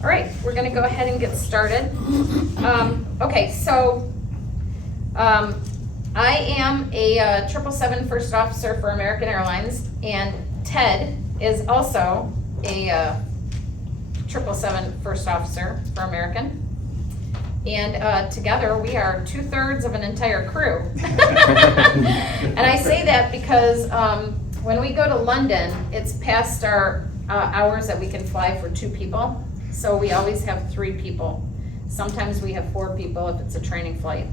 All right, we're gonna go ahead and get started. Okay, so I am a 777 first officer for American Airlines, and Ted is also a 777 first officer for American. And together we are 2/3 of an entire crew. And I say that because when we go to London, it's past our hours that we can fly for 2 people. So we always have 3 people. Sometimes we have 4 people if it's a training flight.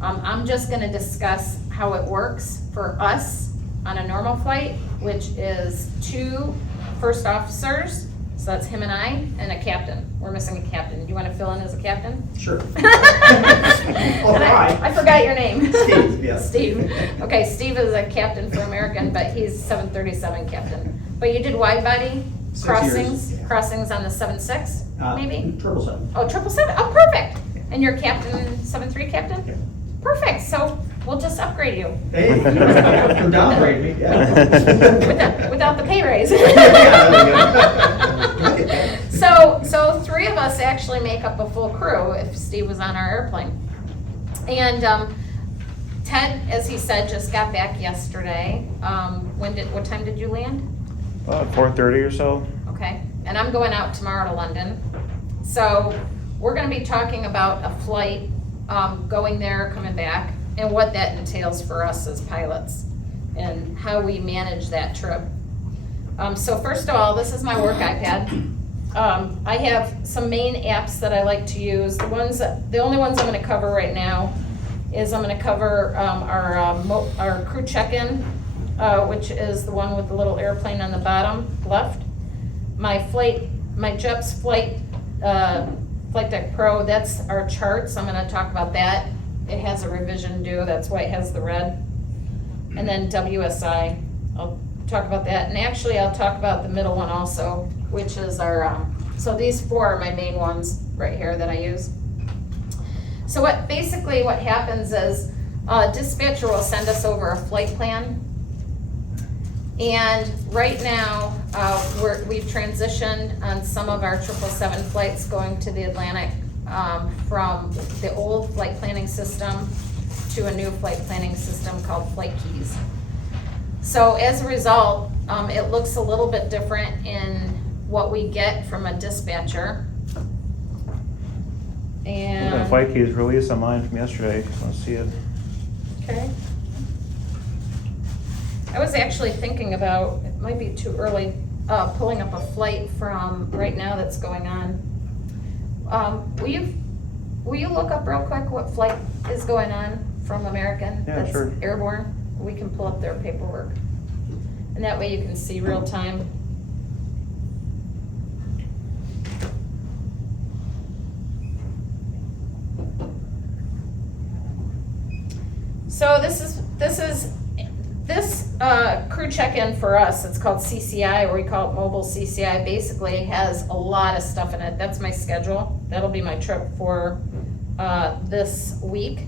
I'm just gonna discuss how it works for us on a normal flight, which is 2 first officers, so that's him and I, and a captain. We're missing a captain. Do you wanna fill in as a captain? Sure. And I forgot your name. Steve, yeah. Steve. Okay, Steve is a captain for American, but he's 737 captain. But you did wide body 6 crossings, years, yeah. crossings on the 76, maybe? 777. Oh, 777, oh, perfect. And you're captain, 73 captain? Yeah. Perfect, so we'll just upgrade you. Hey, you downgrade me, yeah. Without the pay raise. Yeah. So 3 of us actually make up a full crew if Steve was on our airplane. And Ted, as he said, just got back yesterday. What time did you land? 4:30 or so. Okay, and I'm going out tomorrow to London. So we're gonna be talking about a flight, going there, coming back, and what that entails for us as pilots, and how we manage that trip. So first of all, this is my work iPad. I have some main apps that I like to use. The only ones I'm gonna cover right now is I'm gonna cover our crew check-in, which is the one with the little airplane on the bottom left. My JEP's flight deck pro, that's our charts. I'm gonna talk about that. It has a revision due, that's why it has the red. And then WSI, I'll talk about that. And actually, I'll talk about the middle one also, which is our, so these 4 are my main ones right here that I use. So what happens is, dispatcher will send us over a flight plan. And right now, we've transitioned on some of our 777 flights going to the Atlantic, from the old flight planning system to a new flight planning system called Flight Keys. So as a result, it looks a little bit different in what we get from a dispatcher. The And, flight keys released on mine from yesterday. Let's see it. okay. I was actually thinking about, it might be too early, pulling up a flight from right now that's going on. Will you look up real quick what flight is going on from American? Yeah, That's sure. airborne. We can pull up their paperwork. And that way you can see real time. So this crew check-in for us, it's called CCI, or we call it mobile CCI, basically has a lot of stuff in it. That's my schedule. That'll be my trip for this week.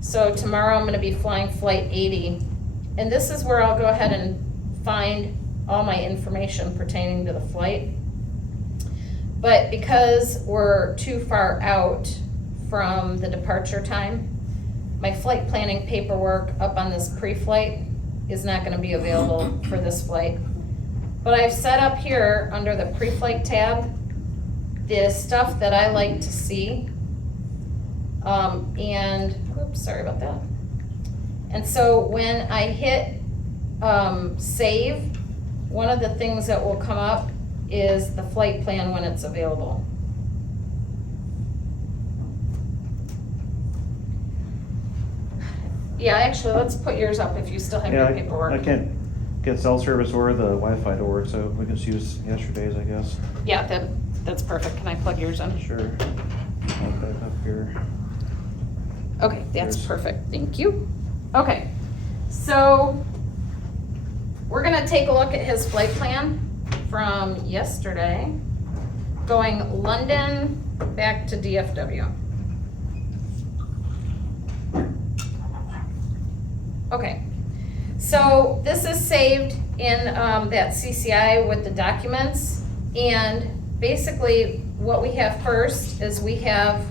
So tomorrow I'm gonna be flying flight 80. And this is where I'll go ahead and find all my information pertaining to the flight. But because we're too far out from the departure time, my flight planning paperwork up on this pre-flight is not gonna be available for this flight. But I've set up here under the pre-flight tab, the stuff that I like to see. And, oops, sorry about that. And so when I hit save, one of the things that will come up is the flight plan when it's available. Yeah, actually, let's put yours up if you still have your Yeah, paperwork. I can't get cell service or the Wi-Fi to work, so we can just use yesterday's, I guess. Yeah, that's perfect. Can I plug yours in? Sure. I'll back up here. Okay, that's Yours. perfect. Thank you. Okay, so we're gonna take a look at his flight plan from yesterday, going London back to DFW. Okay, so this is saved in that CCI with the documents, and basically, what we have first is we have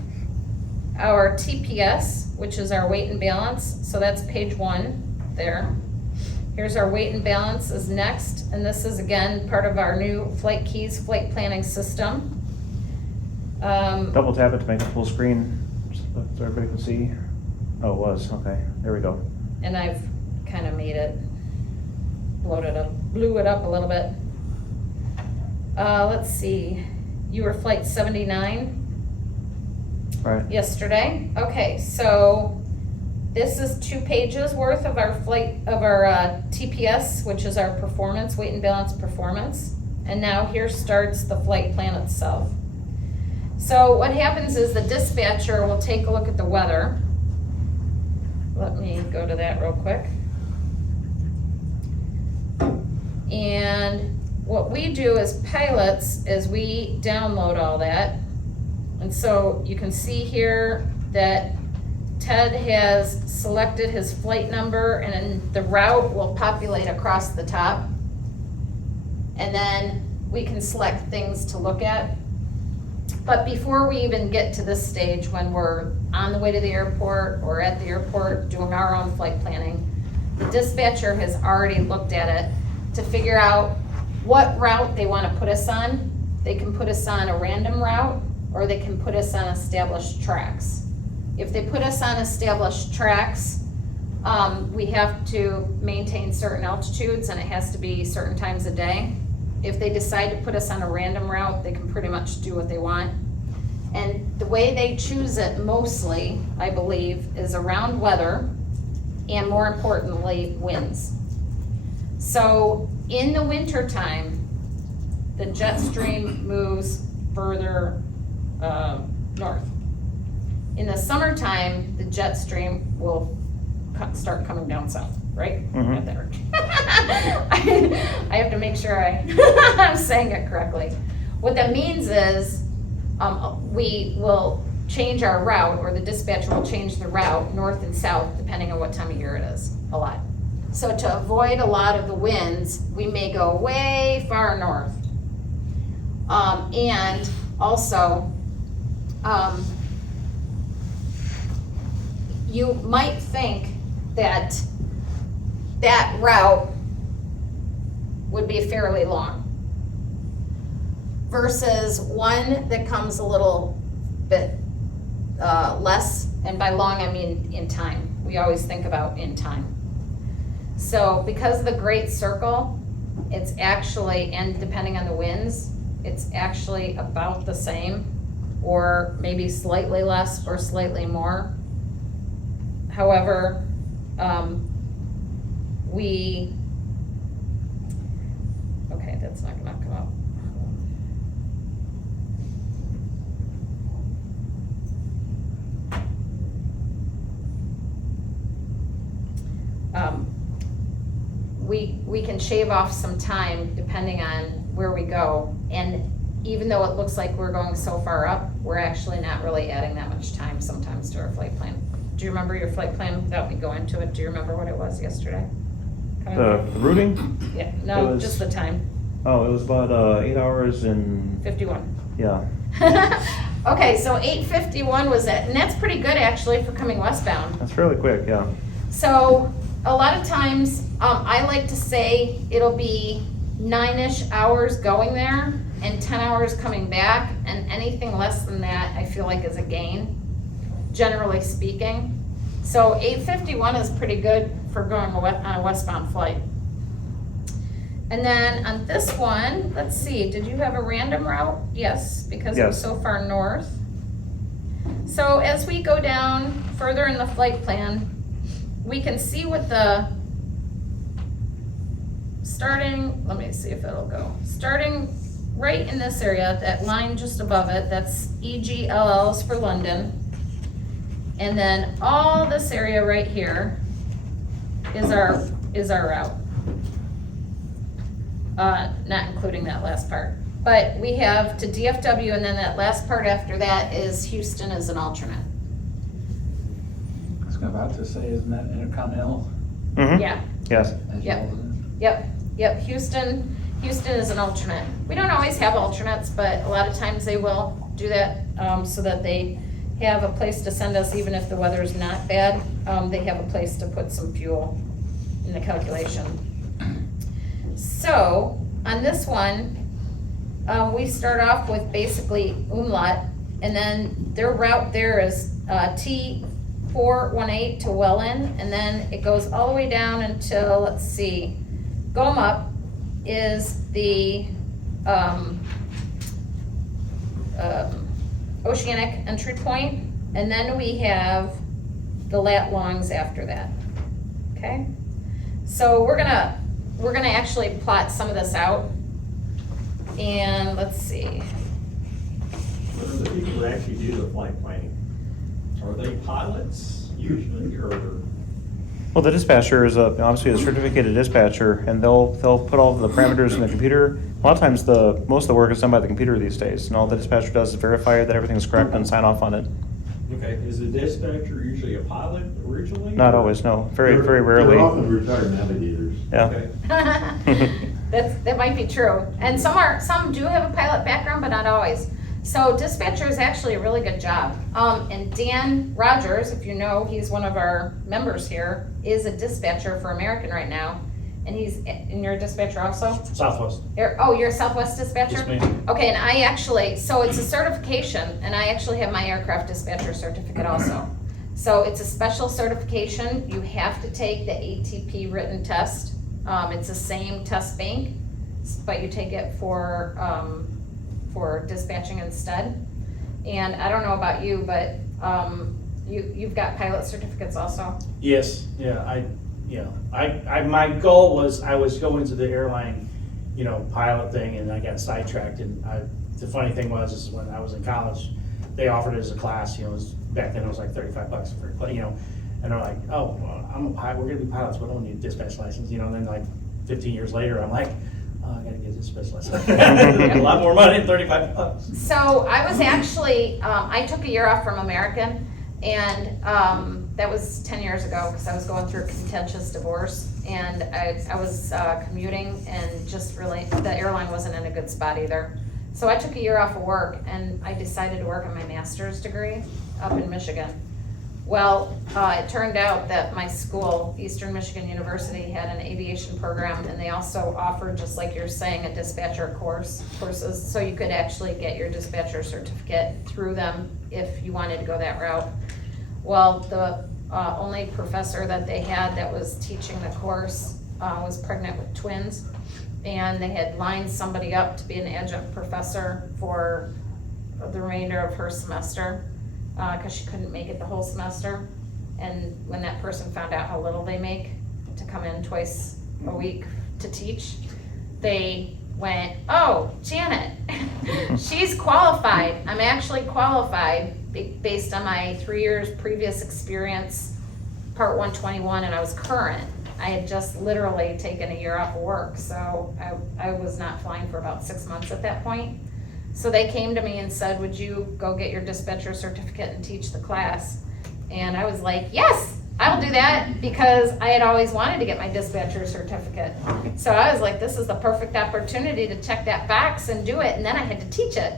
our TPS, which is our weight and balance, so that's page 1 there. Here's our weight and balance is next, and this is again part of our new Flight Keys flight planning system. Double tap it to make it full screen, so everybody can see. Oh, it was, okay, there we go. And I've kind of made it, blew it up a little bit. Let's see, you were flight 79 Right. yesterday. Okay, so this is 2 pages worth of our TPS, which is our performance, weight and balance performance. And now here starts the flight plan itself. So what happens is the dispatcher will take a look at the weather. Let me go to that real quick. And what we do as pilots is we download all that. And so you can see here that Ted has selected his flight number, and then the route will populate across the top. And then we can select things to look at. But before we even get to this stage, when we're on the way to the airport or at the airport doing our own flight planning, the dispatcher has already looked at it to figure out what route they want to put us on. They can put us on a random route, or they can put us on established tracks. If they put us on established tracks, we have to maintain certain altitudes, and it has to be certain times a day. If they decide to put us on a random route, they can pretty much do what they want. And the way they choose it mostly, I believe, is around weather, and more importantly, winds. So in the wintertime, the jet stream moves further north. In the summertime, the jet stream will start coming down south, right? Mhm. Got that right. I have to make sure I'm saying it correctly. What that means is we will change our route, or the dispatcher will change the route north and south depending on what time of year it is, a lot. So to avoid a lot of the winds, we may go way far north. And also, you might think that that route would be fairly long versus one that comes a little bit less, and by long I mean in time. We always think about in time. So because of the Great Circle, it's actually, and depending on the winds, it's actually about the same, or maybe slightly less or slightly more. However, okay, that's not gonna come up. We can shave off some time depending on where we go, and even though it looks like we're going so far up, we're actually not really adding that much time sometimes to our flight plan. Do you remember your flight plan without me going into it? Do you remember what it was yesterday? The routing? Yeah, It no, was- just the time, Oh, it was about 8 hours and, 51. yeah. Okay, so 8:51 was it, and that's pretty good actually for coming westbound. That's fairly quick, yeah. So a lot of times, I like to say it'll be 9-ish hours going there and 10 hours coming back, and anything less than that I feel like is a gain, generally speaking. So 8:51 is pretty good for going on a westbound flight. And then on this one, let's see, did you have a random route? Yes, because it was Yes. so far north. So as we go down further in the flight plan, we can see what the let me see if it'll go. Starting right in this area, that line just above it, that's EGLLs for London. And then all this area right here is our route. Not including that last part. But we have to DFW, and then that last part after that is Houston as an alternate. I was about to say, isn't that intercontinental? Mhm. Yeah, Yes. as Yep. well, isn't yep. Houston Houston is an alternate. We don't always have alternates, but a lot of times they will do that, so that they have a place to send us even if the weather's not bad. They have a place to put some fuel in the calculation. So, on this one, we start off with basically umlaut, and then their route there is T418 to Welland, and then it goes all the way down until, let's see, Goma is the oceanic entry point, and then we have the lat longs after that. Okay, so we're gonna actually plot some of this out, and let's see. What are the people that actually do the flight planning? Are they pilots usually, or? Well, the dispatcher is obviously a certificated dispatcher, and they'll put all the parameters in the computer. A lot of times, most of the work is done by the computer these days, and all the dispatcher does is verify that everything's correct and sign off on it. Okay, is the dispatcher usually a pilot originally? Not always, no. Very They're rarely. often retired navigators. Yeah. Okay. That might be true, and some do have a pilot background, but not always. So dispatcher is actually a really good job. And Dan Rogers, if you know, he's one of our members here, is a dispatcher for American right now. And you're a dispatcher also? Southwest. You're a Southwest dispatcher? Yes, ma'am. Okay, and so it's a certification, and I actually have my aircraft dispatcher certificate also. So it's a special certification. You have to take the ATP written test. It's the same test bank, but you take it for dispatching instead. And I don't know about you, but you've got pilot certificates also? Yes, my goal was, I was going to the airline, pilot thing, and I got sidetracked, and the funny thing is when I was in college, they offered it as a class, back then it was like $35 for, and they're like, oh, well, I'm a pilot, we're gonna be pilots, we don't need a dispatch license, and then like 15 years later, I'm like, oh, I gotta get this dispatch license. A lot more money than $35. So I was actually, I took a year off from American, and that was 10 years ago, because I was going through a contentious divorce, and I was commuting, and just really, the airline wasn't in a good spot either. So I took a year off of work, and I decided to work on my master's degree up in Michigan. Well, it turned out that my school, Eastern Michigan University, had an aviation program, and they also offered, just like you're saying, a dispatcher courses, so you could actually get your dispatcher certificate through them if you wanted to go that route. Well, the only professor that they had that was teaching the course was pregnant with twins, and they had lined somebody up to be an adjunct professor for the remainder of her semester, because she couldn't make it the whole semester. And when that person found out how little they make to come in twice a week to teach, they went, oh, Janet, she's qualified. I'm actually qualified based on my 3 years previous experience, Part 121, and I was current. I had just literally taken a year off of work, so I was not flying for about 6 months at that point. So they came to me and said, would you go get your dispatcher certificate and teach the class? And I was like, yes, I'll do that, because I had always wanted to get my dispatcher certificate. So I was like, this is the perfect opportunity to check that box and do it, and then I had to teach it.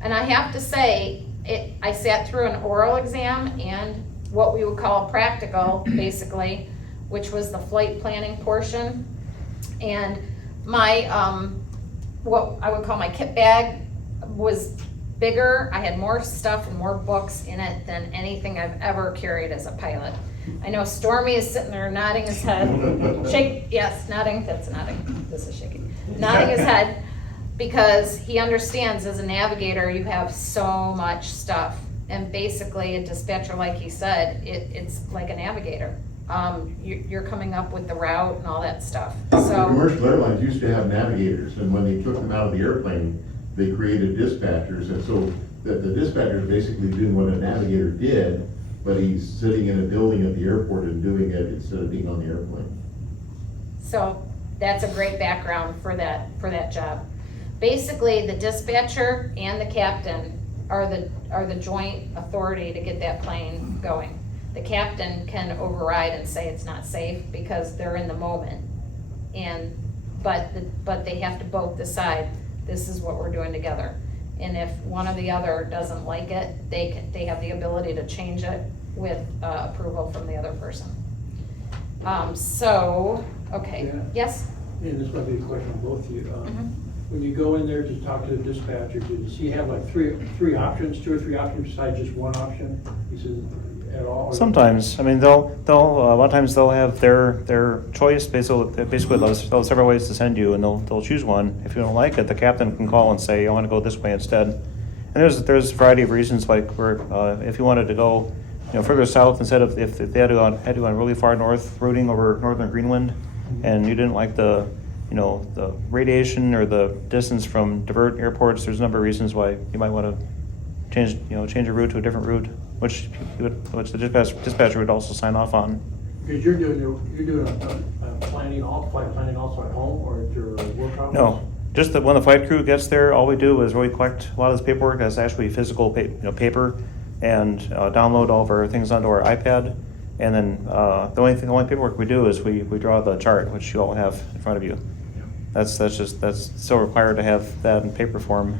And I have to say, I sat through an oral exam and what we would call a practical, basically, which was the flight planning portion. And my, what I would call my kit bag was bigger. I had more stuff and more books in it than anything I've ever carried as a pilot. I know Stormy is sitting there nodding his head. Nodding, that's nodding, this is shaking. Nodding his head, because he understands as a navigator you have so much stuff. And basically a dispatcher, like he said, it's like a navigator. You're coming up with the route and all that stuff. The So commercial airlines used to have navigators, and when they took them out of the airplane, they created dispatchers, and so the dispatcher is basically doing what a navigator did, but he's sitting in a building at the airport and doing it instead of being on the airplane. So that's a great background for that job. Basically, the dispatcher and the captain are the joint authority to get that plane going. The captain can override and say it's not safe because they're in the moment, and but they have to both decide, this is what we're doing together. And if one or the other doesn't like it, they have the ability to change it with approval from the other person. Okay, Yeah. yes? And this might be a question for both of you. Mhm. When you go in there to talk to the dispatcher, does he have like three options, two or three options besides just one option? He says at all? or- Sometimes, I mean, they'll a lot of times they'll have their choice. Basically, those several ways to send you, and they'll choose one. If you don't like it, the captain can call and say, I want to go this way instead. And there's a variety of reasons, like where if you wanted to go, further south instead of if they had to go on really far north, routing over northern Greenland, and you didn't like the radiation or the distance from divert airports. There's a number of reasons why you might want to change a route to a different route, which the dispatcher would also sign off on. Because you're doing flight planning also at home or at your work office? No, just that when the flight crew gets there, all we do is really collect a lot of this paperwork as actually physical paper, and download all of our things onto our iPad. And then the only paperwork we do is we draw the chart, which you all have in front of you. That's still required to have that in paper form.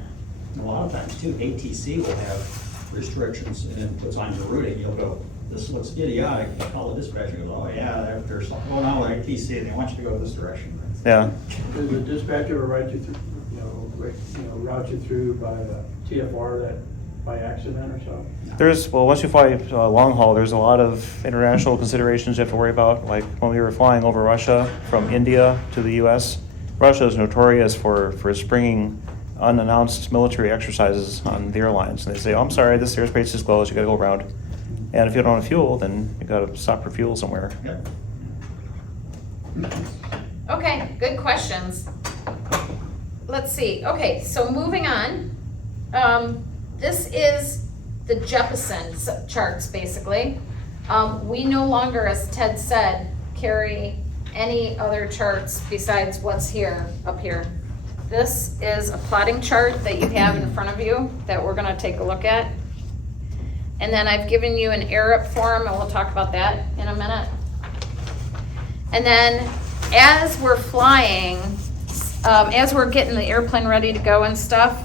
A lot of times too, ATC will have restrictions and it puts on your routing, you'll go, this looks idiotic, you call the dispatcher, goes, oh yeah, there's something going on with ATC and they want you to go this direction. Yeah. Does the dispatcher write you through, route you through by the TFR that by accident or so? Once you fly long haul, there's a lot of international considerations you have to worry about. Like when we were flying over Russia from India to the U.S., Russia is notorious for springing unannounced military exercises on the airlines. And they say, oh, I'm sorry, this airspace is closed, you gotta go around. And if you don't have fuel, then you gotta stop for fuel somewhere. Yep. Okay, good questions. Let's see, okay, so moving on. This is the Jeppesen charts, basically. We no longer, as Ted said, carry any other charts besides what's up here. This is a plotting chart that you have in front of you that we're gonna take a look at. And then I've given you an ARIP form, and we'll talk about that in a minute. And then as we're flying, as we're getting the airplane ready to go and stuff,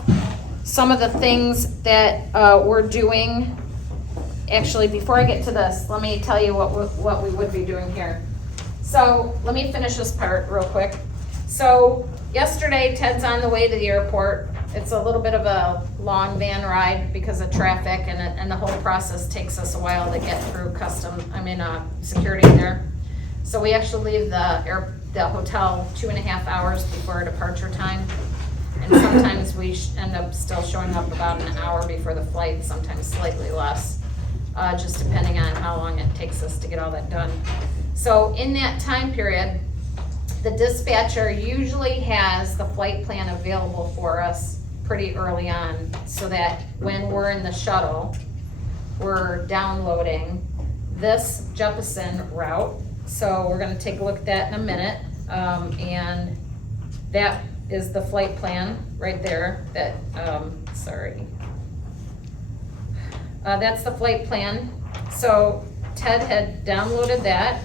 some of the things that we're doing, actually, before I get to this, let me tell you what we would be doing here. So let me finish this part real quick. So yesterday, Ted's on the way to the airport. It's a little bit of a long van ride because of traffic, and the whole process takes us a while to get through security there. So we actually leave the hotel 2.5 hours before our departure time. And sometimes we end up still showing up about an hour before the flight, sometimes slightly less, just depending on how long it takes us to get all that done. So in that time period, the dispatcher usually has the flight plan available for us pretty early on, so that when we're in the shuttle, we're downloading this Jeppesen route. So we're gonna take a look at that in a minute. And that is the flight plan right there that, that's the flight plan. So Ted had downloaded that.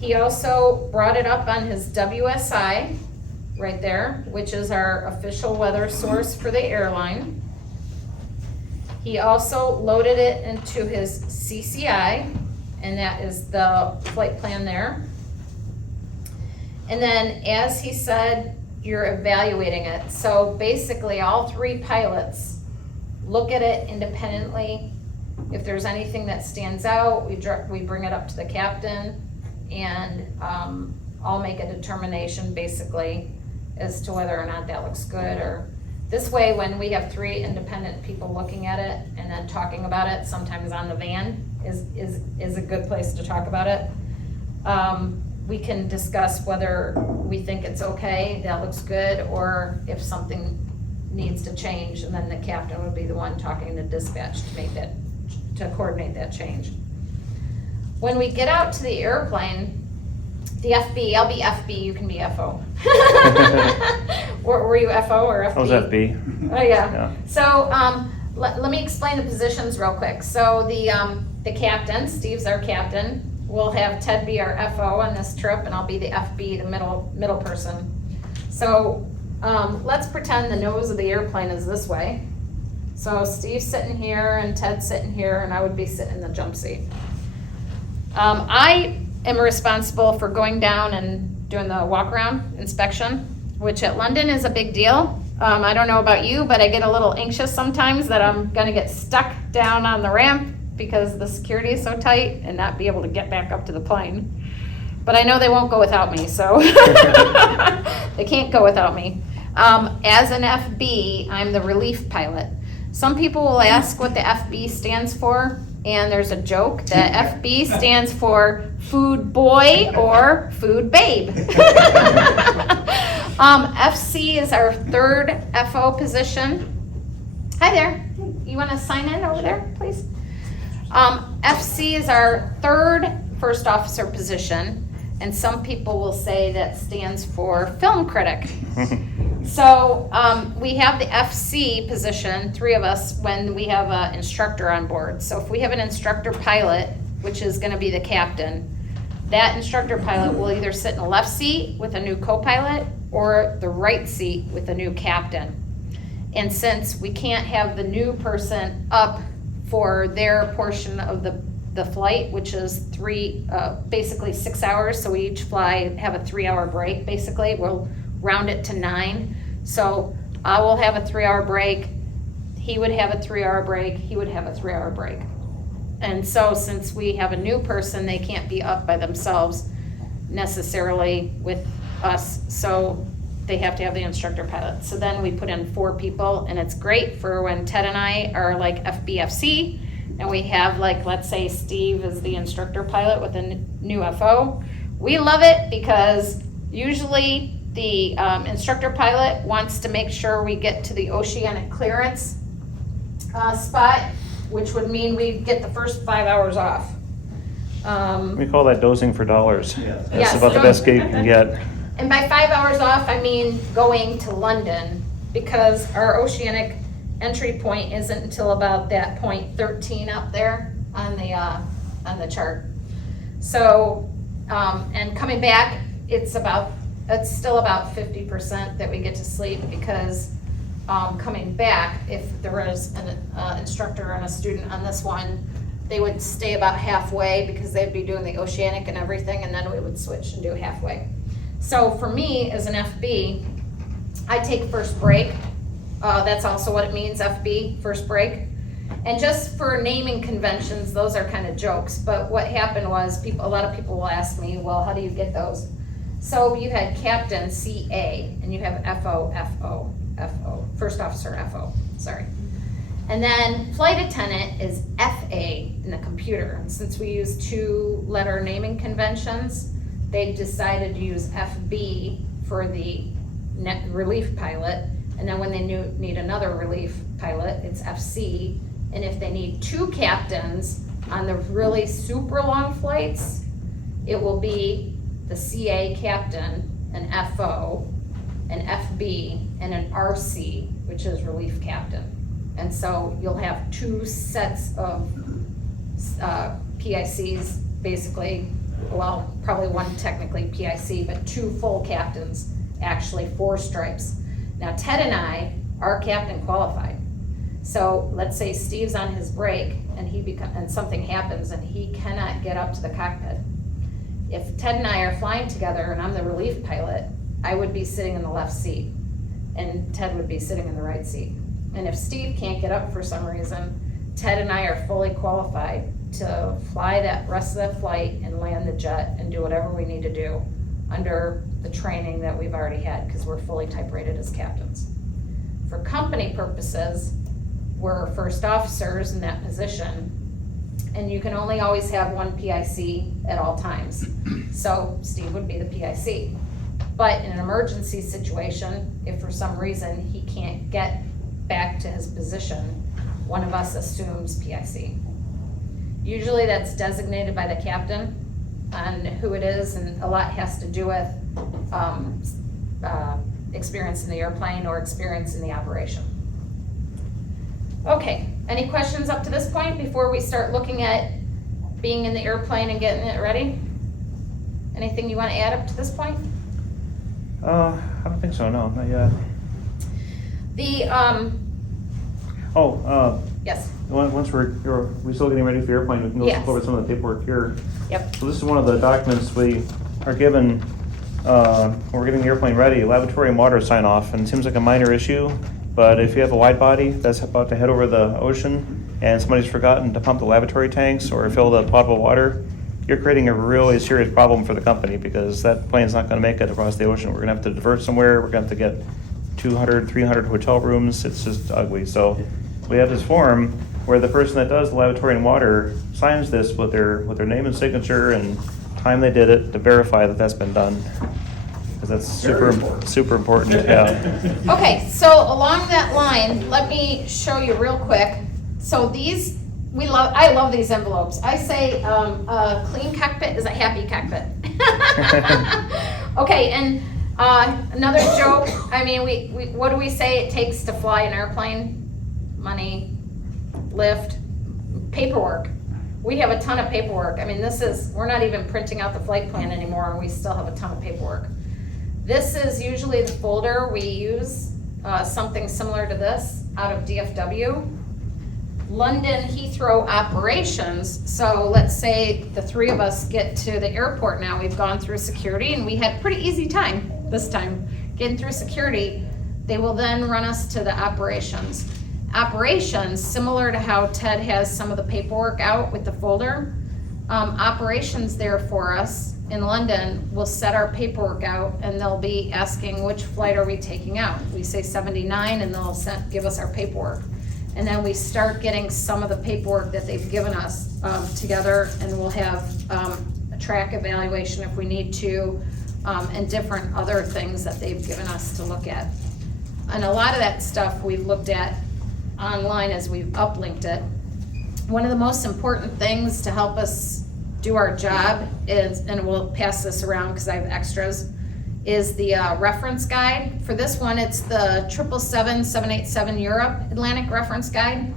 He also brought it up on his WSI right there, which is our official weather source for the airline. He also loaded it into his CCI, and that is the flight plan there. And then, as he said, you're evaluating it. So basically, all three pilots look at it independently. If there's anything that stands out, we bring it up to the captain, and I'll make a determination basically as to whether or not that looks good. Or this way, when we have three independent people looking at it and then talking about it, sometimes on the van is a good place to talk about it. We can discuss whether we think it's okay, that looks good, or if something needs to change, and then the captain would be the one talking to dispatch to coordinate that change. When we get out to the airplane, the FB, I'll be FB, you can be FO. Were you FO or FB? I was FB. Oh, yeah. So let me explain the positions real quick. So the captain, Steve's our captain. we'll have Ted be our FO on this trip, and I'll be the FB, the middle person. So, let's pretend the nose of the airplane is this way. So Steve's sitting here, and Ted's sitting here, and I would be sitting in the jump seat. I am responsible for going down and doing the walk-around inspection, which at London is a big deal. I don't know about you, but I get a little anxious sometimes that I'm gonna get stuck down on the ramp because the security is so tight and not be able to get back up to the plane. But I know they won't go without me, so they can't go without me. As an FB, I'm the relief pilot. Some people will ask what the FB stands for, and there's a joke that FB stands for food boy or food babe. FC is our third FO position. Hi there. You want to sign in over there, please? FC is our third first officer position, and some people will say that stands for film critic. So we have the FC position, 3 of us, when we have an instructor on board. So if we have an instructor pilot, which is going to be the captain, that instructor pilot will either sit in the left seat with a new co-pilot or the right seat with a new captain. And since we can't have the new person up for their portion of the flight, which is basically 6 hours, so we each have a 3-hour break, basically. We'll round it to 9. So I will have a 3-hour break, he would have a 3-hour break, he would have a 3-hour break. And so since we have a new person, they can't be up by themselves necessarily with us, so they have to have the instructor pilot. So then we put in 4 people, and it's great for when Ted and I are like FBFC, and we have like, let's say Steve is the instructor pilot with a new FO. We love it because usually the instructor pilot wants to make sure we get to the oceanic clearance spot, which would mean we get the first 5 hours off. We call that dozing for dollars. Yes. That's Yes. about the best gig you can get. And by 5 hours off, I mean going to London, because our oceanic entry point isn't until about that point 13 up there on the chart. So, and coming back, it's still about 50% that we get to sleep, because coming back, if there was an instructor and a student on this one, they would stay about halfway because they'd be doing the oceanic and everything, and then we would switch and do halfway. So for me, as an FB, I take first break. That's also what it means, FB, first break. And just for naming conventions, those are kind of jokes, but what happened was a lot of people will ask me, well, how do you get those? So you had captain, CA, and you have FO, first officer, FO, sorry. And then flight attendant is FA in the computer. And since we use 2-letter naming conventions, they decided to use FB for the relief pilot. And then when they need another relief pilot, it's FC. And if they need 2 captains on the really super long flights, it will be the CA captain, an FO, an FB, and an RC, which is relief captain. And so you'll have 2 sets of PICs, basically, well, probably 1 technically PIC, but 2 full captains, actually 4 stripes. Now Ted and I are captain qualified. So let's say Steve's on his break and something happens and he cannot get up to the cockpit. If Ted and I are flying together and I'm the relief pilot, I would be sitting in the left seat and Ted would be sitting in the right seat. And if Steve can't get up for some reason, Ted and I are fully qualified to fly that rest of the flight and land the jet and do whatever we need to do under the training that we've already had, because we're fully type rated as captains. For company purposes, we're first officers in that position, and you can only always have 1 PIC at all times. So Steve would be the PIC. But in an emergency situation, if for some reason he can't get back to his position, one of us assumes PIC. Usually that's designated by the captain on who it is, and a lot has to do with experience in the airplane or experience in the operation. Okay, any questions up to this point before we start looking at being in the airplane and getting it ready? Anything you want to add up to this point? I don't think so, no, not yet. The, yes, Once we're still getting ready for the airplane, we can go Yes. over some of the paperwork here. yep, So this is one of the documents we are given, when we're getting the airplane ready, laboratory and water sign off, and it seems like a minor issue, but if you have a wide body that's about to head over the ocean and somebody's forgotten to pump the laboratory tanks or fill the potable water, you're creating a really serious problem for the company because that plane's not gonna make it across the ocean. We're gonna have to divert somewhere, we're gonna have to get 200, 300 hotel rooms, it's just ugly. So we have this form where the person that does the laboratory and water signs this with their name and signature and time they did it to verify that that's been done. Because that's Very important. super important, yeah. okay, so along that line, let me show you real quick. So these, I love these envelopes. I say, a clean cockpit is a happy cockpit. Okay, and, another joke, I mean, we, what do we say it takes to fly an airplane? Money, lift, paperwork. We have a ton of paperwork. I mean, we're not even printing out the flight plan anymore, and we still have a ton of paperwork. This is usually the folder we use, something similar to this out of DFW. London Heathrow operations, so let's say the three of us get to the airport now, we've gone through security, and we had pretty easy time this time getting through security. They will then run us to the operations. Operations, similar to how Ted has some of the paperwork out with the folder, operations there for us in London will set our paperwork out, and they'll be asking which flight are we taking out. We say 79, and they'll give us our paperwork. And then we start getting some of the paperwork that they've given us together, and we'll have a track evaluation if we need to, and different other things that they've given us to look at. And a lot of that stuff we've looked at online as we've uplinked it. One of the most important things to help us do our job is, and we'll pass this around because I have extras, is the reference guide. For this one, it's the 777-787 Europe Atlantic Reference Guide.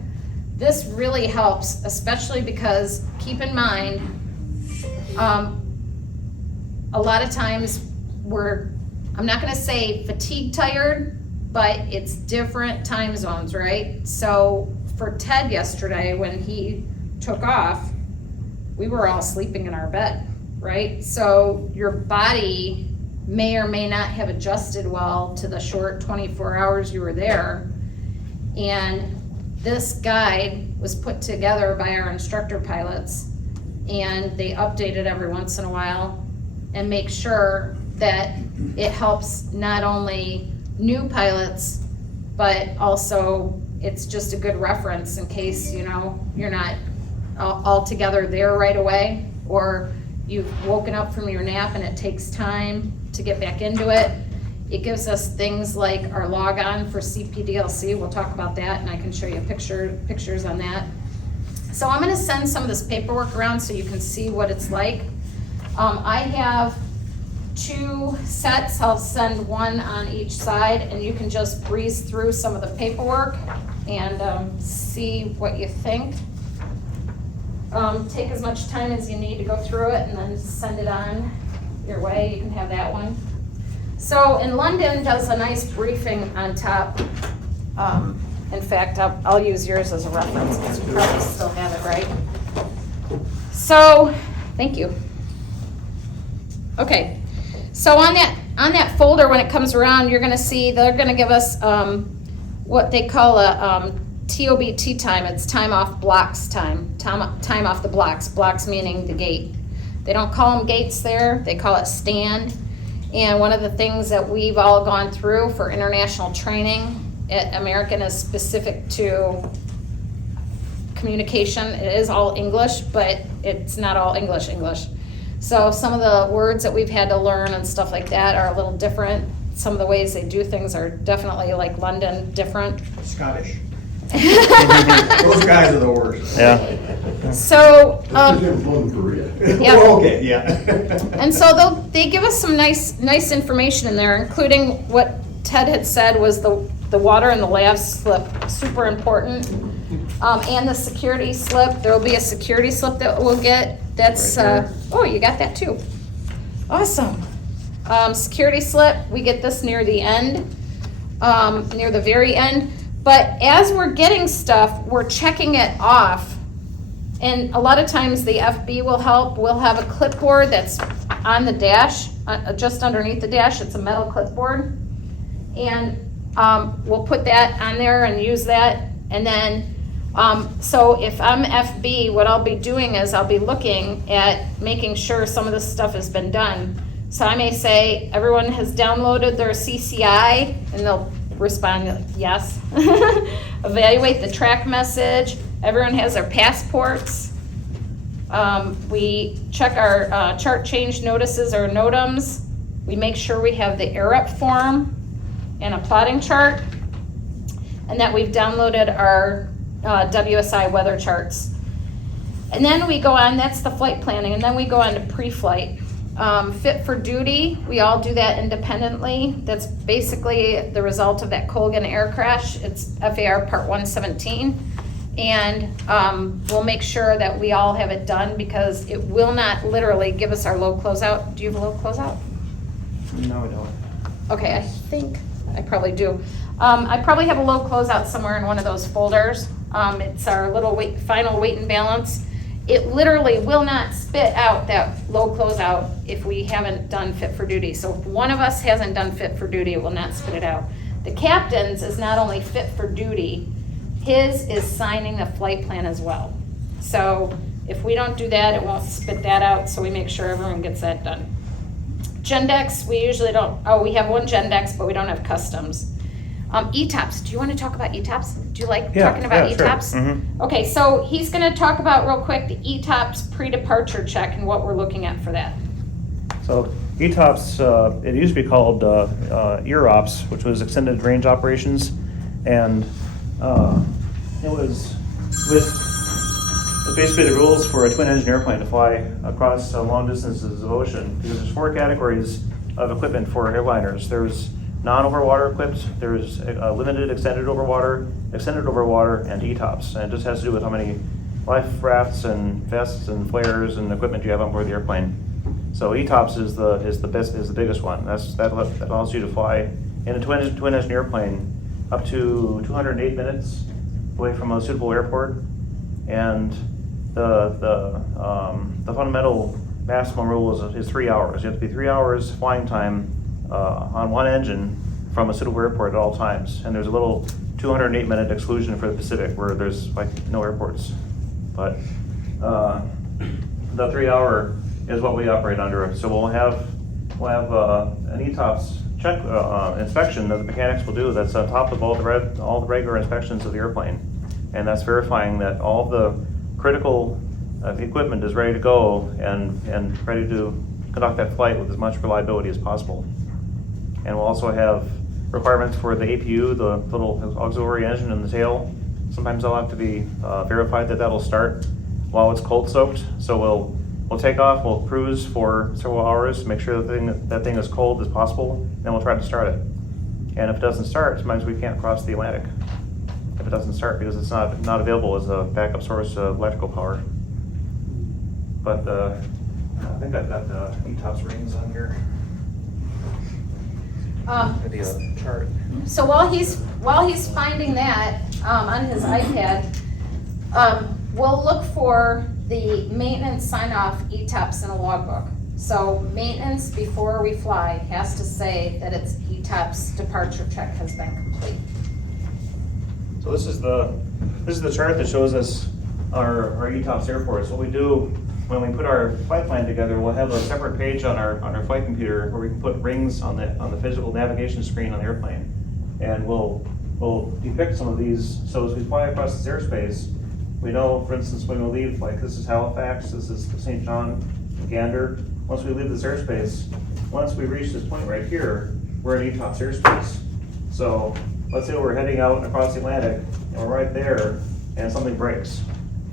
This really helps, especially because, keep in mind, a lot of times I'm not gonna say fatigue tired, but it's different time zones, right? So for Ted yesterday, when he took off, we were all sleeping in our bed, right? So your body may or may not have adjusted well to the short 24 hours you were there. And this guide was put together by our instructor pilots, and they update it every once in a while and make sure that it helps not only new pilots, but also it's just a good reference in case, you're not all together there right away, or you've woken up from your nap and it takes time to get back into it. It gives us things like our logon for CPDLC. We'll talk about that, and I can show you pictures on that. So I'm gonna send some of this paperwork around so you can see what it's like. I have 2 sets. I'll send one on each side, and you can just breeze through some of the paperwork and see what you think. Take as much time as you need to go through it, and then send it on your way. You can have that one. So in London does a nice briefing on top. In fact, I'll use yours as a reference because you probably still have it, right? So, thank you. Okay, so on that folder, when it comes around, you're gonna see they're gonna give us what they call a TOBT time. It's time off blocks time off the blocks, blocks meaning the gate. They don't call them gates there, they call it stand. And one of the things that we've all gone through for international training at American is specific to communication. It is all English, but it's not all English. So some of the words that we've had to learn and stuff like that are a little different. Some of the ways they do things are definitely, like London, different. Scottish. Those guys are the worst. Yeah. So, That's because they were flown to Korea. yeah. Well, okay, yeah. And so they give us some nice information in there, including what Ted had said was the water and the lav slip, super important. And the security slip, there will be a security slip that we'll get, that's, Right here. oh, you got that too. Awesome. Security slip, we get this near the end, near the very end. But as we're getting stuff, we're checking it off. And a lot of times the FB will help. We'll have a clipboard that's on the dash, just underneath the dash. It's a metal clipboard. And we'll put that on there and use that. And then, so if I'm FB, what I'll be doing is I'll be looking at making sure some of this stuff has been done. So I may say, everyone has downloaded their CCI, and they'll respond, yes. Evaluate the track message. Everyone has their passports. We check our chart change notices or NOTAMs. We make sure we have the AirUp form and a plotting chart, and that we've downloaded our WSI weather charts. And then we go on, that's the flight planning, and then we go on to pre-flight. Fit for duty, we all do that independently. That's basically the result of that Colgan air crash. It's FAR Part 117. And we'll make sure that we all have it done, because it will not literally give us our low closeout. Do you have a low closeout? No, we don't. Okay, I think I probably do. I probably have a low closeout somewhere in one of those folders. It's our little final weight and balance. It literally will not spit out that low closeout if we haven't done fit for duty. So if one of us hasn't done fit for duty, it will not spit it out. The captain's is not only fit for duty, his is signing the flight plan as well. So if we don't do that, it won't spit that out, so we make sure everyone gets that done. Gendex, we usually don't, we have one Gendex, but we don't have customs. ETOPS, do you want to talk about ETOPS? Do you like talking about sure. ETOPS? Mhm. Okay, so he's going to talk about real quick the ETOPS pre-departure check and what we're looking at for that. So ETOPS, it used to be called EROPS, which was Extended Range Operations, and it was basically the rules for a twin-engine airplane to fly across long distances of ocean, because there's 4 categories of equipment for airliners. There's non-overwater equipped, there's limited extended overwater, and ETOPS, and it just has to do with how many life rafts and vests and flares and equipment you have on board the airplane. So ETOPS is the biggest one. That allows you to fly in a twin engine airplane up to 208 minutes away from a suitable airport, and the fundamental maximum rule is 3 hours. You have to be 3 hours flying time on one engine from a suitable airport at all times. And there's a little 208-minute exclusion for the Pacific where there's like no airports. But the 3 hour is what we operate under. So we'll have an ETOPS check inspection that the mechanics will do. That's on top of all the regular inspections of the airplane, and that's verifying that all the critical equipment is ready to go and ready to conduct that flight with as much reliability as possible. And we'll also have requirements for the APU, the little auxiliary engine in the tail. Sometimes they'll have to be verified that that'll start while it's cold soaked. So we'll take off, we'll cruise for several hours, make sure that thing is as cold as possible, then we'll try to start it. And if it doesn't start, sometimes we can't cross the Atlantic if it doesn't start, because it's not available as a backup source of electrical power. But I think I've got the ETOPS ratings on here. Maybe a chart. So while he's finding that on his iPad, we'll look for the maintenance sign-off ETOPS in a logbook. So maintenance before we fly has to say that its ETOPS departure check has been complete. So this is the chart that shows us our ETOPS airports. What we do when we put our flight plan together, we'll have a separate page on our flight computer where we can put rings on the physical navigation screen on the airplane, and we'll depict some of these. So as we fly across this airspace, we know, for instance, when we leave, like this is Halifax, this is St. John, Gander. Once we leave this airspace, once we reach this point right here, we're in ETOPS airspace. So let's say we're heading out across the Atlantic and we're right there and something breaks.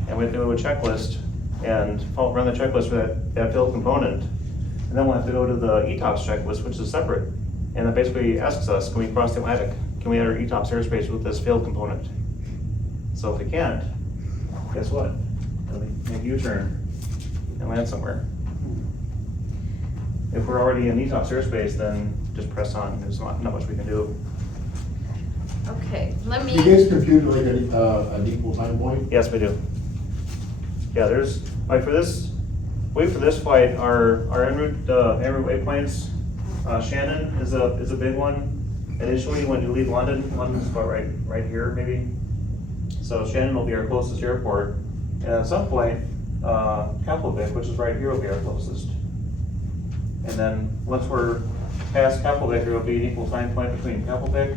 And we have to do a checklist and run the checklist for that failed component. And then we'll have to go to the ETOPS checklist, which is separate. And that basically asks us, can we cross the Atlantic? Can we enter ETOPS airspace with this failed component? So if we can't, guess what? It'll make a U-turn and land somewhere. If we're already in ETOPS airspace, then just press on. There's not much we can do. Okay, let You me, guys compute like an equal time point? Yes, we do. Yeah, there's, like for this flight, our en route waypoints, Shannon is a big one. Initially, when you leave London's about right here maybe. So Shannon will be our closest airport. And at some point, Keflavik, which is right here, will be our closest. And then once we're past Keflavik, there will be an equal time point between Keflavik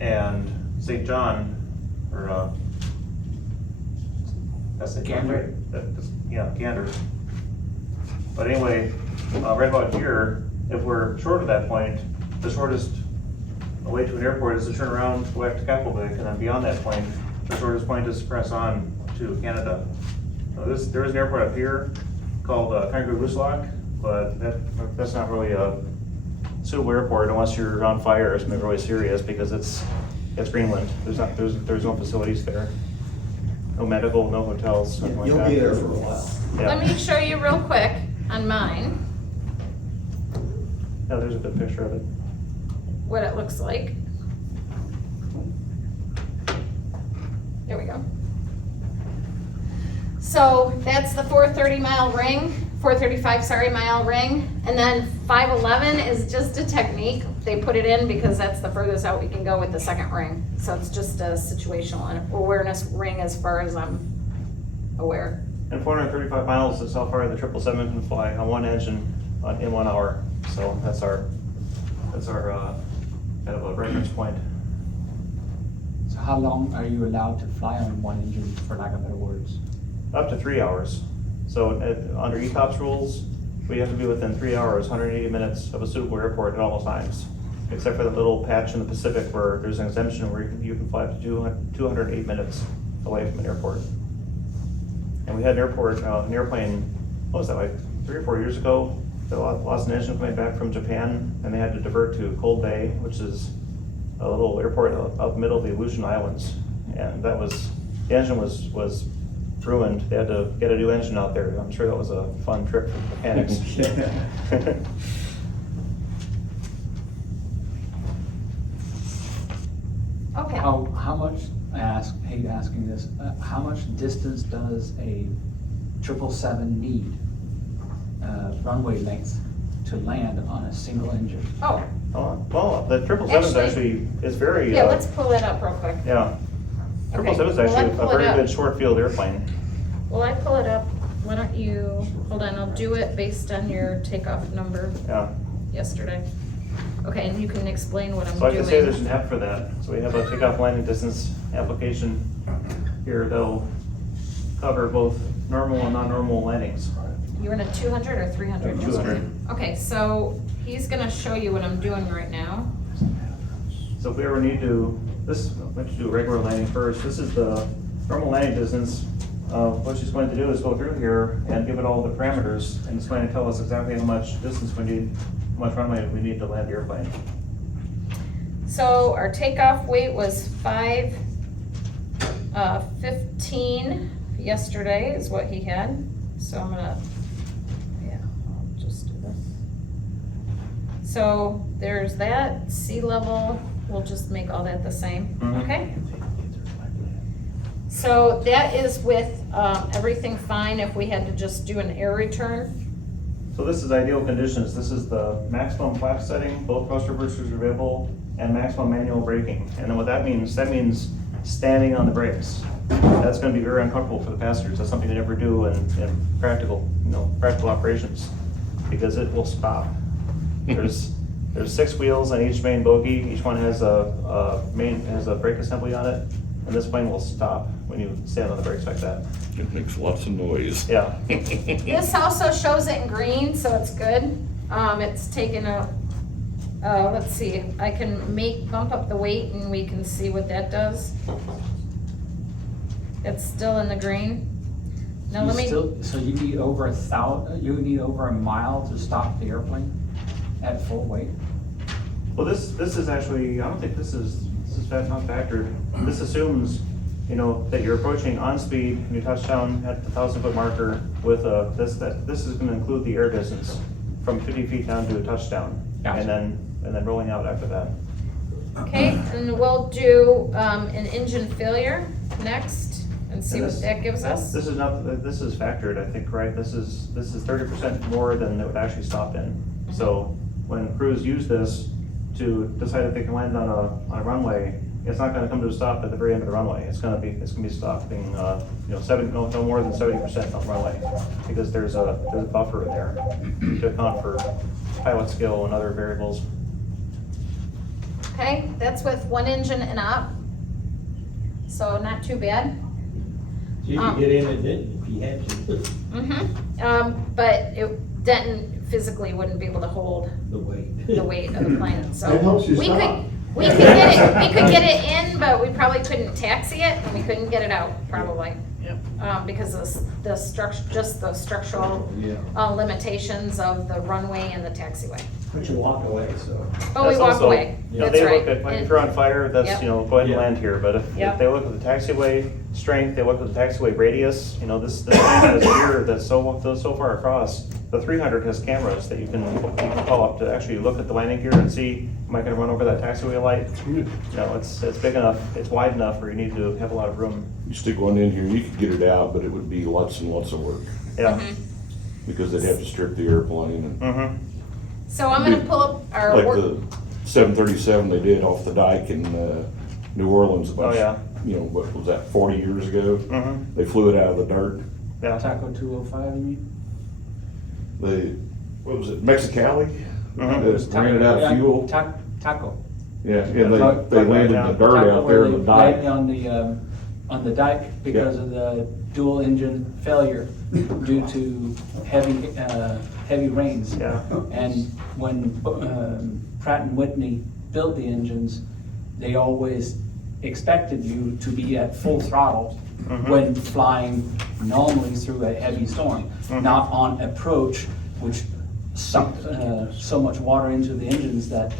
and St. John, or that's the Gander. Yeah, Gander. But anyway, right about here, if we're short of that point, the shortest way to an airport is to turn around, go back to Keflavik, and then beyond that point, the shortest point is to press on to Canada. So there is an airport up here called Kangaroo-Look, but that's not really a suitable airport unless you're on fire or something really serious, because it's Greenland. There's no facilities there. No medical, no hotels, something like that. You'll be there for a while. Yeah. let me show you real quick on mine, Yeah, there's a good picture of it. what it looks like. There we go. So that's the 435 mile ring, and then 511 is just a technique. They put it in because that's the furthest out we can go with the second ring. So it's just a situational awareness ring as far as I'm aware. And 435 miles is how far the 777 can fly on one engine in 1 hour. So that's our kind of a reference point. So how long are you allowed to fly on one engine, for lack of better words? Up to 3 hours. So under ETOPS rules, we have to be within 3 hours, 180 minutes of a suitable airport at all times, except for the little patch in the Pacific where there's an exemption where you can fly up to 208 minutes away from an airport. And we had an airplane, what was that, like 3 or 4 years ago, that lost an engine coming back from Japan, and they had to divert to Cold Bay, which is a little airport out in the middle of the Aleutian Islands. And the engine was ruined. They had to get a new engine out there. I'm sure that was a fun trip for the mechanics. Okay. How much, I hate asking this, how much distance does a 777 need, runway length, to land on a single engine? Oh, Well, the 777 Actually- is very, yeah, let's pull that up real quick. yeah. Okay, 777 is well, actually let's a pull it very up. good short field airplane. Will I pull it up? Why don't you, hold on, I'll do it based on your takeoff number Yeah. yesterday. Okay, and you can explain what I'm So I doing. can say there's an app for that. So we have a takeoff landing distance application here that'll cover both normal and non-normal landings. You in a 200 or 300? 200. Okay, so he's gonna show you what I'm doing right now. So if we ever need to, let's do a regular landing first. This is the normal landing distance. What she's going to do is go through here and give it all the parameters, and it's going to tell us exactly how much distance we need, how much runway we need to land the airplane. So our takeoff weight was 515 yesterday is what he had. So I'm gonna, yeah, I'll just do this. So there's that, sea level, we'll just make all that the same, Mhm. okay? So that is with everything fine if we had to just do an air return. So this is ideal conditions. This is the maximum flap setting, both thrust reversers are available, and maximum manual braking. And then what that means standing on the brakes. That's gonna be very uncomfortable for the passengers. That's something they never do in practical operations, because it will stop. There's 6 wheels on each main bogie. Each one has a brake assembly on it, and this plane will stop when you stand on the brakes like that. It makes lots of noise. Yeah. This also shows it in green, so it's good. It's taken a, let's see, I can bump up the weight and we can see what that does. It's still in the green. Now let me, So you need over a mile to stop the airplane at full weight? Well, this is actually, I don't think this is not factored. This assumes, you know, that you're approaching on speed, and you touch down at the 1,000-foot marker with this is gonna include the air distance from 50 feet down to a touchdown. Gotcha. And then rolling out after that. Okay, and we'll do, an engine failure next and see And what this- that gives us. This is not, this is factored, I think, right? This is 30% more than it would actually stop in. So when crews use this to decide if they can land on a runway, it's not gonna come to a stop at the very end of the runway. It's gonna be stopping, you know, no more than 70% on the runway, because there's a buffer in there to account for pilot skill and other variables. Okay, that's with one engine and up, so not too bad. So you could get in at Denton if you had to. But Denton physically wouldn't be able to hold The weight. the weight of the plane, so. That helps you we stop. We could get it in, but we probably couldn't taxi it, and we couldn't get it out, probably. Because of the structure, just the structural limitations of the runway and the taxiway. But you walk away, so. But we That's walk also- away, You know, that's they right. look at, like, And- if you're on fire, Yep. that's, you know, go ahead and Yeah. land here, but Yep. if they look at the taxiway strength, they look at the taxiway radius, you know, this plane has gear that's so far across. The 300 has cameras that you can call up to actually look at the landing gear and see, am I gonna run over that taxiway light? You know, it's big enough, it's wide enough where you need to have a lot of room. You stick one in here, you could get it out, but it would be lots and lots of work, Yeah. because they'd have to strip the airplane Mm-hmm. So I'm gonna pull up our and, like work. the 737 they did off the dike in, New Orleans a bunch. Oh, yeah. You know, what was that, 40 years ago? Mm-hmm. They flew it out of the dirt. Yeah. Taco 205, you mean? They, what was it, Mexicali? Mhm. They ran it out of fuel. Taco. Yeah, and they Right landed in the dirt Taco out there where in the they dike. landed on the dike because of the dual engine failure due to heavy rains. Yeah. And when Pratt and Whitney built the engines, they always expected you to be at full throttle Mhm. when flying normally through a heavy storm, Mhm. not on approach, which sucked so much water into the engines that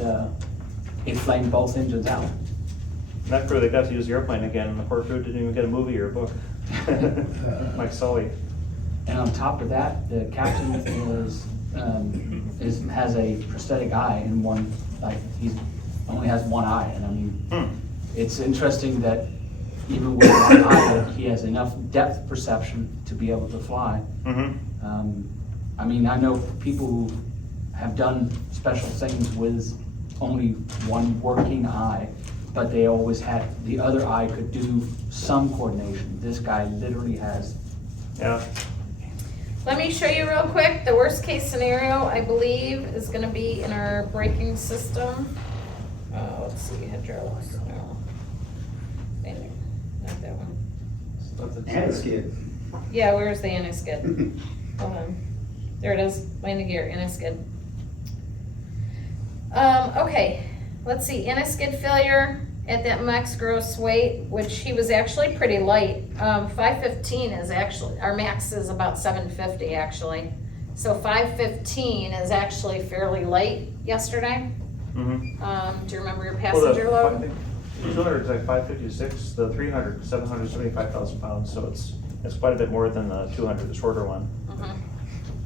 it flamed both engines out. That crew, they got to use the airplane again, and the poor crew didn't even get a movie or a book. Mike Sully. And on top of that, the captain has a prosthetic eye in one, like, he's only has one eye, and I mean, Hmm. it's interesting that even with one eye, that he has enough depth perception to be able to fly. Mm-hmm. I mean, I know people who have done special things with only one working eye, but they always had, the other eye could do some coordination. This guy literally has. Yeah. Let me show you real quick, the worst case scenario, I believe, is gonna be in our braking system. Let's see, hydraulics, no. Maybe, not that one. And a skid. Yeah, where's the anti-skid? Hold on. There it is, landing gear, anti-skid. Okay, let's see, anti-skid failure at that max gross weight, which he was actually pretty light. 515 is actually, our max is about 750 actually. So 515 is actually fairly light yesterday. Mm-hmm. Do you remember your passenger load? The 200 is like 556, the 300, 775,000 pounds, so it's quite a bit more than the 200, the shorter one. Mhm.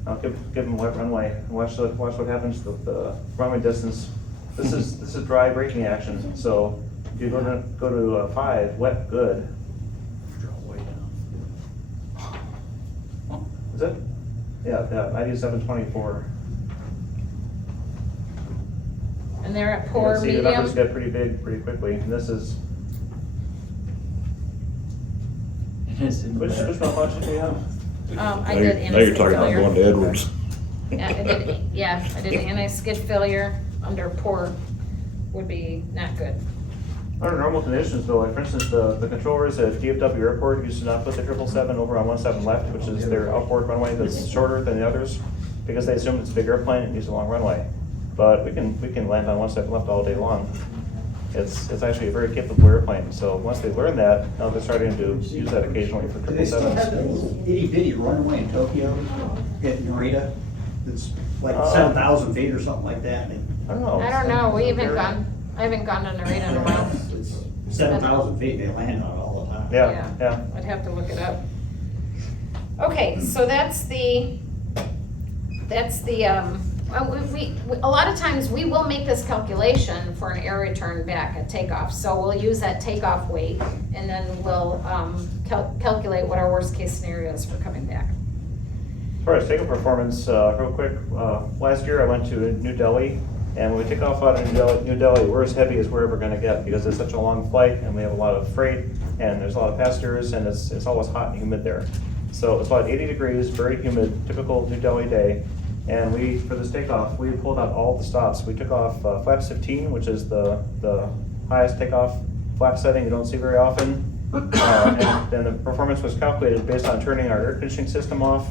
I'll give them wet runway, and watch what happens with the runway distance. This is dry braking action, so if you go to 5, wet, good. Draw way down. Is it? Yeah, I do 724. And they're at You poor, can see the numbers medium. get pretty big pretty quickly, and this is, It's in the which middle. malfunction do you have? I Now did you're- Now you're anti-skid talking about failure. going to Edwards. Yeah, I did anti-skid failure under poor would be not good. Under normal conditions though, like for instance, the controllers at DFW Airport used to not put the 777 over on 17 left, which is their outboard runway that's shorter than the others, because they assume it's a big airplane and needs a long runway. But we can land on 17 left all day long. It's actually a very capable airplane, so once they learn that, now they're starting to use that occasionally for Do they still have 777s. that itty bitty runway in Tokyo at Narita? It's like Uh, 7,000 feet or something like that. I don't know. I don't know, I haven't gone to Narita in a while. It's 7,000 feet, they land on it all the time. Yeah. I'd have to look it up. Okay, so that's the, a lot of times we will make this calculation for an air return back at takeoff. So we'll use that takeoff weight and then we'll calculate what our worst case scenario is for coming back. As far as takeoff performance, real quick, last year I went to New Delhi, and when we take off out of New Delhi, we're as heavy as we're ever gonna get because it's such a long flight and we have a lot of freight and there's a lot of passengers and it's always hot and humid there. So it was about 80 degrees, very humid, typical New Delhi day. And for this takeoff, we pulled out all the stops. We took off flaps 15, which is the highest takeoff flap setting you don't see very often. And then the performance was calculated based on turning our air conditioning system off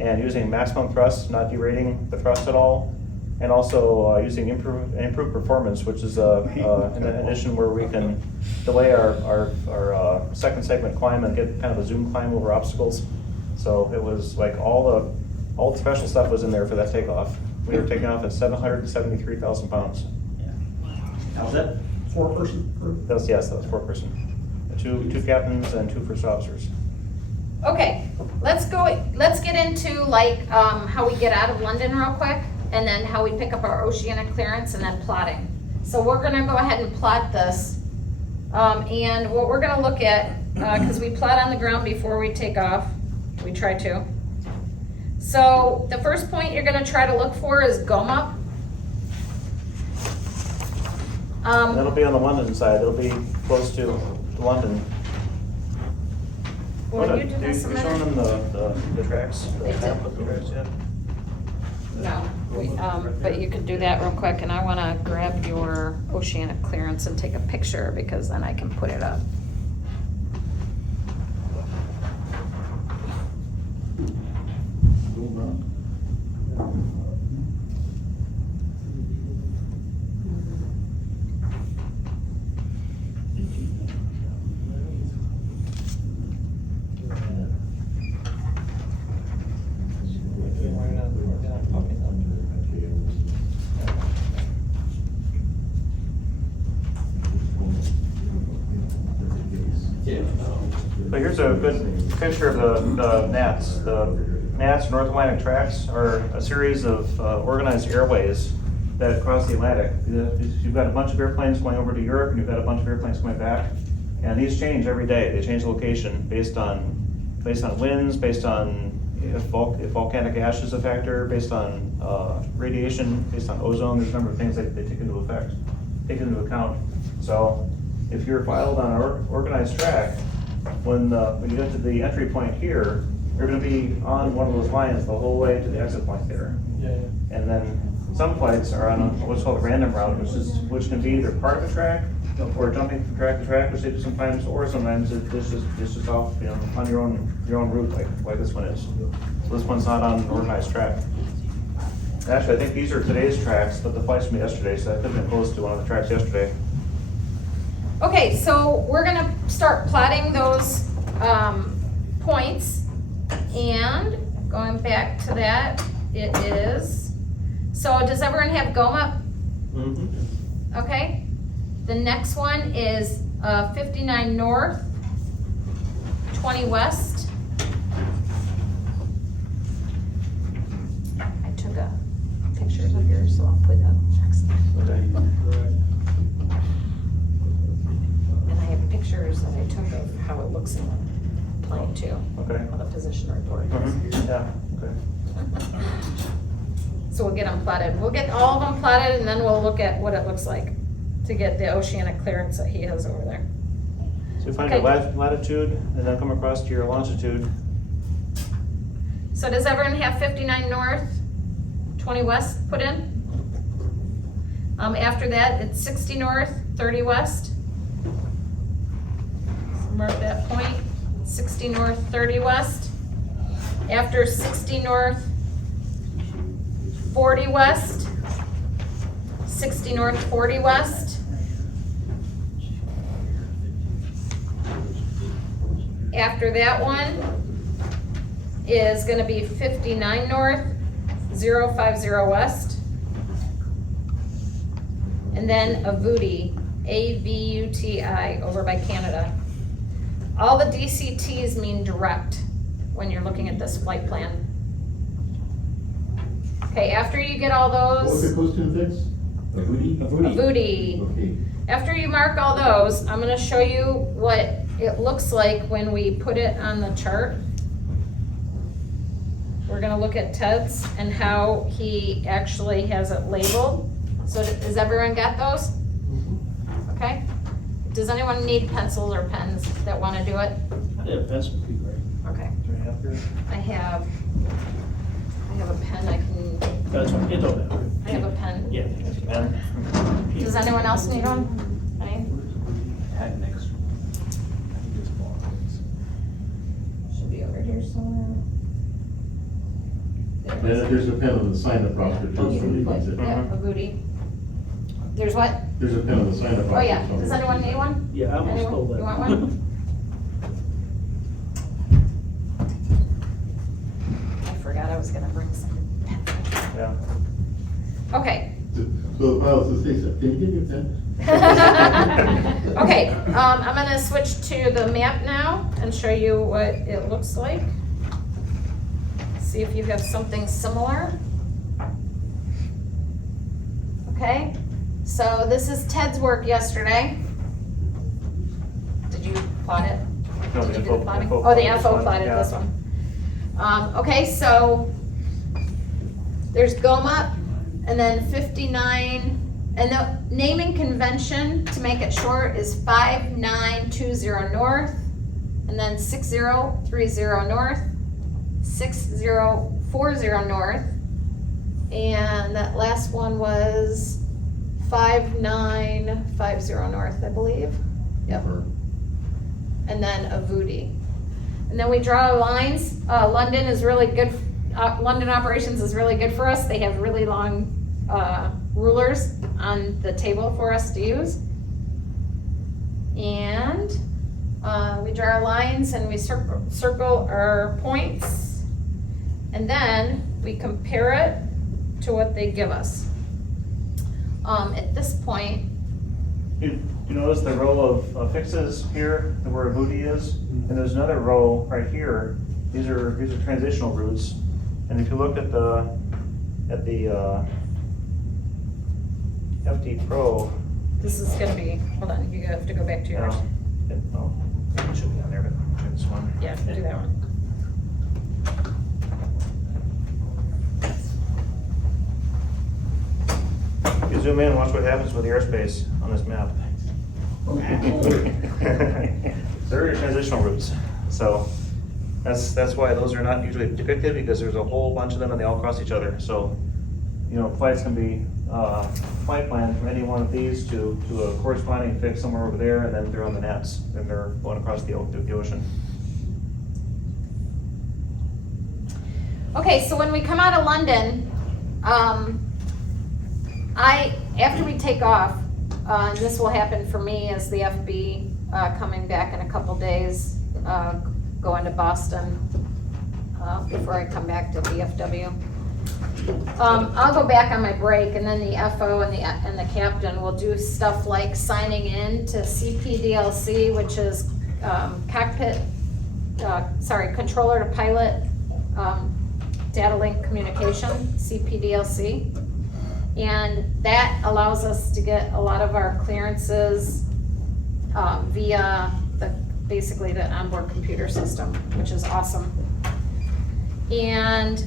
and using maximum thrust, not derating the thrust at all. And also using improved performance, which is in addition where we can delay our second segment climb and get kind of a zoom climb over obstacles. So it was like all the special stuff was in there for that takeoff. We were taking off at 773,000 pounds. Now, is that 4-person crew? That was 4-person. Two captains and 2 first officers. Okay, let's get into like how we get out of London real quick, and then how we pick up our oceanic clearance, and then plotting. So we're gonna go ahead and plot this. And what we're gonna look at, because we plot on the ground before we take off, we try to. So the first point you're gonna try to look for is GOMUP. That'll be on the London side. It'll be close to London. Will you do You're this a showing minute? them the tracks? They did. Map of the tracks, yeah. No, but you could do that real quick, and I wanna grab your oceanic clearance and take a picture, because then I can put it up. But here's a good picture of the NATs. The NATs, North Atlantic Tracks, are a series of organized airways that cross the Atlantic. You've got a bunch of airplanes going over to Europe, and you've got a bunch of airplanes coming back. And these change every day. They change location based on winds, based on if volcanic ash is a factor, based on radiation, based on ozone. There's a number of things that they take into account. So if you're filed on an organized track, when you get to the entry point here, you're going to be on one of those lines the whole way to the exit point there. And then some flights are on what's called a random route, which can be either part of a track or jumping from track to track, which they do sometimes, or sometimes it's just off, on your own route, like this one is. So this one's not on an organized track. Actually, I think these are today's tracks, but the flights from yesterday, so that could have been close to one of the tracks yesterday. Okay, so we're gonna start plotting those points, and going back to that, it is, so does everyone have GOMUP? Mm-hmm. Okay, the next one is 59 north, 20 west. I took pictures of yours, so I'll put that next. And I have pictures that I took of how it looks in the plane too. Okay. On the position report. Mhm. Yeah, okay. So we'll get them plotted. We'll get all of them plotted, and then we'll look at what it looks like to get the oceanic clearance that he has over there. So you find Okay. your latitude and then come across to your longitude. So does everyone have 59 north, 20 west put in? After that, it's 60 north, 30 west. So mark that point, 60 north, 30 west. After 60 north, 40 west. 60 north, 40 west. After that one is gonna be 59 north, 050 west. And then Avuti, A-V-U-T-I, over by Canada. all the DCTs mean direct when you're looking at this flight plan. Okay, after you get all What was the those, coast to fix? A booty? Voodoo. Okay. After you mark all those, I'm gonna show you what it looks like when we put it on the chart. We're gonna look at Ted's and how he actually has it labeled. So has everyone got those? Okay. Does anyone need pencils or pens that wanna do it? Yeah, pencil would be great. Okay. Do we have here? I have a pen I can, That's fine, it don't matter. I have a pen. Yeah. Ben? Does anyone else need one? Any? Had next. I think it's more. Should be over here somewhere. And there's a pen on the sign up roster too, so you can sit. Yeah, a booty. There's what? There's a pen on the sign up roster. Oh, yeah. Does anyone need one? Yeah, I almost Anyone? stole that. You want one? I forgot I was gonna bring some. Yeah. Okay. So the pilot says, hey, can you give me a pen? Okay, I'm gonna switch to the map now and show you what it looks like. See if you have something similar. Okay, so this is Ted's work yesterday. Did you plot it? No, Did the you do FO the plotting? FO Oh, the plotted FO this one, plotted yeah. this one. Okay, so there's Goma, and then 59, and the naming convention, to make it short, is 5920 north, and then 6030 north, 6040 north, and that last one was 5950 north, I believe. Yep. And then Avudi. And then we draw lines. London is really good, London operations is really good for us. They have really long rulers on the table for us to use. And we draw our lines and we circle our points. And then we compare it to what they give us. At this point, You notice the row of fixes here, where a booty is, and there's another row right here. These are transitional routes, and if you look at the FD Pro, this is gonna be, hold on, you have to go back to yours. it should be on there, but try this one. Yeah, do that one. You zoom in and watch what happens with the airspace on this map. They're your transitional routes, so that's why those are not usually depicted, because there's a whole bunch of them and they all cross each other. So, flights can be flight planned from any one of these to a corresponding fix somewhere over there, and then they're on the nets and they're going across the ocean. Okay, so when we come out of London, after we take off, and this will happen for me as the FB coming back in a couple days, going to Boston before I come back to DFW. I'll go back on my break, and then the FO and the captain will do stuff like signing in to CPDLC, which is controller to pilot data link communication, CPDLC. And that allows us to get a lot of our clearances via basically the onboard computer system, which is awesome. And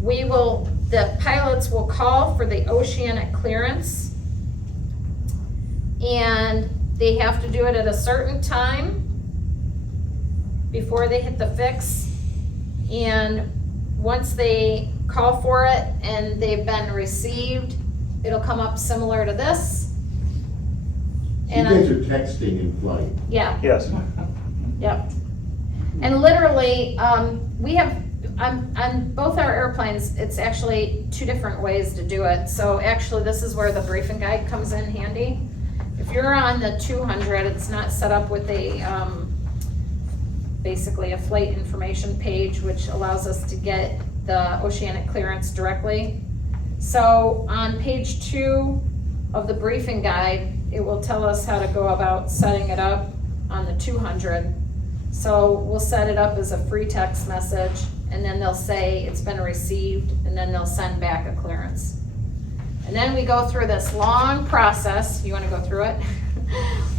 the pilots will call for the oceanic clearance, and they have to do it at a certain time before they hit the fix. And once they call for it and they've been received, it'll come up similar to this. You And guys are texting in flight. yeah, Yes. yep. And literally, we have, on both our airplanes, it's actually two different ways to do it. So actually, this is where the briefing guide comes in handy. If you're on the 200, it's not set up with basically a flight information page, which allows us to get the oceanic clearance directly. So on page 2 of the briefing guide, it will tell us how to go about setting it up on the 200. So we'll set it up as a free text message, and then they'll say it's been received, and then they'll send back a clearance. And then we go through this long process, you wanna go through it?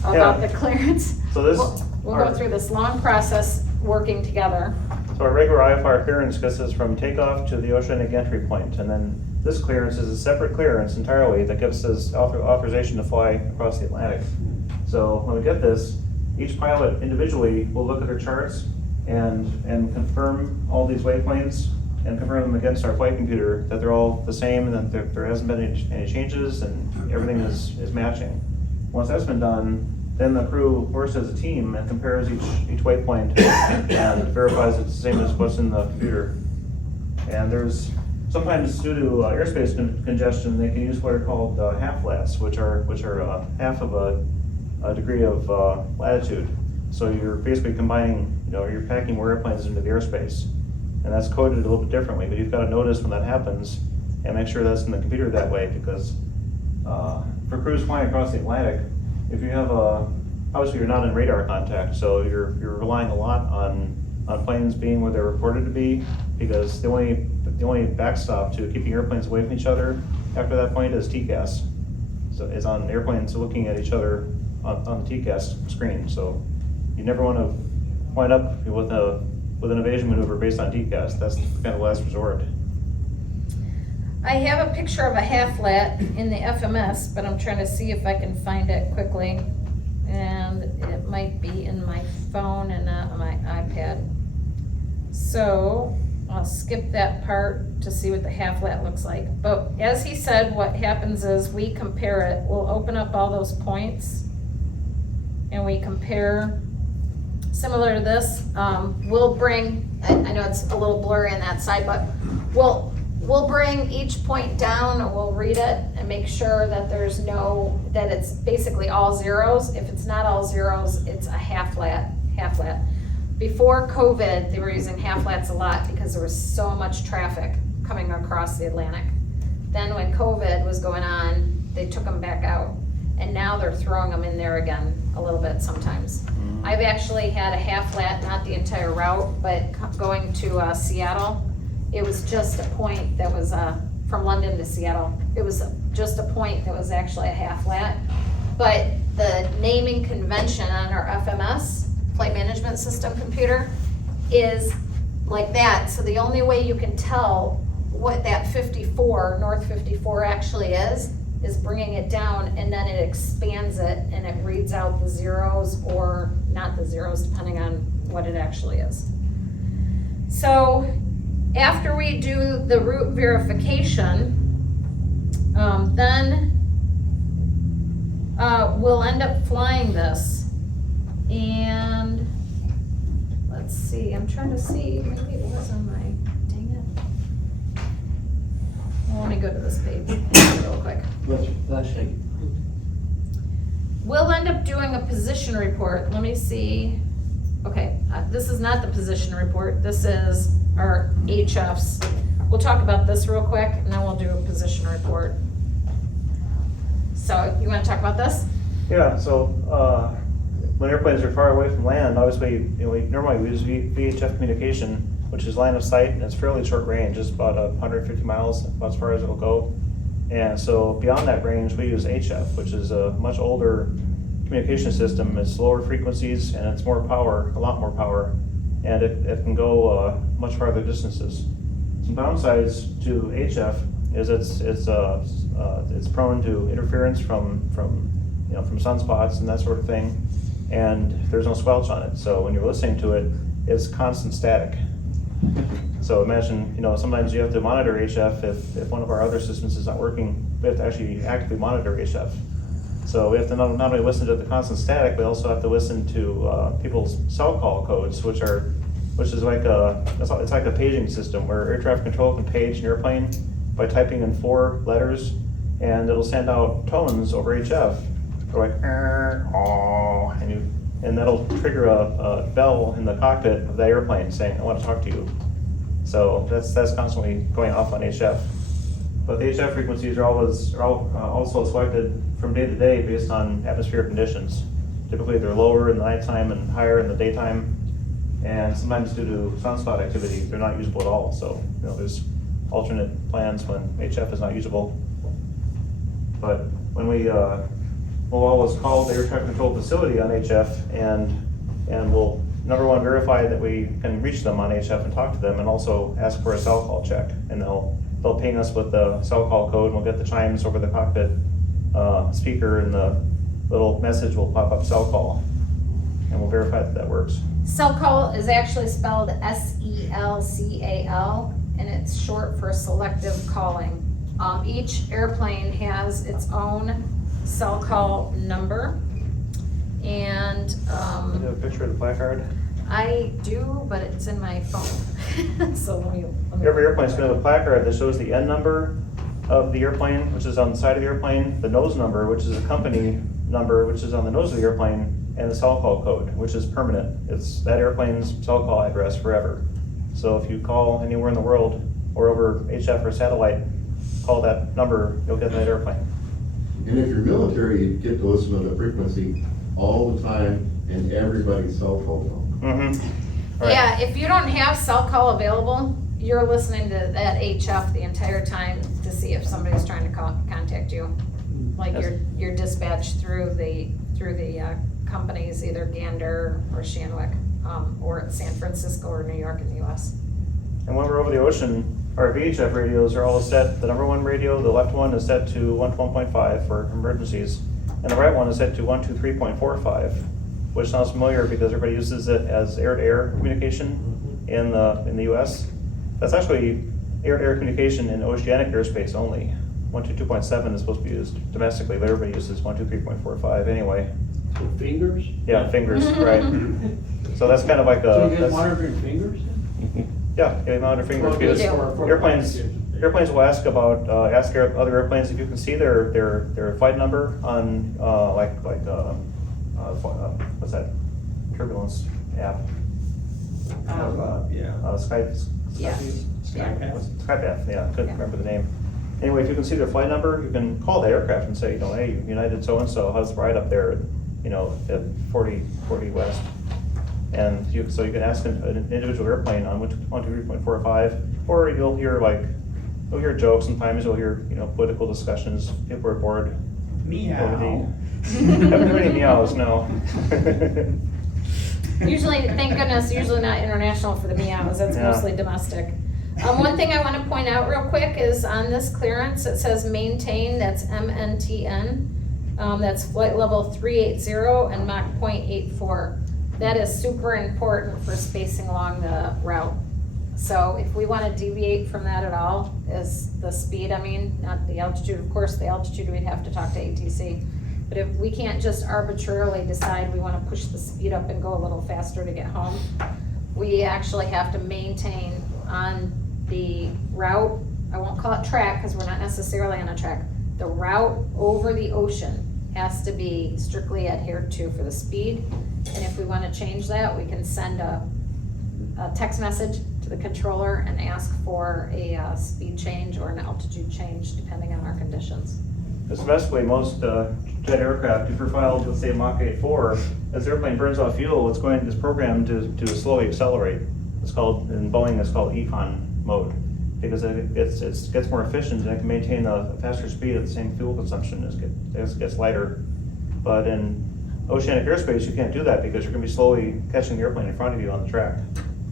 About Yeah. the clearance. So this- We'll go through this long process, working together. So our regular IFR clearance gets us from takeoff to the oceanic entry point, and then this clearance is a separate clearance entirely that gives us authorization to fly across the Atlantic. So when we get this, each pilot individually will look at their charts and confirm all these waypoints and confirm them against our flight computer that they're all the same and that there hasn't been any changes and everything is matching. Once that's been done, then the crew works as a team and compares each waypoint and verifies it's the same as what's in the computer. And there's, sometimes due to airspace congestion, they can use what are called half flats, which are half of a degree of latitude. So you're basically combining, you're packing more airplanes into the airspace. And that's coded a little bit differently, but you've got to notice when that happens and make sure that's in the computer that way, because for crews flying across the Atlantic, if you have obviously you're not in radar contact, so you're relying a lot on planes being where they're reported to be, because the only backstop to keeping airplanes away from each other after that point is TCAS. So it's on airplanes looking at each other on the TCAS screen. So you never want to wind up with an evasion maneuver based on TCAS. That's kind of last resort. I have a picture of a half flat in the FMS, but I'm trying to see if I can find it quickly. And it might be in my phone and not on my iPad. So I'll skip that part to see what the half flat looks like. But as he said, what happens is we compare it. We'll open up all those points and we compare. Similar to this, we'll bring, I know it's a little blurry on that side, but we'll bring each point down and we'll read it and make sure that that it's basically all zeros. If it's not all zeros, it's a half flat. Before COVID, they were using half flats a lot because there was so much traffic coming across the Atlantic. Then when COVID was going on, they took them back out. And now they're throwing them in there again a little bit sometimes. I've actually had a half flat, not the entire route, but going to Seattle, it was just a point that was from London to Seattle. It was just a point that was actually a half flat. But the naming convention on our FMS, Flight Management System computer, is like that. So the only way you can tell what that 54, North 54 actually is bringing it down, and then it expands it and it reads out the zeros or not the zeros, depending on what it actually is. So after we do the route verification, then we'll end up flying this. And let's see, I'm trying to see, maybe it was on my, dang it. Well, let me go to this page real quick. We'll end up doing a position report. Let me see. Okay, this is not the position report. This is our HFs. We'll talk about this real quick and then we'll do a position report. So you want to talk about this? Yeah, so when airplanes are far away from land, obviously, normally we use VHF communication, which is line of sight, and it's fairly short range. It's about 150 miles, about as far as it'll go. And so beyond that range, we use HF, which is a much older communication system. It's lower frequencies and it's more power, a lot more power, and it can go much farther distances. Some downsides to HF is it's prone to interference from sunspots and that sort of thing, and there's no squelch on it. So when you're listening to it, it's constant static. So imagine, sometimes you have to monitor HF if one of our other systems is not working. We have to actually actively monitor HF. So we have to not only listen to the constant static, we also have to listen to people's cell call codes, which is like it's like a paging system where air traffic control can page an airplane by typing in 4 letters, and it'll send out tones over HF. They're like, oh, and that'll trigger a bell in the cockpit of the airplane saying, I want to talk to you. So that's constantly going off on HF. But the HF frequencies are also selected from day to day based on atmospheric conditions. Typically they're lower in the nighttime and higher in the daytime. And sometimes due to sunspot activity, they're not usable at all, so, there's alternate plans when HF is not usable. But when we'll always call the air traffic control facility on HF and we'll, number one, verify that we can reach them on HF and talk to them, and also ask for a cell call check. And they'll ping us with the cell call code, and we'll get the chimes over the cockpit speaker, and the little message will pop up cell call, and we'll verify that works. Cell call is actually spelled SELCAL, and it's short for selective calling. Each airplane has its own cell call number, and Do you have a picture of the placard? I do, but it's in my phone. So let me. Every airplane's gonna have a placard that shows the N number of the airplane, which is on the side of the airplane, the nose number, which is a company number, which is on the nose of the airplane, and the cell call code, which is permanent. It's that airplane's cell call address forever. So if you call anywhere in the world, or over HF or satellite, call that number, you'll get that airplane. And if you're military, you get to listen to the frequency all the time in everybody's cell phone. Mm-hmm. Right. Yeah, if you don't have cell call available, you're listening to that HF the entire time to see if somebody's trying to contact you. Like your dispatch through the companies, either Gander or Shanwick, or at San Francisco or New York in the US. And when we're over the ocean, our VHF radios are all set. The number one radio, the left one is set to 112.5 for emergencies, and the right one is set to 123.45, which sounds familiar because everybody uses it as air-to-air communication in the US. That's actually air-to-air communication in oceanic airspace only. 122.7 is supposed to be used domestically, but everybody uses 123.45 anyway. So fingers? Yeah, fingers, right. So that's kind of like So you a, guys monitoring fingers then? yeah, you monitor fingers, Well, because yeah. airplanes will ask about, other airplanes if you can see their flight number on, what's that, turbulence app? Skypath, yeah, I couldn't Yeah. remember the name. Anyway, if you can see their flight number, you can call the aircraft and say, hey, United so-and-so, how's the ride up there, at 40 west? And so you can ask an individual airplane on 123.45, or you'll hear jokes, sometimes you'll hear, political discussions, people are bored. Meow. Haven't heard any meows, no. Usually, thank goodness, usually not international for the meows, that's Yeah. mostly domestic. One thing I wanna point out real quick is on this clearance, it says maintain, that's MNTN. That's flight level 380 and Mach 0.84. That is super important for spacing along the route. So if we wanna deviate from that at all, is the speed, not the altitude, of course, the altitude we'd have to talk to ATC. But if we can't just arbitrarily decide we wanna push the speed up and go a little faster to get home, we actually have to maintain on the route, I won't call it track, because we're not necessarily on a track. The route over the ocean has to be strictly adhered to for the speed. And if we wanna change that, we can send a text message to the controller and ask for a speed change or an altitude change, depending on our conditions. Especially most jet aircraft, if you're filed with, say, Mach 8.4, as the airplane burns off fuel, it's programmed to slowly accelerate. It's called, in Boeing, it's called econ mode, because it gets more efficient and it can maintain a faster speed at the same fuel consumption as it gets lighter. But in oceanic airspace, you can't do that because you're gonna be slowly catching the airplane in front of you on the track.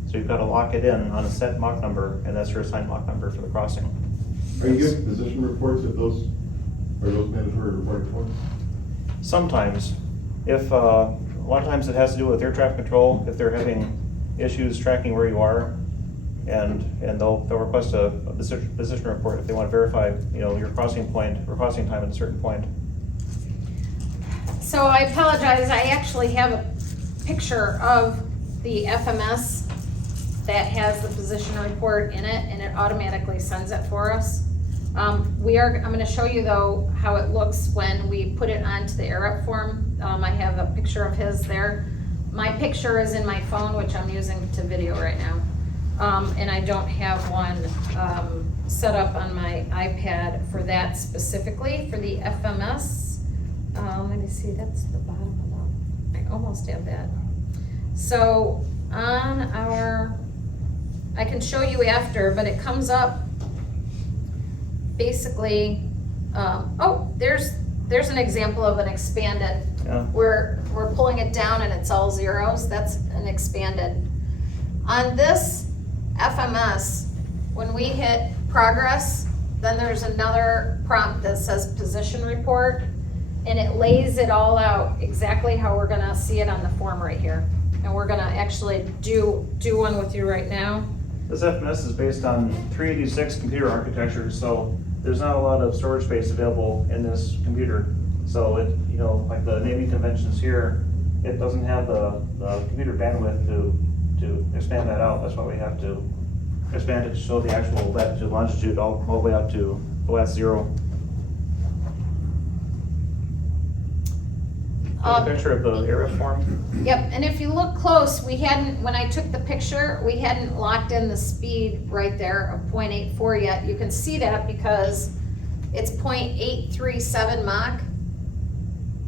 So you've gotta lock it in on a set Mach number, and that's your assigned Mach number for the crossing. Are you getting position reports of those, are those mandatory reporting for? Sometimes, if, a lot of times it has to do with air traffic control, if they're having issues tracking where you are, and they'll request a position report if they want to verify, your crossing point, or crossing time at a certain point. So I apologize, I actually have a picture of the FMS that has the position report in it, and it automatically sends it for us. I'm gonna show you though how it looks when we put it onto the AirUp form. I have a picture of his there. My picture is in my phone, which I'm using to video right now. And I don't have one set up on my iPad for that specifically, for the FMS. Let me see, that's the bottom of that. I almost have that. So on our, I can show you after, but it comes up basically, oh, there's an example of an expanded. Yeah. We're pulling it down and it's all zeros, that's an expanded. On this FMS, when we hit progress, then there's another prompt that says position report, and it lays it all out exactly how we're gonna see it on the form right here. And we're gonna actually do one with you right now. This FMS is based on 386 computer architecture, so there's not a lot of storage space available in this computer. So it, you know, like the naming conventions here, it doesn't have the computer bandwidth to expand that out. That's why we have to expand it to show the actual latitude, longitude, all the way up to OS 0. A picture of the area form. Yep, and if you look close, we hadn't, when I took the picture, we hadn't locked in the speed right there of 0.84 yet. You can see that because it's 0.837 Mach,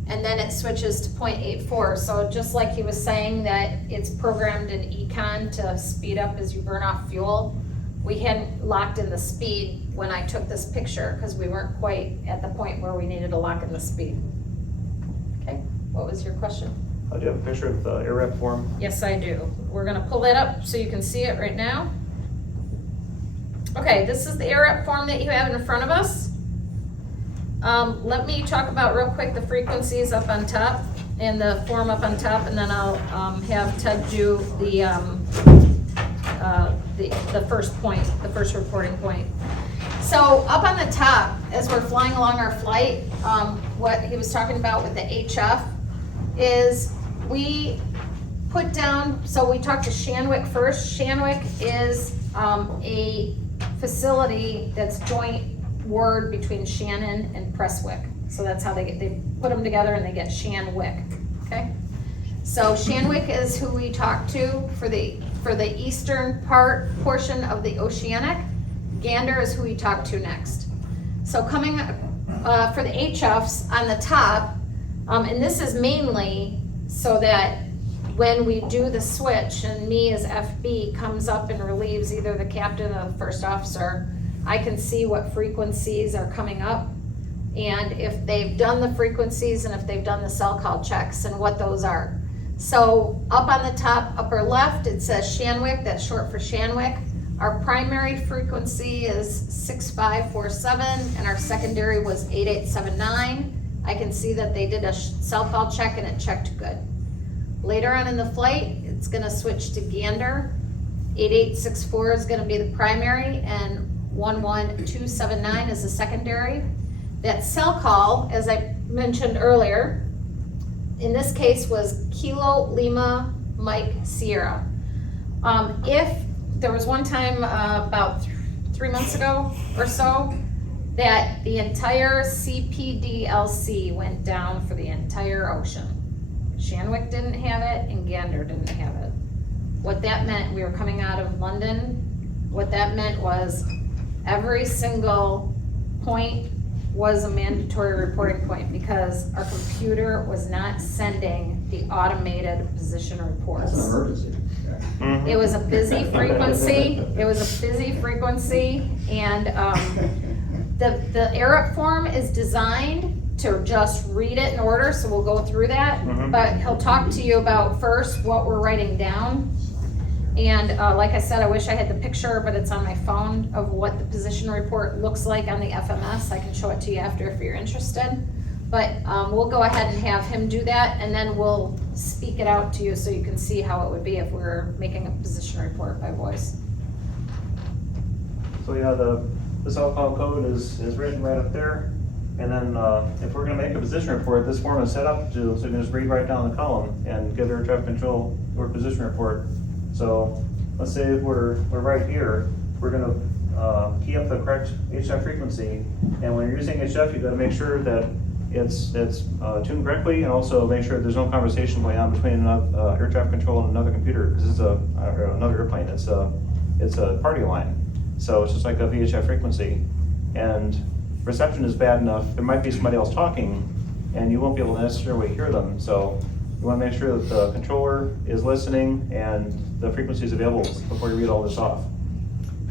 and then it switches to 0.84. So just like he was saying that it's programmed in Econ to speed up as you burn off fuel, we hadn't locked in the speed when I took this picture because we weren't quite at the point where we needed to lock in the speed. Okay, what was your question? Do you have a picture of the AirRep form? Yes, I do. We're gonna pull that up so you can see it right now. Okay, this is the AirRep form that you have in front of us. Let me talk about real quick the frequencies up on top and the form up on top, and then I'll have Ted do the first point, the first reporting point. So up on the top, as we're flying along our flight, what he was talking about with the HF is we put down, so we talked to Shanwick first. Shanwick is a facility that's joint word between Shannon and Prestwick. So that's how they put them together and they get Shanwick, okay? So Shanwick is who we talked to for the eastern portion of the Oceanic. Gander is who we talked to next. So coming for the HFs on the top, and this is mainly so that when we do the switch and me as FB comes up and relieves either the captain or the first officer, I can see what frequencies are coming up and if they've done the frequencies and if they've done the cell call checks and what those are. So up on the top upper left, it says Shanwick, that's short for Shanwick. Our primary frequency is 6547 and our secondary was 8879. I can see that they did a cell call check and it checked good. Later on in the flight, it's gonna switch to Gander. 8864 is gonna be the primary and 11279 is the secondary. That cell call, as I mentioned earlier, in this case was Kilo Lima Mike Sierra. If there was one time about 3 months ago or so that the entire CPDLC went down for the entire ocean. Shanwick didn't have it and Gander didn't have it. What that meant, we were coming out of London, what that meant was every single point was a mandatory reporting point because our computer was not sending the automated position reports. That's an emergency. It was a busy frequency, and the AirUp form is designed to just read it in order, so we'll go through that. But he'll talk to you about first what we're writing down. And like I said, I wish I had the picture, but it's on my phone of what the position report looks like on the FMS. I can show it to you after if you're interested. But we'll go ahead and have him do that, and then we'll speak it out to you so you can see how it would be if we're making a position report by voice. So yeah, the cell call code is written right up there. And then if we're gonna make a position report, this form is set up so you can just read right down the column and give air traffic control your position report. So let's say we're right here, we're gonna key up the correct HF frequency. And when you're using HF, you gotta make sure that it's tuned correctly, and also make sure there's no conversation going on between air traffic control and another computer, because it's another airplane. It's a party line, so it's just like a VHF frequency. And reception is bad enough. There might be somebody else talking, and you won't be able to necessarily hear them. So you want to make sure that the controller is listening and the frequencies available before you read all this off.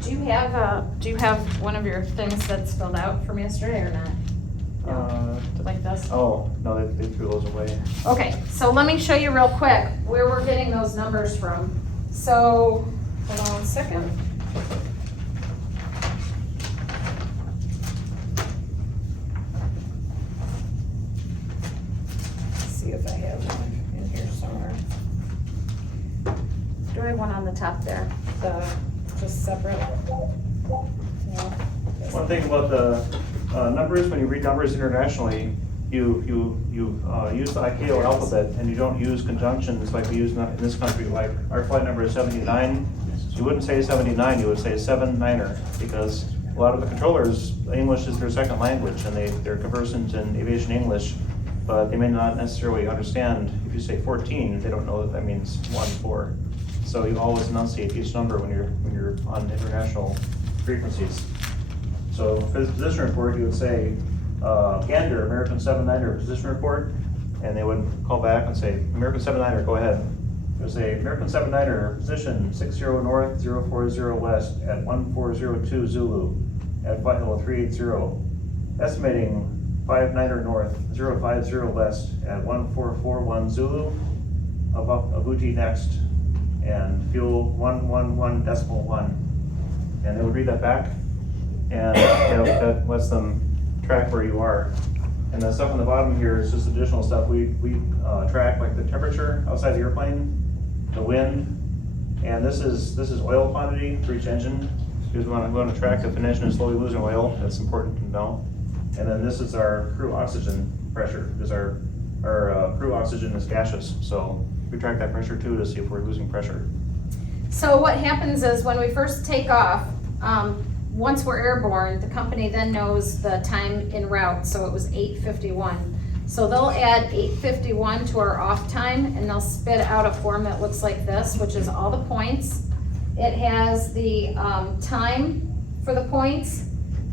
Do you have one of your things that's filled out from yesterday or not? Like this? Oh, no, they threw those away. Okay, so let me show you real quick where we're getting those numbers from. So, hold on one second. Let's see if I have one in here somewhere. Do I have one on the top there? Just separate? No. One thing about the numbers, when you read numbers internationally, you use the ICAO alphabet and you don't use conjunctions like we use in this country. Like our flight number is 79. You wouldn't say 79, you would say 79er, because a lot of the controllers, English is their second language and they're conversant in aviation English, but they may not necessarily understand. If you say 14, they don't know that means 1-4. So you always enunciate each number when you're on international frequencies. So for the position report, you would say, Gander, American 79er position report, and they would call back and say, American 79er, go ahead. They would say, American 79er, position 60 north, 040 west at 1402 Zulu at flight level 380. Estimating 59er north, 050 west at 1441 Zulu, Abuji next, and fuel 111.1. And they would read that back, and that lets them track where you are. And the stuff on the bottom here is just additional stuff. We track like the temperature outside the airplane, the wind, and this is oil quantity for each engine, because we want to track if an engine is slowly losing oil. That's important to know. And then this is our crew oxygen pressure, because our crew oxygen is gaseous, so we track that pressure too to see if we're losing pressure. So what happens is when we first take off, once we're airborne, the company then knows the time en route, so it was 8:51. So they'll add 8:51 to our off time, and they'll spit out a form that looks like this, which is all the points. It has the time for the points,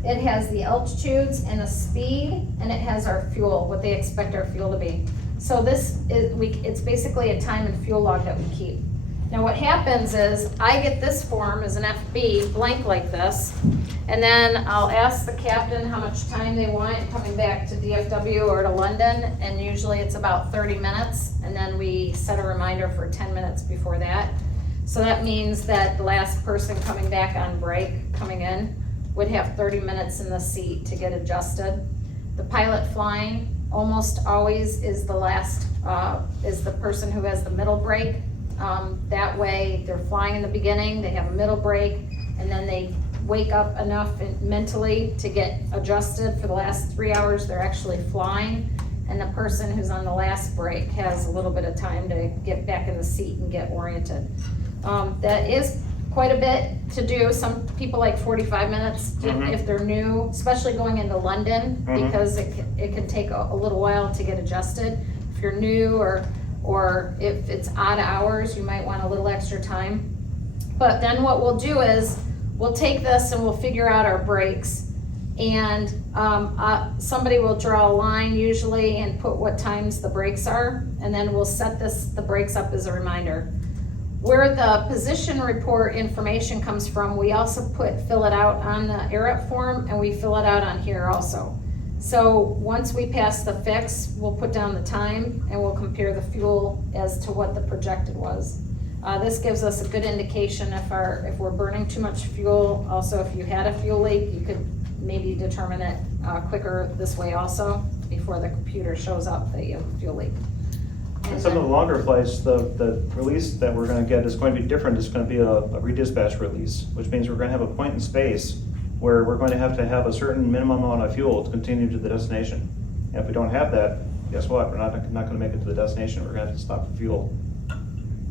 it has the altitudes and the speed, and it has our fuel, what they expect our fuel to be. So this is, it's basically a time and fuel log that we keep. Now what happens is, I get this form as an FB, blank like this, and then I'll ask the captain how much time they want coming back to DFW or to London, and usually it's about 30 minutes, and then we set a reminder for 10 minutes before that. So that means that the last person coming back on break, coming in, would have 30 minutes in the seat to get adjusted. The pilot flying almost always is the last, is the person who has the middle break. That way they're flying in the beginning, they have a middle break, and then they wake up enough mentally to get adjusted for the last 3 hours they're actually flying. And the person who's on the last break has a little bit of time to get back in the seat and get oriented. That is quite a bit to do. Some people like 45 minutes if they're new, especially going into London, because it can take a little while to get adjusted. If you're new or if it's odd hours, you might want a little extra time. But then what we'll do is, we'll take this and we'll figure out our breaks. And somebody will draw a line usually and put what times the breaks are, and then we'll set the breaks up as a reminder. Where the position report information comes from, we also fill it out on the ARIP form, and we fill it out on here also. So once we pass the fix, we'll put down the time and we'll compare the fuel as to what the projected was. This gives us a good indication if we're burning too much fuel. Also, if you had a fuel leak, you could maybe determine it quicker this way also, before the computer shows up that you have a fuel leak. And some of the longer flights, the release that we're going to get is going to be different. It's going to be a redispatch release, which means we're going to have a point in space where we're going to have a certain minimum amount of fuel to continue to the destination. And if we don't have that, guess what? We're not going to make it to the destination. We're going to have to stop for fuel.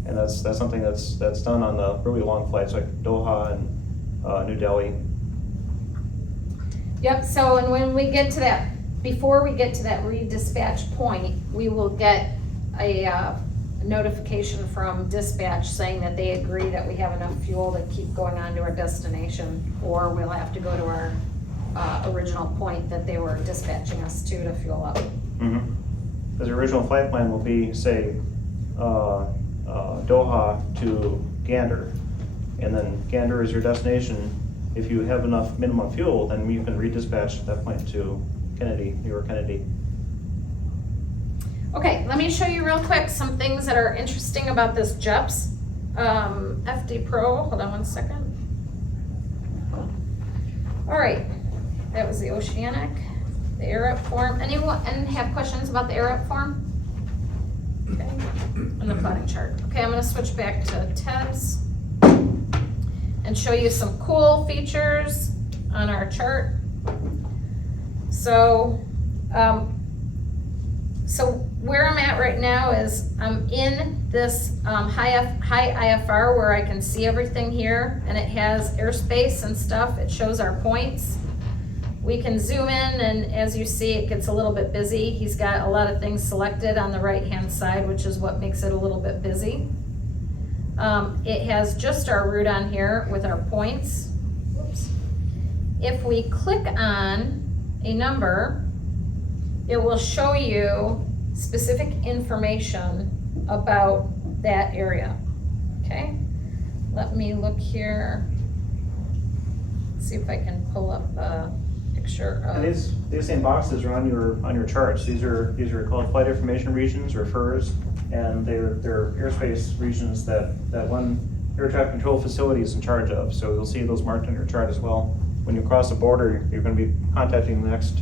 And that's something that's done on the really long flights like Doha and New Delhi. Yep, so and when we get to that, before we get to that redispatch point, we will get a notification from dispatch saying that they agree that we have enough fuel to keep going on to our destination, or we'll have to go to our original point that they were dispatching us to fuel up. Because the original flight plan will be, say, Doha to Gander. And then Gander is your destination. If you have enough minimum fuel, then you can redispatch at that point to Kennedy, New York Kennedy. Okay, let me show you real quick some things that are interesting about this JEPS FD Pro. Hold on one second. All right, that was the Oceanic, the AirUp form. Anyone have questions about the AirUp form? Okay, and the plotting chart. Okay, I'm gonna switch back to TEBS and show you some cool features on our chart. So, where I'm at right now is I'm in this high IFR where I can see everything here, and it has airspace and stuff. It shows our points. We can zoom in, and as you see, it gets a little bit busy. He's got a lot of things selected on the right-hand side, which is what makes it a little bit busy. It has just our route on here with our points. Whoops. If we click on a number, it will show you specific information about that area, okay? Let me look here, see if I can pull up a picture of. And these same boxes are on your charts. These are called flight information regions or FIRs, and they're airspace regions that one air traffic control facility is in charge of. So you'll see those marked on your chart as well. When you cross the border, you're going to be contacting the next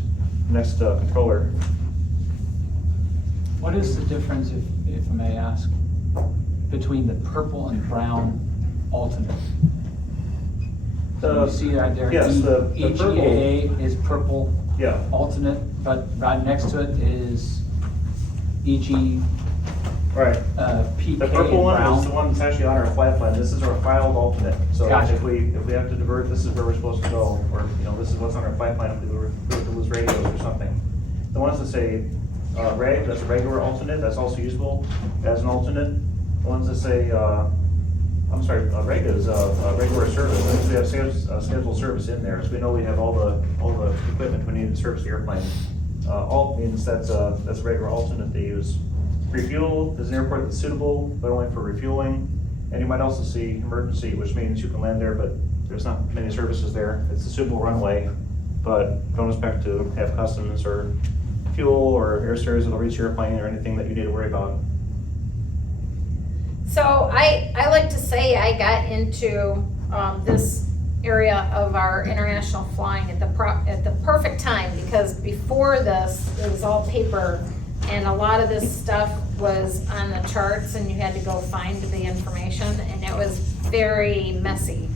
controller. What is the difference, if I may ask, between the purple and brown alternate? You see right there? Yes, the purple. EAA is purple Yeah. alternate, but right next to it is EG, Right. PK The purple one brown. is the one that's actually on our flight plan. This is our filed alternate. So Gotcha. if we have to divert, this is where we're supposed to go, or, this is what's on our flight plan if we were to lose radios or something. The ones that say, that's a regular alternate, that's also useful as an alternate. The ones that say, reg is, regular service, we have scheduled service in there, so we know we have all the equipment we need to service the airplane. Alt means that's a regular alternate they use. Refuel is an airport that's suitable, but only for refueling. And you might also see emergency, which means you can land there, but there's not many services there. It's a suitable runway, but don't expect to have customs or fuel or air service that'll reach your airplane or anything that you need to worry about. So I like to say I got into this area of our international flying at the perfect time, because before this, it was all paper, and a lot of this stuff was on the charts, and you had to go find the information, and it was very messy.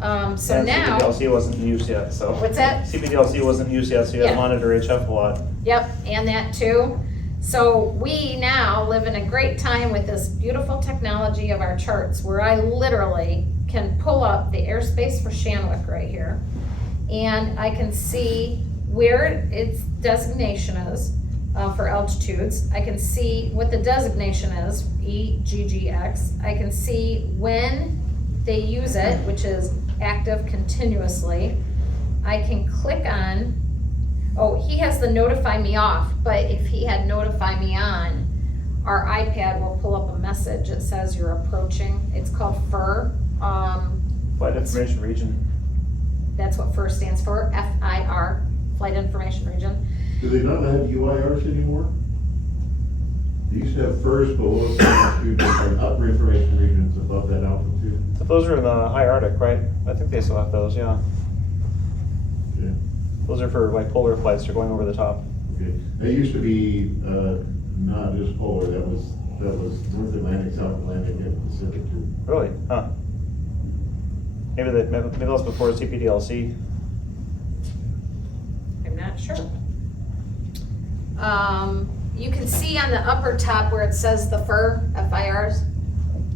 So And now, CPDLC wasn't in use yet, so. What's that? CPDLC wasn't in use yet, so you had to Yeah. monitor HF a lot. yep, and that too. So we now live in a great time with this beautiful technology of our charts, where I literally can pull up the airspace for Shanwick right here, and I can see where its designation is for altitudes. I can see what the designation is, EGGX. I can see when they use it, which is active continuously. I can click on, he has the notify me off, but if he had notify me on, our iPad will pull up a message that says you're approaching. It's called FIR. Flight information region. That's what FIR stands for, FIR, Flight Information Region. Do they not have UIRs anymore? They used to have FIRs below altitude and upper information regions above that altitude. So those are in the high Arctic, right? I think they still have those, yeah. Yeah. Those are for like polar flights, they're going over the top. Okay. It used to be, not just polar, that was North Atlantic, South Atlantic, and Pacific too. Really? Huh. Maybe that was before CPDLC. I'm not sure. You can see on the upper top where it says the FIR, FIRs.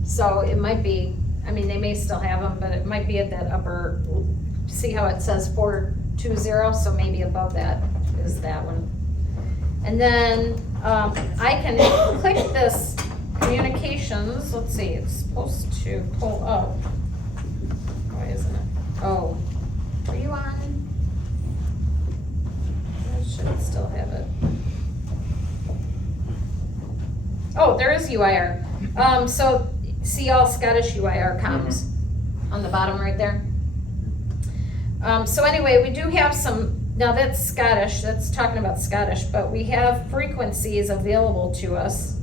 So it might be, they may still have them, but it might be at that upper, see how it says 420, so maybe above that is that one. And then I can click this communications, let's see, it's supposed to pull up. Why isn't it? Oh, are you on? I should still have it. Oh, there is UIR. So see all Scottish UIR comms on the bottom right there. So anyway, we do have some, now that's Scottish, that's talking about Scottish, but we have frequencies available to us.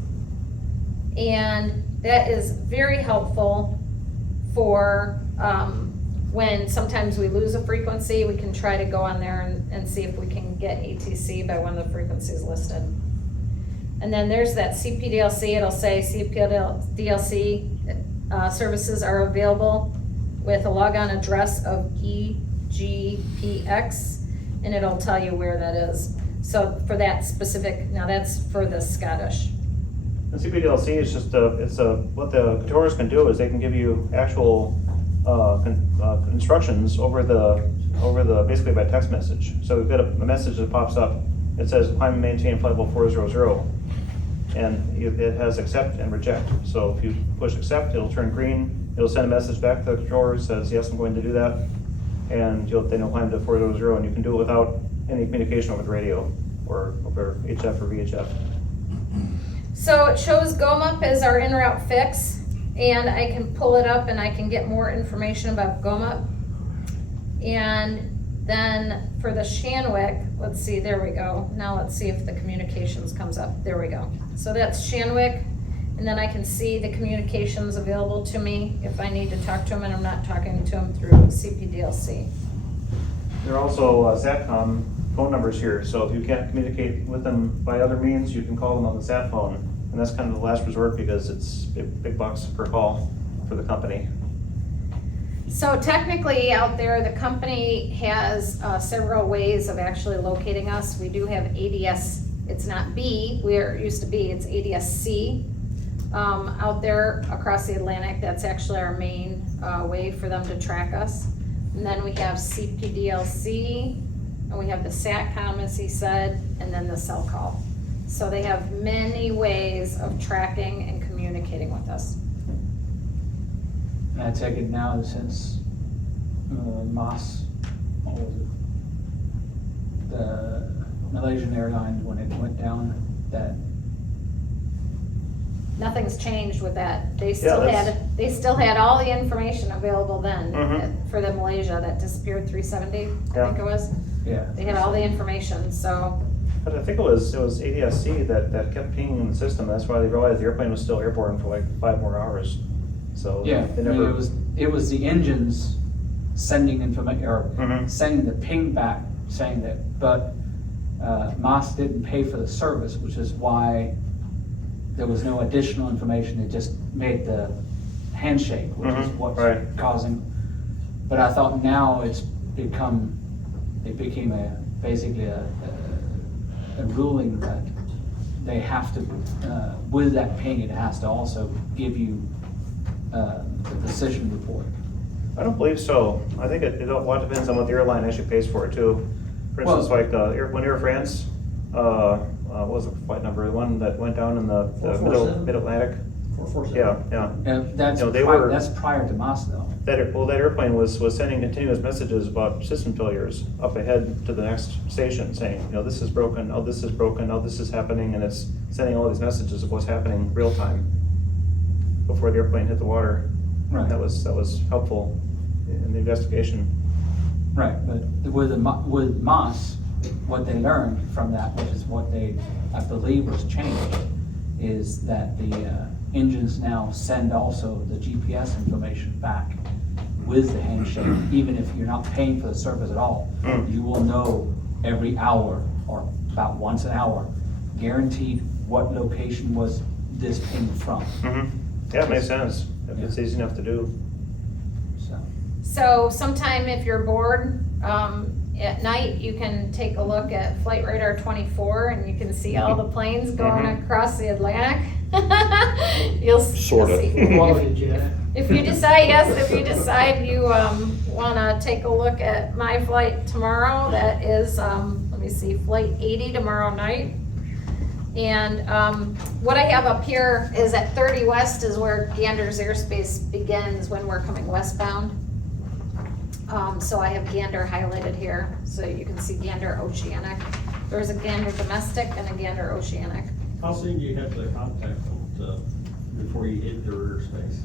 And that is very helpful for when sometimes we lose a frequency, we can try to go on there and see if we can get ATC by one of the frequencies listed. And then there's that CPDLC, it'll say CPDLC services are available with a logon address of EGPX, and it'll tell you where that is. So for that specific, now that's for the Scottish. The CPDLC is just what the controllers can do is they can give you actual instructions over the basically by text message. So we've got a message that pops up. It says climb and maintain flight level 400, and it has accept and reject. So if you push accept, it'll turn green. It'll send a message back to the controller that says yes, I'm going to do that, and then you'll climb to 400, and you can do it without any communication over the radio or over HF or VHF. So it shows GOMUP as our en route fix, and I can pull it up and I can get more information about GOMUP. And then for the Shanwick, let's see, there we go. Now let's see if the communications comes up. There we go. So that's Shanwick, and then I can see the communications available to me if I need to talk to them and I'm not talking to them through CPDLC. There are also SATCOM phone numbers here, so if you can't communicate with them by other means, you can call them on the SAT phone. And that's kind of the last resort because it's big bucks per call for the company. So technically out there, the company has several ways of actually locating us. We do have ADS, it's not B, where it used to be, it's ADS-C. Out there across the Atlantic, that's actually our main way for them to track us. And then we have CPDLC, and we have the SATCOM, as he said, and then the cell call. So they have many ways of tracking and communicating with us. And I take it now since Moss, what was it? The Malaysian Airlines, when it went down, that Nothing's changed with that. They that's- still had all the information available then Mhm. for the Malaysia that disappeared 370, I Yeah. think it was. yeah. They had all the information, so. But I think it was ADSC that kept pinging the system. That's why they realized the airplane was still airborne for like 5 more hours. So Yeah, they I mean, never. it was the engines sending information, or Mhm. sending the ping back, saying that, but Moss didn't pay for the service, which is why there was no additional information. It just made the handshake, which is Mhm, what's right. causing. But I thought now it became basically a ruling that they have to, with that ping, it has to also give you the position report. I don't believe so. I think it a lot depends on what the airline actually pays for it too. For instance, Well- like when Air France, what was the flight number? The one that went down in the 447? mid-Atlantic? 447. Yeah. That's You know, they were- that's prior to Moss though. That airplane was sending continuous messages about system failures up ahead to the next station saying, this is broken, oh, this is broken, oh, this is happening, and it's sending all these messages of what's happening real time before the airplane hit the water. Right. That was helpful in the investigation. Right, but with Moss, what they learned from that, which is what I believe was changed, is that the engines now send also the GPS information back with the handshake, even if you're not paying for the service at all. Mm. You will know every hour, or about once an hour, guaranteed what location was this ping from. Mm-hmm. Yeah, it makes sense. It's easy enough to do. So sometime if you're bored, at night, you can take a look at Flight Radar 24 and you can see all the planes going Mhm. across the Atlantic. You'll Sorta. see. Quality jet. If you decide you wanna take a look at my flight tomorrow, that is, let me see, Flight 80 tomorrow night. And what I have up here is at 30 West is where Gander's airspace begins when we're coming westbound. So I have Gander highlighted here, so you can see Gander Oceanic. There's a Gander Domestic and a Gander Oceanic. How soon do you have to contact them to before you hit their airspace?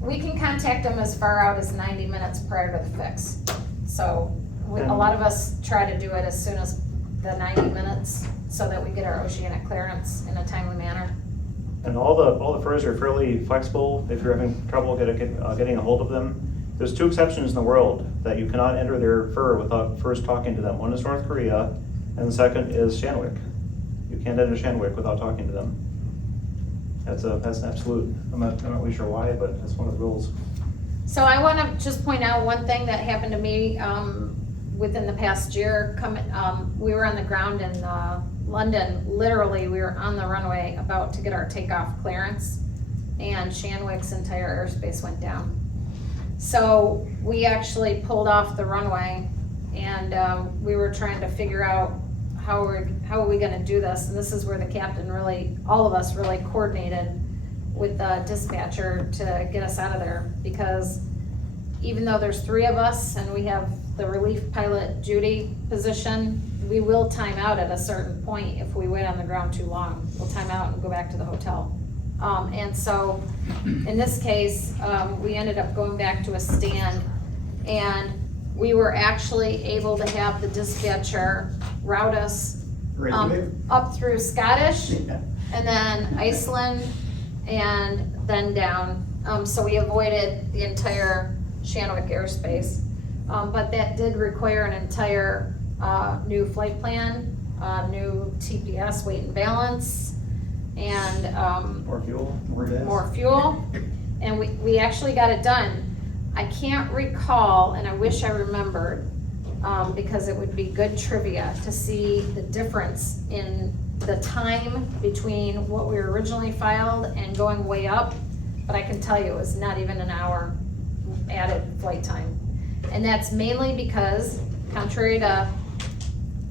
We can contact them as far out as 90 minutes prior to the fix. So a lot of us try to do it as soon as the 90 minutes so that we get our oceanic clearance in a timely manner. And all the furs are fairly flexible if you're having trouble getting a hold of them. There's 2 exceptions in the world that you cannot enter their fur without first talking to them. One is North Korea, and the second is Shanwick. You can't enter Shanwick without talking to them. That's an absolute. I'm not really sure why, but that's one of the rules. So I want to just point out one thing that happened to me within the past year. We were on the ground in London. Literally, we were on the runway about to get our takeoff clearance, and Shanwick's entire airspace went down. So we actually pulled off the runway, and we were trying to figure out how are we going to do this. And this is where the captain really, all of us really coordinated with the dispatcher to get us out of there, because even though there's 3 of us and we have the relief pilot Judy position, we will time out at a certain point if we wait on the ground too long. We'll time out and go back to the hotel. And so in this case, we ended up going back to a stand, and we were actually able to have the dispatcher route us up through Scottish and then Iceland and then down. So we avoided the entire Shanwick airspace. But that did require an entire new flight plan, new TPS weight and balance, and More fuel. more fuel. And we actually got it done. I can't recall, and I wish I remembered, because it would be good trivia to see the difference in the time between what we originally filed and going way up. But I can tell you it was not even an hour added flight time. And that's mainly because, contrary to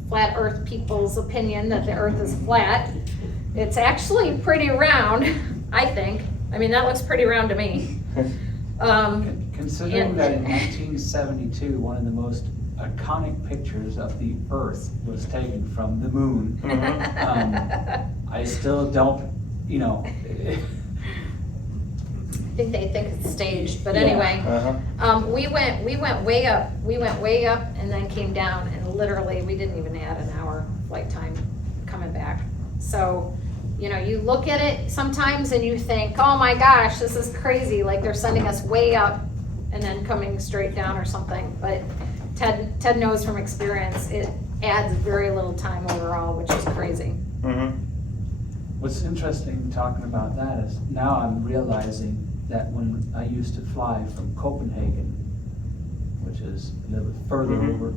flat earth people's opinion that the earth is flat, it's actually pretty round, I think. I mean, that looks pretty round to me. Considering that in 1972, one of the most iconic pictures of the Earth was taken from the moon, I still don't, I think they think it's staged, but Yeah. anyway, we went way up, and then came down, and literally, we didn't even add an hour flight time coming back. So, you look at it sometimes and you think, oh my gosh, this is crazy, like they're sending us way up and then coming straight down or something, but Ted knows from experience, it adds very little time overall, which is crazy. What's interesting talking about that is now I'm realizing that when I used to fly from Copenhagen, which is a little bit further over,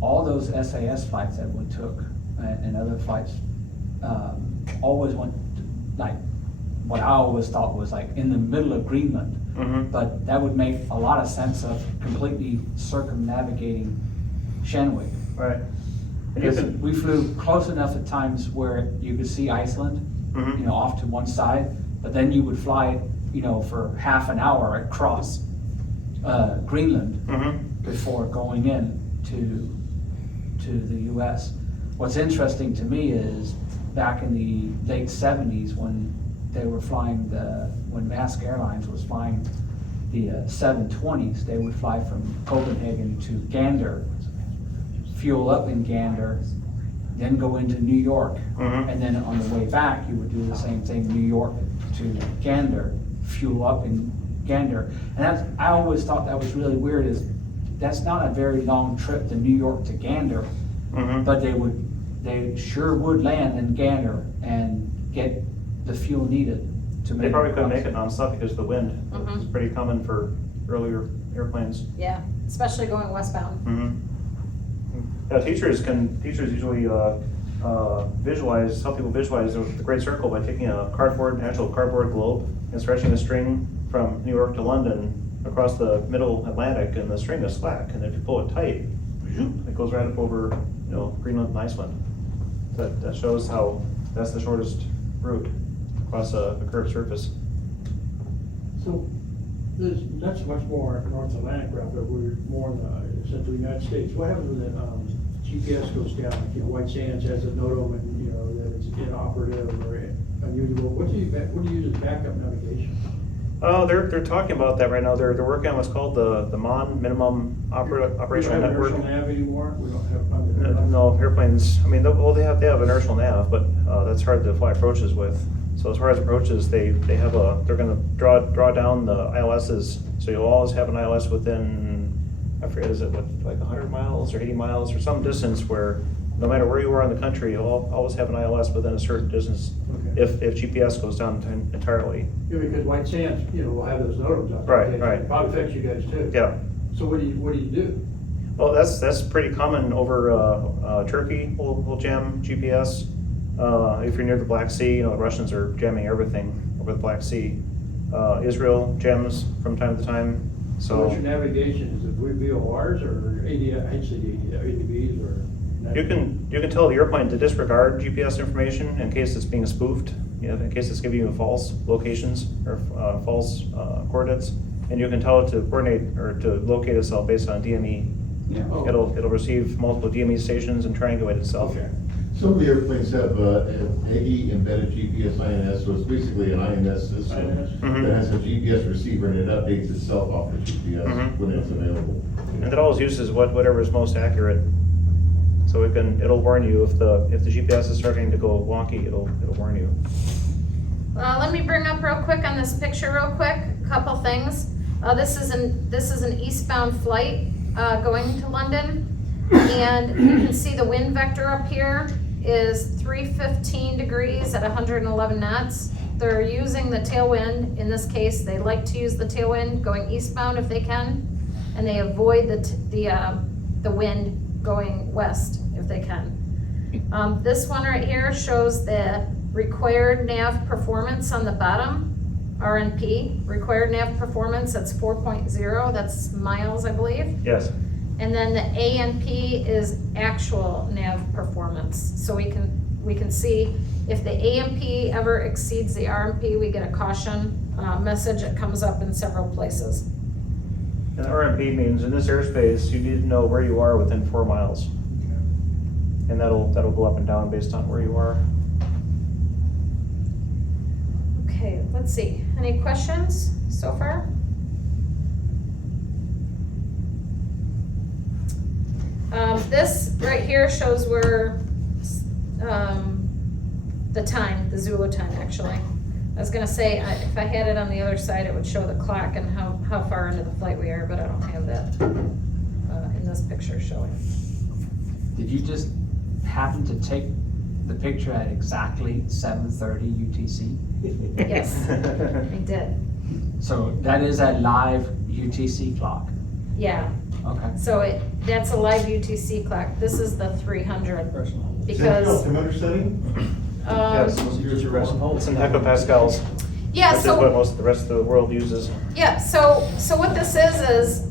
all those SAS flights that we took and other flights always went like what I always thought was like in the middle of Greenland. But that would make a lot of sense of completely circumnavigating Shanwick. Right. And Because we flew close enough at times where you could see Iceland, off to one side, but then you would fly, for half an hour across Greenland before going in to the U.S. What's interesting to me is back in the late 70s when they were flying when Maersk Airlines was flying the 720s, they would fly from Copenhagen to Gander, fuel up in Gander, then go into New York, and then on the way back you would do the same thing, New York to Gander, fuel up in Gander. And I always thought that was really weird, is that's not a very long trip to New York to Gander, but they sure would land in Gander and get the fuel needed to make They probably it couldn't across. make it nonstop because of the wind. It's pretty common for earlier airplanes. Yeah, especially going westbound. Yeah, teachers usually visualize, help people visualize the Great Circle by taking actual cardboard globe and stretching a string from New York to London across the middle Atlantic, and the string is slack, and if you pull it tight, it goes right up over, Greenland and Iceland. That shows how that's the shortest route across a curved surface. So, there's not so much more North Atlantic route, but we're more in the central United States. What happens when the GPS goes down? Like, White Sands has a NOTAM, and, that it's inoperative or unusual, what do you use as backup navigation? Oh, they're talking about that right now. They're working on what's called the MON, Minimum Operational We don't have Network. inertial nav anymore, we don't have. No, airplanes, I mean, they have inertial nav, but that's hard to fly approaches with. So as far as approaches, they're gonna draw down the ILSs, so you'll always have an ILS within, I forget, is it what, like 100 miles or 80 miles or some distance where no matter where you are in the country, you'll always have an ILS within a certain distance Okay. if GPS goes down entirely. Yeah, because White Sands, will have those nodes out there. Right, right. It probably affects you guys too. Yeah. So what do you do? Well, that's pretty common over Turkey will jam GPS. If you're near the Black Sea, the Russians are jamming everything over the Black Sea. Israel jams from time to time. So what's your navigation? Is it VORs or ADVs or? You can tell the airplane to disregard GPS information in case it's being spoofed, in case it's giving you false locations or false coordinates, and you can tell it to coordinate or to locate itself based on DME. Yeah. Oh. It'll receive multiple DME stations and triangulate itself. Okay. Some of the airplanes have AE embedded GPS INS, so it's basically an INS system INS? Mhm. that has a GPS receiver and it updates itself off the GPS Mhm. when it's available. And it always uses whatever is most accurate. So it'll warn you if the GPS is starting to go wonky, it'll warn you. Let me bring up real quick on this picture real quick, a couple things. This is an eastbound flight going to London. And you can see the wind vector up here is 315 degrees at 111 knots. They're using the tailwind. In this case, they like to use the tailwind going eastbound if they can. And they avoid the wind going west if they can. This one right here shows the required nav performance on the bottom, RNP, required nav performance, that's 4.0, that's miles, I believe. Yes. And then the ANP is actual nav performance. So we can see if the ANP ever exceeds the RNP, we get a caution message that comes up in several places. And RMP means in this airspace, you need to know where you are within 4 miles. And that'll go up and down based on where you are. Okay, let's see. Any questions so far? This right here shows where the time, the Zulu time actually. I was gonna say, if I had it on the other side, it would show the clock and how far into the flight we are, but I don't have that in this picture showing. Did you just happen to take the picture at exactly 7:30 UTC? Yes, I did. So that is a live UTC clock? Yeah, Okay. so that's a live UTC clock. This is the 300 Is that the because, altimeter setting? Yes, it's in hectopascals. yeah, Which is what so, most of the rest of the world uses. yeah, so what this is,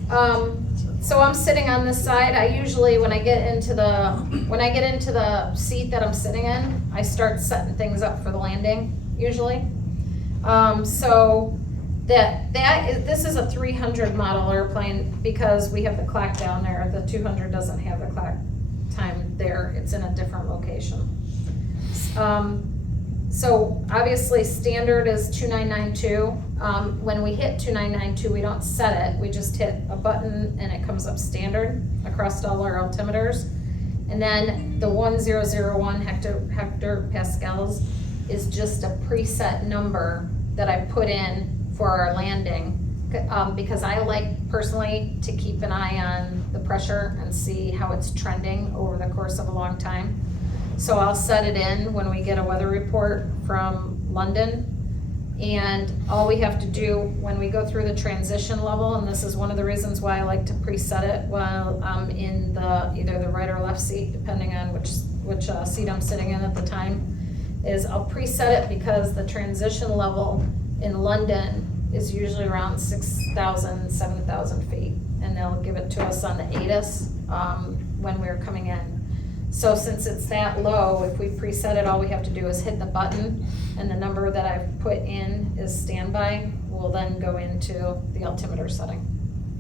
so I'm sitting on this side. I usually, when I get into the seat that I'm sitting in, I start setting things up for the landing, usually. So this is a 300 model airplane because we have the clock down there. The 200 doesn't have the clock time there. It's in a different location. So obviously standard is 2992. When we hit 2992, we don't set it. We just hit a button and it comes up standard across all our altimeters. And then the 1001 hectopascals is just a preset number that I put in for our landing. Because I like personally to keep an eye on the pressure and see how it's trending over the course of a long time. So I'll set it in when we get a weather report from London. And all we have to do when we go through the transition level, and this is one of the reasons why I like to preset it while I'm in either the right or left seat, depending on which seat I'm sitting in at the time, is I'll preset it because the transition level in London is usually around 6,000, 7,000 feet. And they'll give it to us on the ATIS when we're coming in. So since it's that low, if we preset it, all we have to do is hit the button and the number that I've put in is standby, will then go into the altimeter setting.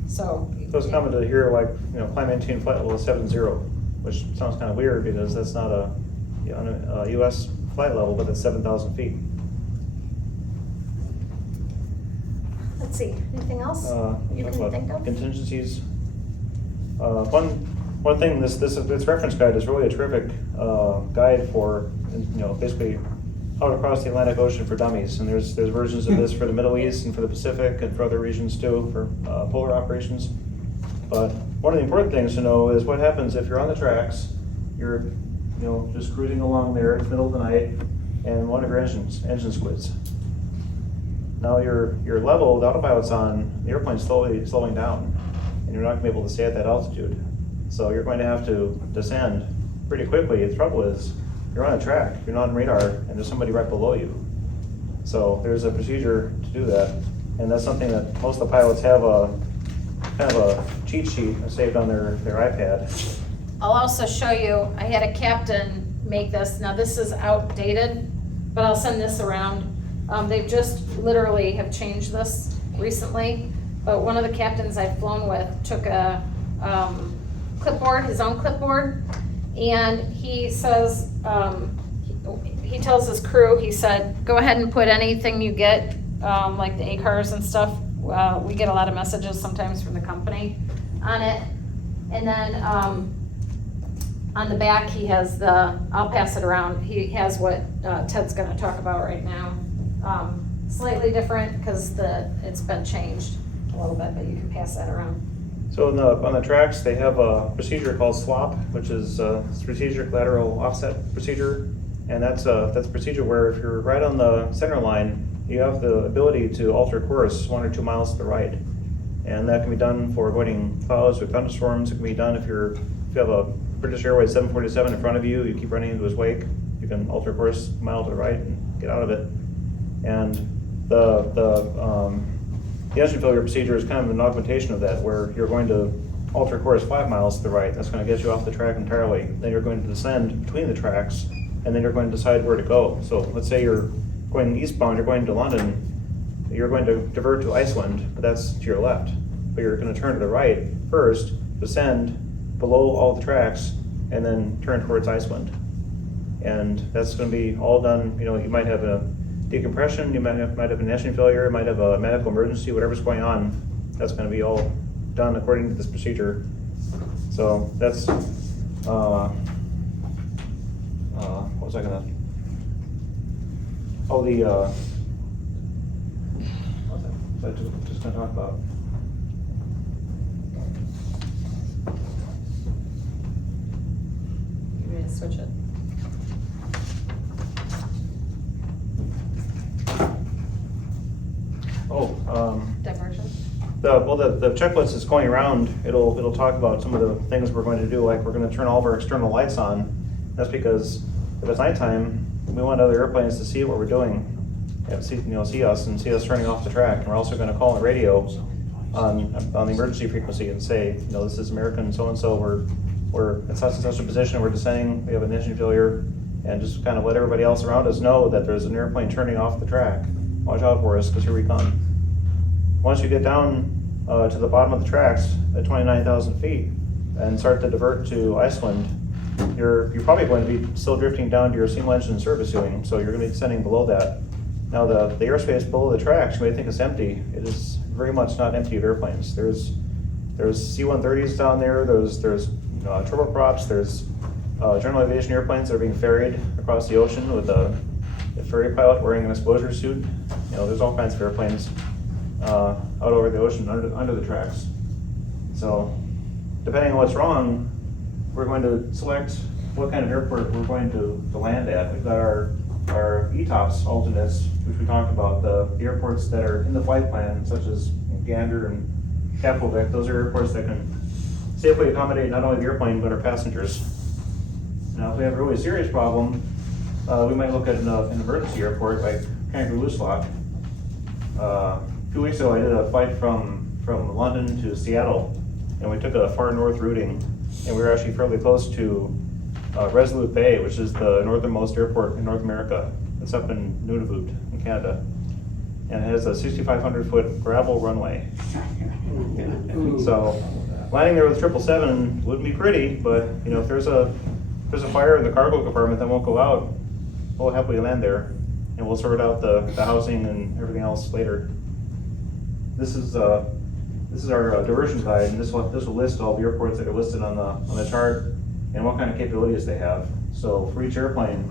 So it's common to hear climb maintain flight level 70, which sounds kind of weird because that's not a US flight level, but it's 7,000 feet. Let's see, anything else you Talk can about think of? contingencies. One thing, this reference guide is really a terrific guide for, basically out across the Atlantic Ocean for dummies. And there's versions of this for the Middle East and for the Pacific and for other regions too, for polar operations. But one of the important things to know is what happens if you're on the tracks, you're just cruising along there in the middle of the night, and one of your engine squids. Now your level, the autopilot's on, the airplane's slowing down, and you're not gonna be able to stay at that altitude. So you're going to have to descend pretty quickly. The trouble is, you're on a track, you're not on radar, and there's somebody right below you. So there's a procedure to do that, and that's something that most of the pilots have kind of a cheat sheet saved on their iPad. I'll also show you, I had a captain make this, now this is outdated, but I'll send this around. They've just literally have changed this recently, but one of the captains I've flown with took a clipboard, his own clipboard, and he says, he tells his crew, he said, go ahead and put anything you get, like the ACARs and stuff. We get a lot of messages sometimes from the company on it. And then on the back, he has I'll pass it around, he has what Ted's gonna talk about right now. Slightly different because it's been changed a little bit, but you can pass that around. So on the tracks, they have a procedure called SLOP, which is Strategic Lateral Offset Procedure. And that's a procedure where if you're right on the center line, you have the ability to alter course 1 or 2 miles to the right. And that can be done for avoiding clouds or thunderstorms. It can be done if you have a British Airways 747 in front of you, you keep running into his wake, you can alter course a mile to the right and get out of it. And the engine failure procedure is kind of an augmentation of that, where you're going to alter course 5 miles to the right. That's going to get you off the track entirely. Then you're going to descend between the tracks, and then you're going to decide where to go. So let's say you're going eastbound, you're going to London, you're going to divert to Iceland, but that's to your left. But you're going to turn to the right first, descend below all the tracks, and then turn towards Iceland. And that's going to be all done, you might have a decompression, you might have an engine failure, you might have a medical emergency, whatever's going on, that's going to be all done according to this procedure. So that's, what was I gonna, what was I just gonna talk about? You ready to switch it? Diversion? The checklist is going around, it'll talk about some of the things we're going to do, like we're gonna turn all of our external lights on. That's because if it's nighttime, we want other airplanes to see what we're doing, and see us and see us turning off the track. And we're also gonna call on radio on the emergency frequency and say, this is American so-and-so, we're in such and such a position, we're descending, we have an engine failure, and just kind of let everybody else around us know that there's an airplane turning off the track. Watch out for us, because here we come. Once you get down to the bottom of the tracks at 29,000 feet and start to divert to Iceland, you're probably going to be still drifting down to your single engine service ceiling, so you're going to be descending below that. Now the airspace below the tracks, you may think it's empty. It is very much not empty of airplanes. There's C-130s down there, there's turboprops, there's general aviation airplanes that are being ferried across the ocean with a ferry pilot wearing an exposure suit. There's all kinds of airplanes out over the ocean under the tracks. So depending on what's wrong, we're going to select what kind of airport we're going to land at. We've got our ETOPS alternates, which we talked about, the airports that are in the flight plan, such as Gander and Keflavik. Those are airports that can safely accommodate not only the airplane, but our passengers. Now, if we have a really serious problem, we might look at an emergency airport like Kangaroo-Lock. A few weeks ago, I did a flight from London to Seattle, and we took a far north routing, and we were actually fairly close to Resolute Bay, which is the northernmost airport in North America. It's up in Nunavut in Canada, and it has a 6,500-foot gravel runway. So landing there with 777 wouldn't be pretty, but if there's a fire in the cargo compartment that won't go out, we'll happily land there, and we'll sort out the housing and everything else later. This is our diversion guide, and this will list all the airports that are listed on the chart and what kind of capabilities they have. So for each airplane,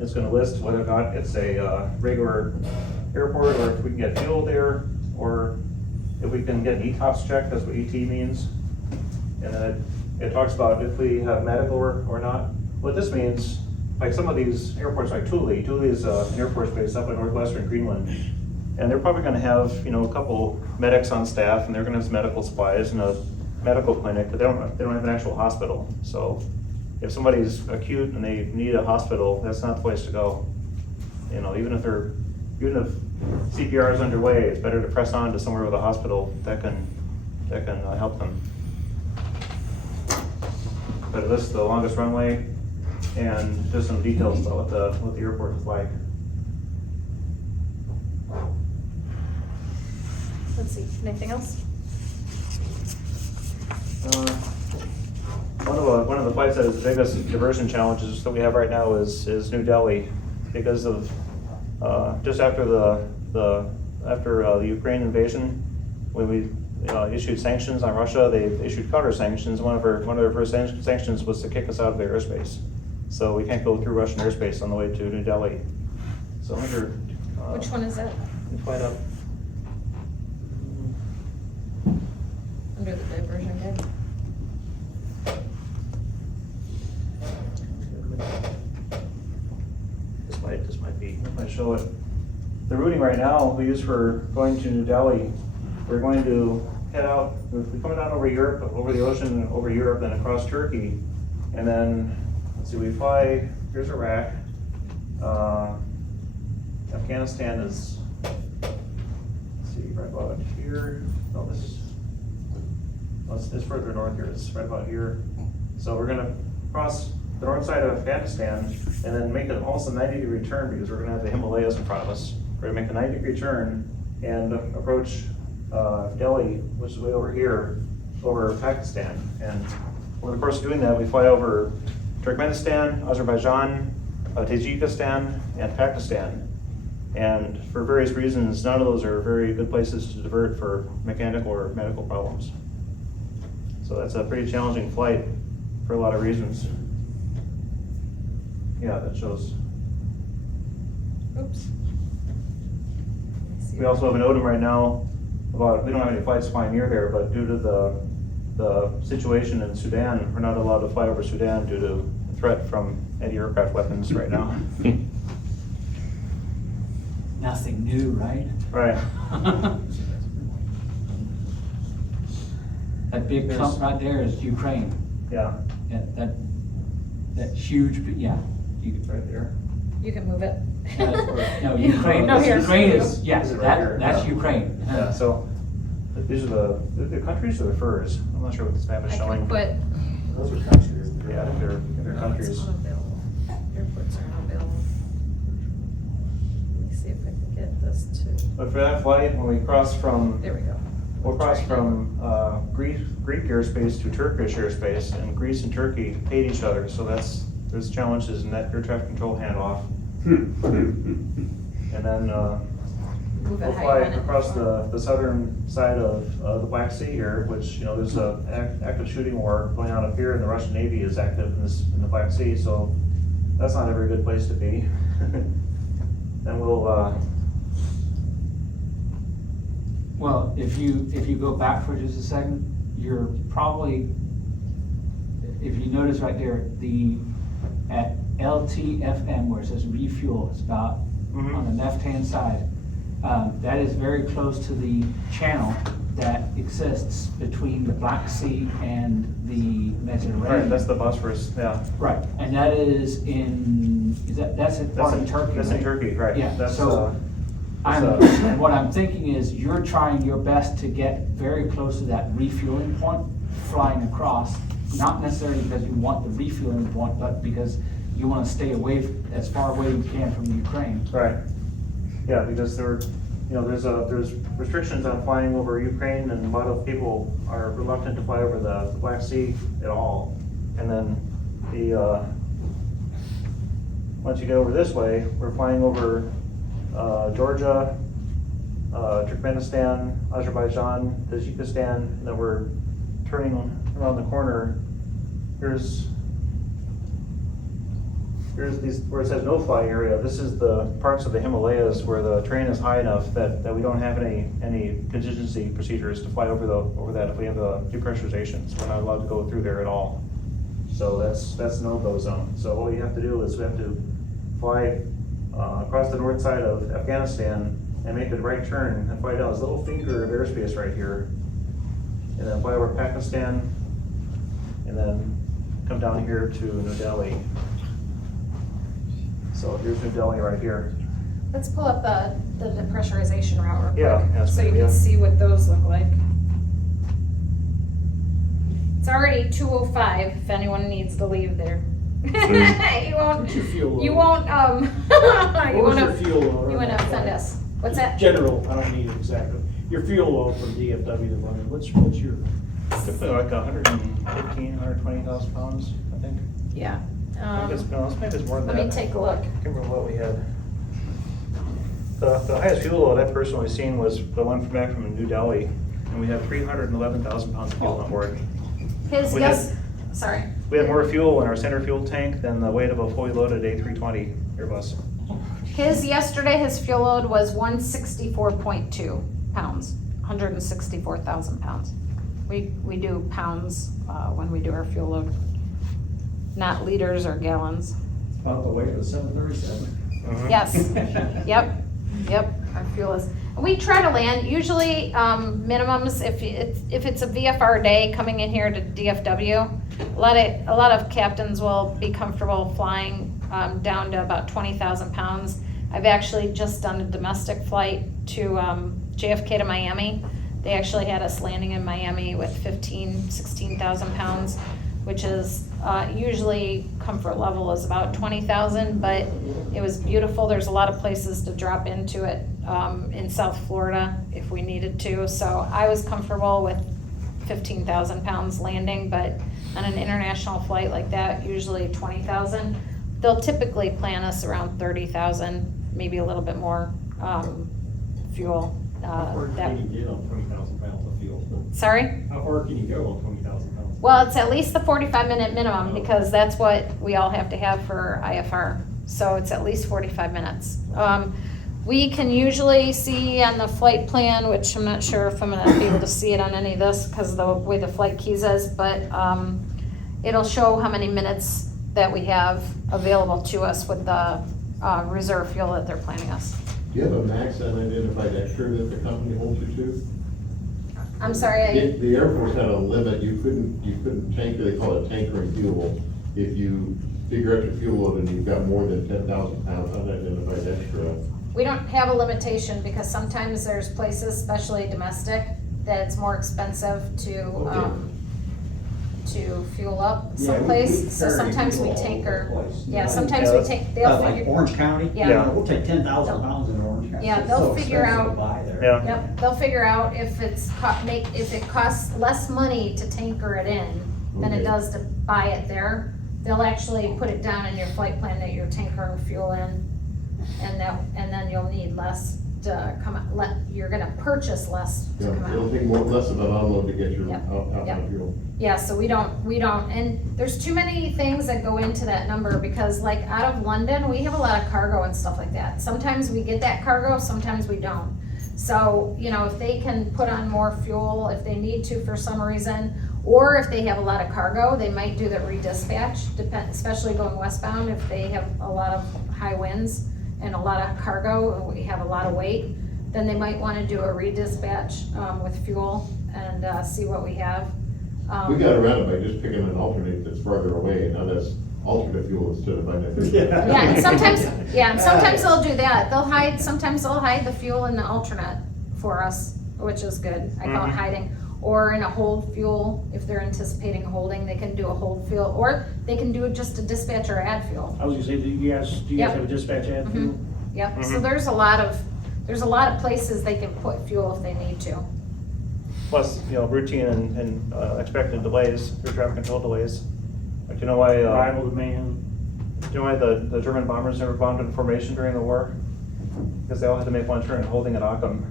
it's gonna list whether or not it's a regular airport, or if we can get fuel there, or if we can get an ETOPS check. That's what ET means. And then it talks about if we have medical or not. What this means, like some of these airports like Thule is an Air Force base up in northwestern Greenland. And they're probably gonna have, a couple medics on staff, and they're gonna have some medical supplies and a medical clinic, but they don't have an actual hospital. So if somebody's acute and they need a hospital, that's not the place to go. Even if CPR is underway, it's better to press on to somewhere with a hospital that can help them. But it lists the longest runway and just some details about what the airport is like. Let's see, anything else? One of the flights that is the biggest diversion challenges that we have right now is New Delhi, because of just after the Ukraine invasion, when we issued sanctions on Russia, they issued counter sanctions. One of their first sanctions was to kick us out of their airspace, so we can't go through Russian airspace on the way to New Delhi. So under Which one is that? Flight up. Under the diversion guide? This might show it. The routing right now we use for going to New Delhi, we're going to head out, we're coming out over Europe, over the ocean, over Europe, then across Turkey. And then, let's see, we fly, here's Iraq. Afghanistan is, let's see, right about here. No, it's further north here, it's right about here. So we're gonna cross the north side of Afghanistan and then make almost a 90-degree turn, because we're gonna have the Himalayas in front of us. We're gonna make a 90-degree turn and approach Delhi, which is way over here, over Pakistan. And over the course of doing that, we fly over Turkmenistan, Azerbaijan, Tajikistan, and Pakistan. And for various reasons, none of those are very good places to divert for mechanical or medical problems. So that's a pretty challenging flight for a lot of reasons. Yeah, that shows. Oops. We also have an ODM right now about, we don't have any flights flying near there, but due to the situation in Sudan, we're not allowed to fly over Sudan due to the threat from anti-aircraft weapons right now. Nothing new, right? Right. That big clump right there is Ukraine. Yeah, That huge, yeah. right there. You can move it. No, Ukraine, No, here. Ukraine is, yes, Is it right here? that's Yeah. Ukraine. Yeah, so these are the countries or the furs? I'm not sure what this map is I showing. can put. Those are countries. Yeah, I think they're countries. It's unavailable. Airports are unavailable. Let me see if I can get this to, But for that flight, when we cross from, there we go. we'll cross from Greek airspace to Turkish airspace, and Greece and Turkey hate each other, so there's challenges in that air traffic control handoff. And then Move it we'll how fly you want it. across the southern side of the Black Sea here, which, there's a active shooting war going on up here, and the Russian Navy is active in the Black Sea, so that's not a very good place to be. Then we'll, Well, if you go back for just a second, you're probably, if you notice right there, at LTFM where it says refuel, it's about on the left-hand side. That is very close to the channel that exists between the Black Sea and the Mediterranean. right, that's the Bosphorus, yeah. Right, and that is that's in part of Turkey, That's in right? Turkey, right. Yeah, That's, so and what I'm thinking is you're trying your best to get very close to that refueling point, flying across, not necessarily because you want the refueling point, but because you want to stay away, as far away as you can from Ukraine. Right. Yeah, because there's restrictions on flying over Ukraine, and a lot of people are reluctant to fly over the Black Sea at all. And then once you get over this way, we're flying over Georgia, Turkmenistan, Azerbaijan, Tajikistan, and then we're turning around the corner. Here's these, where it says no fly area. This is the parts of the Himalayas where the terrain is high enough that we don't have any contingency procedures to fly over that if we have a depressurization. So we're not allowed to go through there at all. So that's no-go zone. So what we have to do is we have to fly across the north side of Afghanistan and make a right turn and fly down this little finger of airspace right here. And then fly over Pakistan and then come down here to New Delhi. So here's New Delhi right here. Let's pull up the depressurization route real Yeah, quick, that's so you good, can yeah. see what those look like. It's already 2:05, if anyone needs to leave there. You won't, What's your fuel you load? won't, What you was your won't, fuel load? you won't offend us. What's that? General, I don't need it exactly. Your fuel load from DFW to London, what's your? Typically like 115, 120,000 pounds, I think. Yeah. I think it's, no, maybe it's more than Let that. me take a look. I can't remember what we had. The highest fuel load I've personally seen was the one back from New Delhi, and we had 311,000 pounds of fuel on board. His, We yes, sorry. We had more fuel in our center fuel tank than the weight of a fully loaded A320 Airbus. His fuel load was 164.2 pounds, 164,000 pounds. We do pounds when we do our fuel load, not liters or gallons. About the weight of a 737. Yes, yep, our fuel is. We try to land, usually minimums, if it's a VFR day coming in here to DFW, a lot of captains will be comfortable flying down to about 20,000 pounds. I've actually just done a domestic flight to JFK to Miami. They actually had us landing in Miami with 16,000 pounds, which is usually comfort level is about 20,000, but it was beautiful. There's a lot of places to drop into it in South Florida if we needed to. So I was comfortable with 15,000 pounds landing, but on an international flight like that, usually 20,000. They'll typically plan us around 30,000, maybe a little bit more fuel. How far that- can you get on 20,000 pounds of fuel? Sorry? How far can you go on 20,000 pounds? Well, it's at least the 45-minute minimum because that's what we all have to have for IFR. So it's at least 45 minutes. We can usually see on the flight plan, which I'm not sure if I'm gonna be able to see it on any of this because of the way the flight keys is, but it'll show how many minutes that we have available to us with the reserve fuel that they're planning us. Do you have a max unidentified extra that the company holds you to? I'm sorry, The Air Force had a limit, you couldn't tank, they call it tankering fuel. If you figure out your fuel load and you've got more than 10,000 pounds unidentified extra. we don't have a limitation because sometimes there's places, especially domestic, that it's more expensive to fuel up Yeah, someplace. So carry sometimes we people all tanker, over the place. yeah, sometimes we take, they'll Like figure, Orange County? Yeah. We'll take 10,000 pounds in Orange County. Yeah, It's they'll so figure expensive to out- buy there. Yeah. yep, they'll figure out if if it costs less money to tanker it in than it Okay. does to buy it there. They'll actually put it down in your flight plan that you're tankering fuel in, and then you'll need less to come out, you're gonna purchase less to Yeah, come it'll out. take less of an unload to get your Yep, outbound yep. fuel. Yeah, so we don't, and there's too many things that go into that number, because like out of London, we have a lot of cargo and stuff like that. Sometimes we get that cargo, sometimes we don't. So, if they can put on more fuel, if they need to for some reason, or if they have a lot of cargo, they might do the redispatch, especially going westbound, if they have a lot of high winds and a lot of cargo, and we have a lot of weight, then they might wanna do a redispatch, with fuel and, see what we have. We got around it by just picking an alternate that's farther away, and now that's alternate fuel instead of unidentified. Yeah, and sometimes they'll do that. Sometimes they'll hide the fuel in the alternate for us, which is good. I call it hiding. Or in a hold fuel, if they're anticipating holding, they can do a hold fuel, or they can do just a dispatch or add fuel. I was gonna say, do you guys Yep. have a dispatch ad fuel? Yep, so there's a lot of places they can put fuel if they need to. Plus, routine and expected delays, air traffic control delays. Like, why, Arrival demand, you know why the German bombers never bombed in formation during the war? Because they all had to make one turn holding at Occam.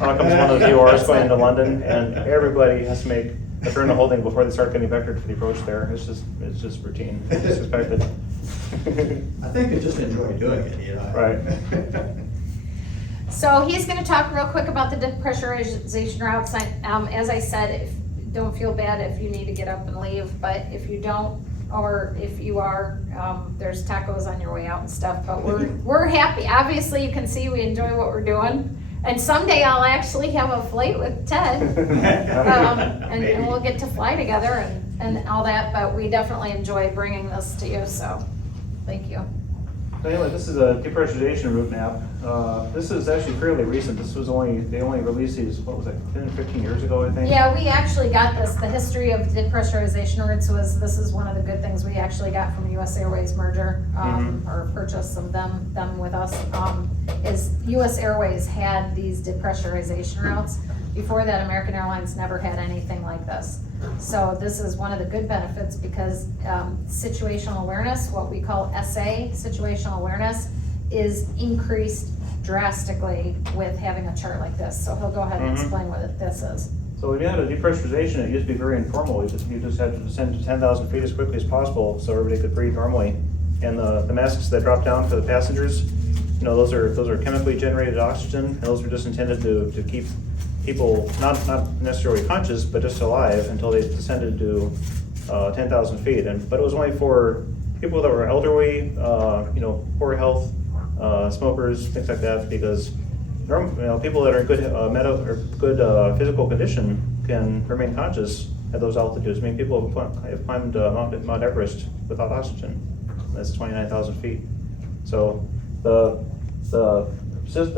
Occam's one of the few R's going into London, and everybody has to make a turn to holding before they start getting vectored for the approach there. It's just routine. It's expected. I think they just enjoy doing it, you know? Right. So he's gonna talk real quick about the depressurization routes. As I said, don't feel bad if you need to get up and leave, but if you don't, or if you are, there's tacos on your way out and stuff, but we're happy. Obviously, you can see we enjoy what we're doing. And someday I'll actually have a flight with Ted, and we'll get to fly together and all that, but we definitely enjoy bringing this to you, so thank you. So anyway, this is a depressurization route map. This is actually fairly recent. They only released these, what was it, 10, 15 years ago, I think? Yeah, we actually got this, the history of depressurization routes this is one of the good things we actually got from US Airways merger, or purchase of them with us, is US Airways had these depressurization routes. Before that, American Airlines never had anything like this. So this is one of the good benefits because situational awareness, what we call SA, situational awareness, is increased drastically with having a chart like this. So he'll go ahead and explain what this is. So when you had a depressurization, it used to be very informal. You just had to descend to 10,000 feet as quickly as possible so everybody could breathe normally. And the masks that drop down for the passengers, you know, those are chemically generated oxygen, and those were just intended to keep people not necessarily conscious, but just alive until they descended to 10,000 feet. But it was only for people that were elderly, poor health, smokers, things like that, because people that are in good physical condition can remain conscious at those altitudes. I mean, people have climbed Mount Everest without oxygen. That's 29,000 feet. So the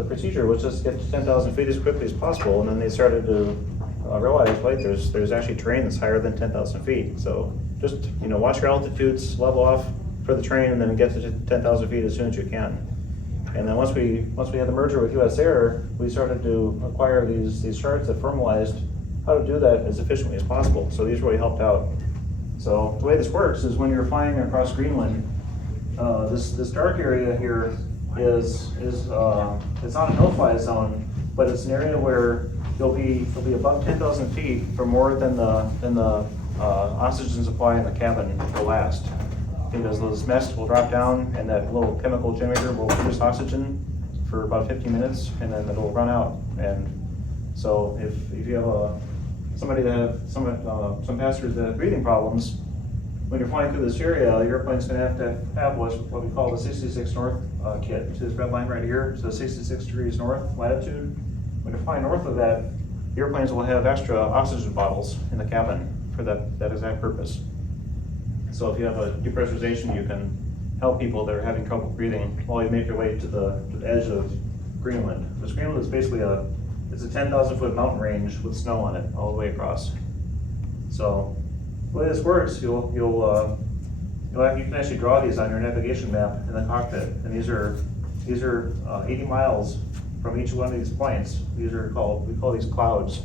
procedure was just get to 10,000 feet as quickly as possible, and then they started to realize, wait, there's actually terrain that's higher than 10,000 feet. So just watch your altitudes, level off for the train, and then get to 10,000 feet as soon as you can. And then once we had the merger with US Air, we started to acquire these charts that formalized how to do that as efficiently as possible. So these really helped out. So the way this works is when you're flying across Greenland, this dark area here is it's not a no-fly zone, but it's an area where you'll be above 10,000 feet for more than the oxygen supply in the cabin will last, because those masks will drop down and that little chemical generator will produce oxygen for about 15 minutes and then it'll run out. And so if you have somebody that have some passengers that have breathing problems, when you're flying through this area, the airplane's going to have what we call the 66 north kit. See this red line right here? So 66 degrees north latitude. When you're flying north of that, the airplanes will have extra oxygen bottles in the cabin for that exact purpose. So if you have a depressurization, you can help people that are having trouble breathing while you make your way to the edge of Greenland. Because Greenland is basically it's a 10,000 foot mountain range with snow on it all the way across. So the way this works, you can actually draw these on your navigation map in the cockpit, and these are 80 miles from each one of these points. We call these clouds.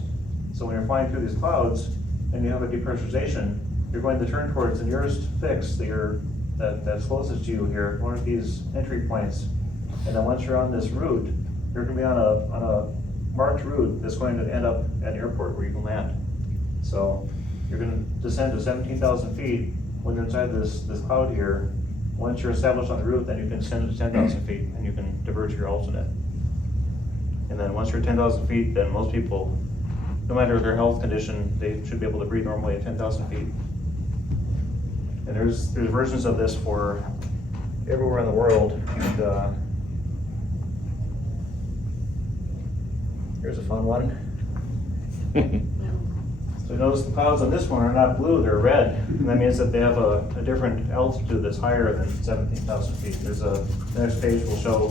So when you're flying through these clouds and you have a depressurization, you're going to turn towards the nearest fix that's closest to you here, one of these entry points. And then once you're on this route, you're going to be on a marked route that's going to end up at an airport where you can land. So you're going to descend to 17,000 feet when you're inside this cloud here. Once you're established on the route, then you can descend to 10,000 feet and you can divert to your alternate. And then once you're at 10,000 feet, then most people, no matter their health condition, they should be able to breathe normally at 10,000 feet. And there's versions of this for everywhere in the world. And here's a fun one. So notice the clouds on this one are not blue, they're red. And that means that they have a different altitude that's higher than 17,000 feet. The next page will show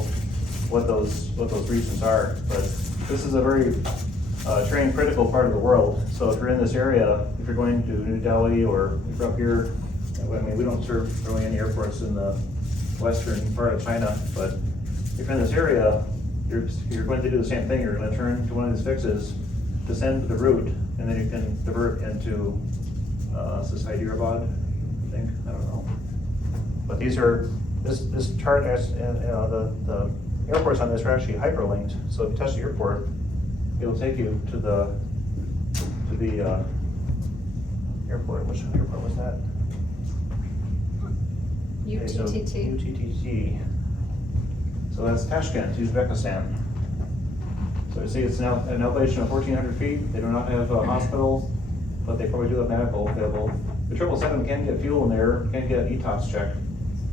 what those regions are. But this is a very terrain critical part of the world. So if you're in this area, if you're going to New Delhi or if you're up here, I mean, we don't serve really any airports in the western part of China, but if you're in this area, you're going to do the same thing. You're going to turn to one of these fixes, descend to the route, and then you can divert into Hyderabad, think, I don't know. But these are, this chart, the airports on this are actually hyperlinked, so if you touch the airport, it'll take you to the airport. Which airport was that? Okay, so UTTT. UTTT. So that's Tashkent, Uzbekistan. So you see it's now an elevation of 1,400 feet. They do not have a hospital, but they probably do have medical available. The 777 can get fuel in there, can get ETOPS checked,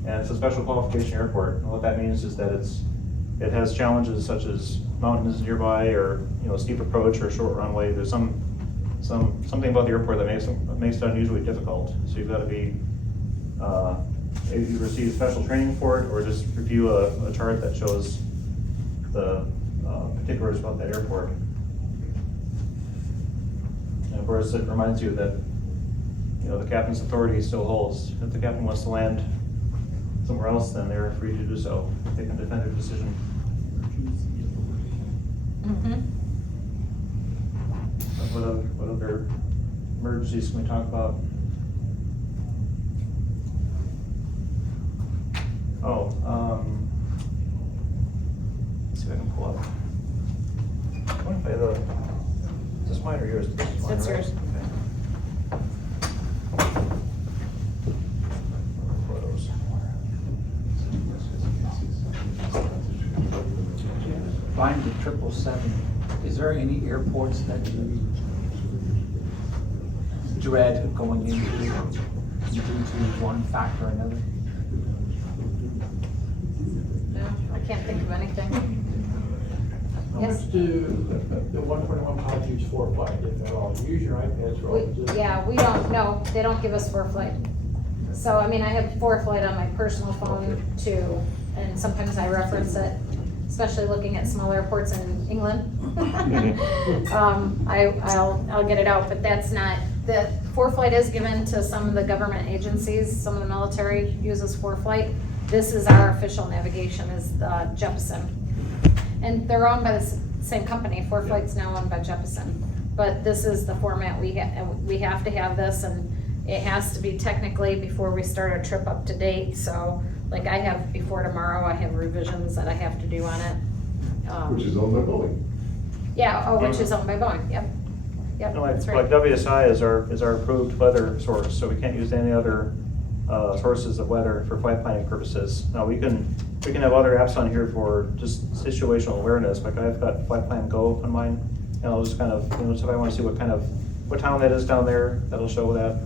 and it's a special qualification airport. And what that means is that it has challenges such as mountains nearby, or steep approach or short runway. There's something about the airport that makes it unusually difficult. So you've got to be you receive special training for it, or just review a chart that shows the particulars about that airport. And of course, it reminds you that the captain's authority still holds. If the captain wants to land somewhere else, then they're free to do so. They can defend their decision. Mm-hmm. What other emergencies can we talk about? Let's see if I can pull up. What if I is this mine or yours? This is mine, That's right? yours. Okay. Photos. Flying the 777, is there any airports that you dread going into due to one factor or another? No, I can't think of anything. How Yes. much do the 121 pilots use for flight, if at all? You use your iPads for all of this? Yeah, we don't, no, they don't give us ForeFlight. So, I mean, I have ForeFlight on my personal phone too, and sometimes I reference it, especially looking at small airports in England. I'll get it out, but that's not, the ForeFlight is given to some of the government agencies, some of the military uses ForeFlight. This is our official navigation, is Jeppesen. And they're owned by the same company. ForeFlight's now owned by Jeppesen. But this is the format we have to have this, and it has to be technically before we start a trip up to date. So like I have, before tomorrow, I have revisions that I have to do on it. Which is owned by Boeing. Yeah, which is owned by Boeing, yep. Yep, that's Like right. WSI is our approved weather source, so we can't use any other sources of weather for flight planning purposes. Now, we can have other apps on here for just situational awareness. Like I've got Flight Plan Go on mine, and I'll just kind of, if I want to see what town that is down there, that'll show that.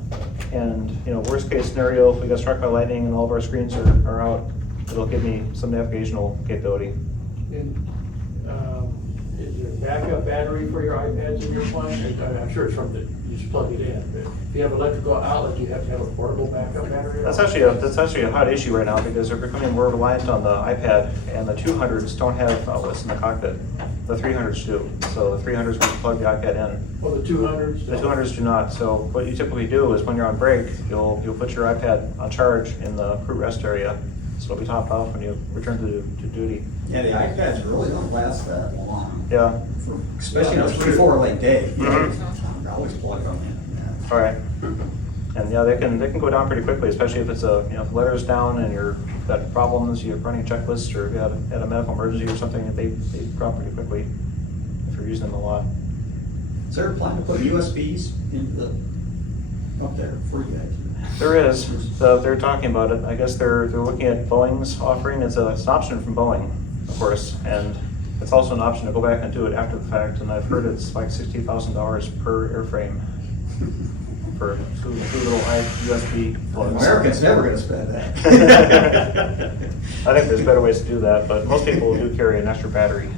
And, worst case scenario, if we got struck by lightning and all of our screens are out, it'll give me some navigational capability. And, is there backup battery for your iPads in your plane? I'm sure it's from you just plug it in, but if you have electrical outlet, you have to have a portable backup battery? That's actually a hot issue right now, because they're becoming more reliant on the iPad, and the 200s don't have outlets in the cockpit. The 300s do. So the 300s, when you plug the iPad in. Well, the 200s? The 200s do not. So what you typically do is when you're on break, you'll put your iPad on charge in the crew rest area. So it'll be topped off when you return to duty. Yeah, the iPads really don't last that long. Yeah. Especially on a 3-4 late day. Mhm. I always plug them in. All right. And yeah, they can go down pretty quickly, especially if it's if the letter's down and you've got problems, you're running checklists, or if you had a medical emergency or something, they drop pretty quickly if you're using them a lot. Is there a plan to put USBs up there for you guys? There is. They're talking about it. I guess they're looking at Boeing's offering. It's an option from Boeing, of course, and it's also an option to go back and do it after the fact. And I've heard it's like $60,000 per airframe for two little USB plugs. Americans never gonna spend that. I think there's better ways to do that, but most people do carry an extra battery.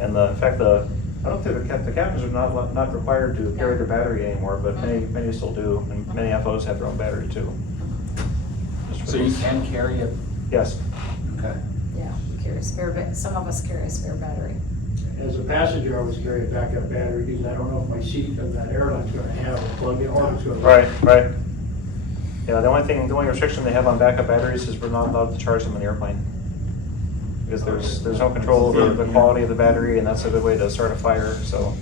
And in fact, I don't think the captains are not required to carry their battery anymore, but many still do, and many FOs have their own battery too. So you can carry it? Yes. Okay. Yeah, we carry a spare, some of us carry a spare battery. As a passenger, I always carry a backup battery because I don't know if my seat of that airline's gonna have a plug-in or if it's gonna. Right. Yeah, the only restriction they have on backup batteries is we're not allowed to charge them in the airplane. Because there's no control over the quality of the battery, and that's a good way to start a fire. So,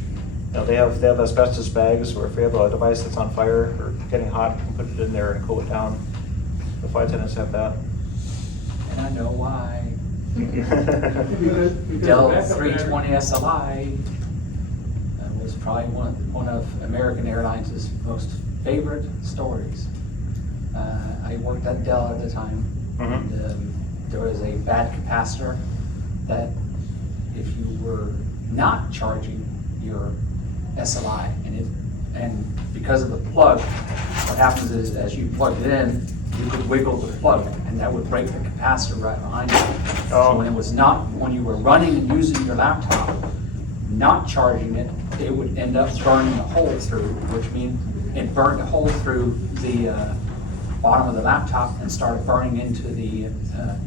they have asbestos bags where if we have a device that's on fire or getting hot, we can put it in there and cool it down. flight attendants have that. And I know why. Because Dell the backup 320 SLI was probably one of American Airlines' most favorite stories. I worked at Dell at the time. Mhm. And, there was a bad capacitor that if you were not charging your SLI and because of the plug, what happens is as you plug it in, you could wiggle the plug and that would break the capacitor right behind you. So when you were running and using your laptop, not charging it, it would end up burning a hole through, which means it burned a hole through the bottom of the laptop and started burning into the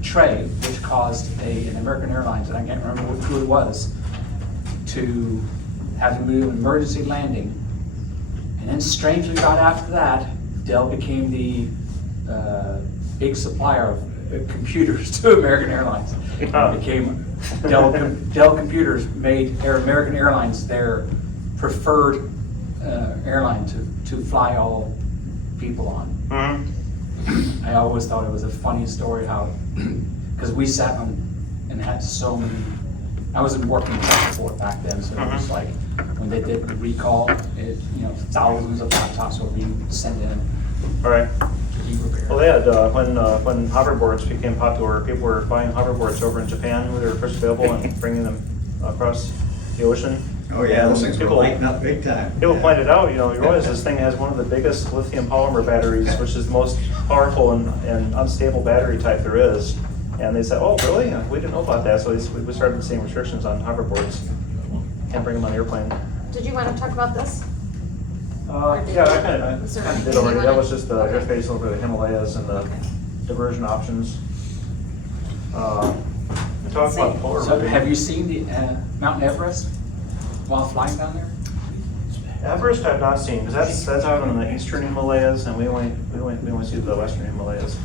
tray, which caused an American Airlines, and I can't remember who it was, to have to move an emergency landing. And then strangely right after that, Dell became the big supplier of computers to American Airlines. It became Dell Computers made American Airlines their preferred airline to fly all people on. Mhm. I always thought it was a funny story how, because we sat on and had so many, I was working in tech support back then, so it was like, when they did the recall, thousands of laptops were being sent in All right. to be repaired. Well, they had, when hoverboards became popular, people were buying hoverboards over in Japan when they were first available and bringing them across the ocean. Oh, yeah, those things were People- lighting up big time. People pointed out, you realize this thing has one of the biggest lithium polymer batteries, which is the most powerful and unstable battery type there is. And they said, oh, really? We didn't know about that. So we started seeing restrictions on hoverboards. Can't bring them on the airplane. Did you want to talk about this? Yeah, I kind of did already. That was just the Okay. airspace over the Himalayas and the diversion options. We talked about polar So roving. have you seen the Mount Everest while flying down there? Everest I've not seen, because that's out in the eastern Himalayas, and we only see the western Himalayas.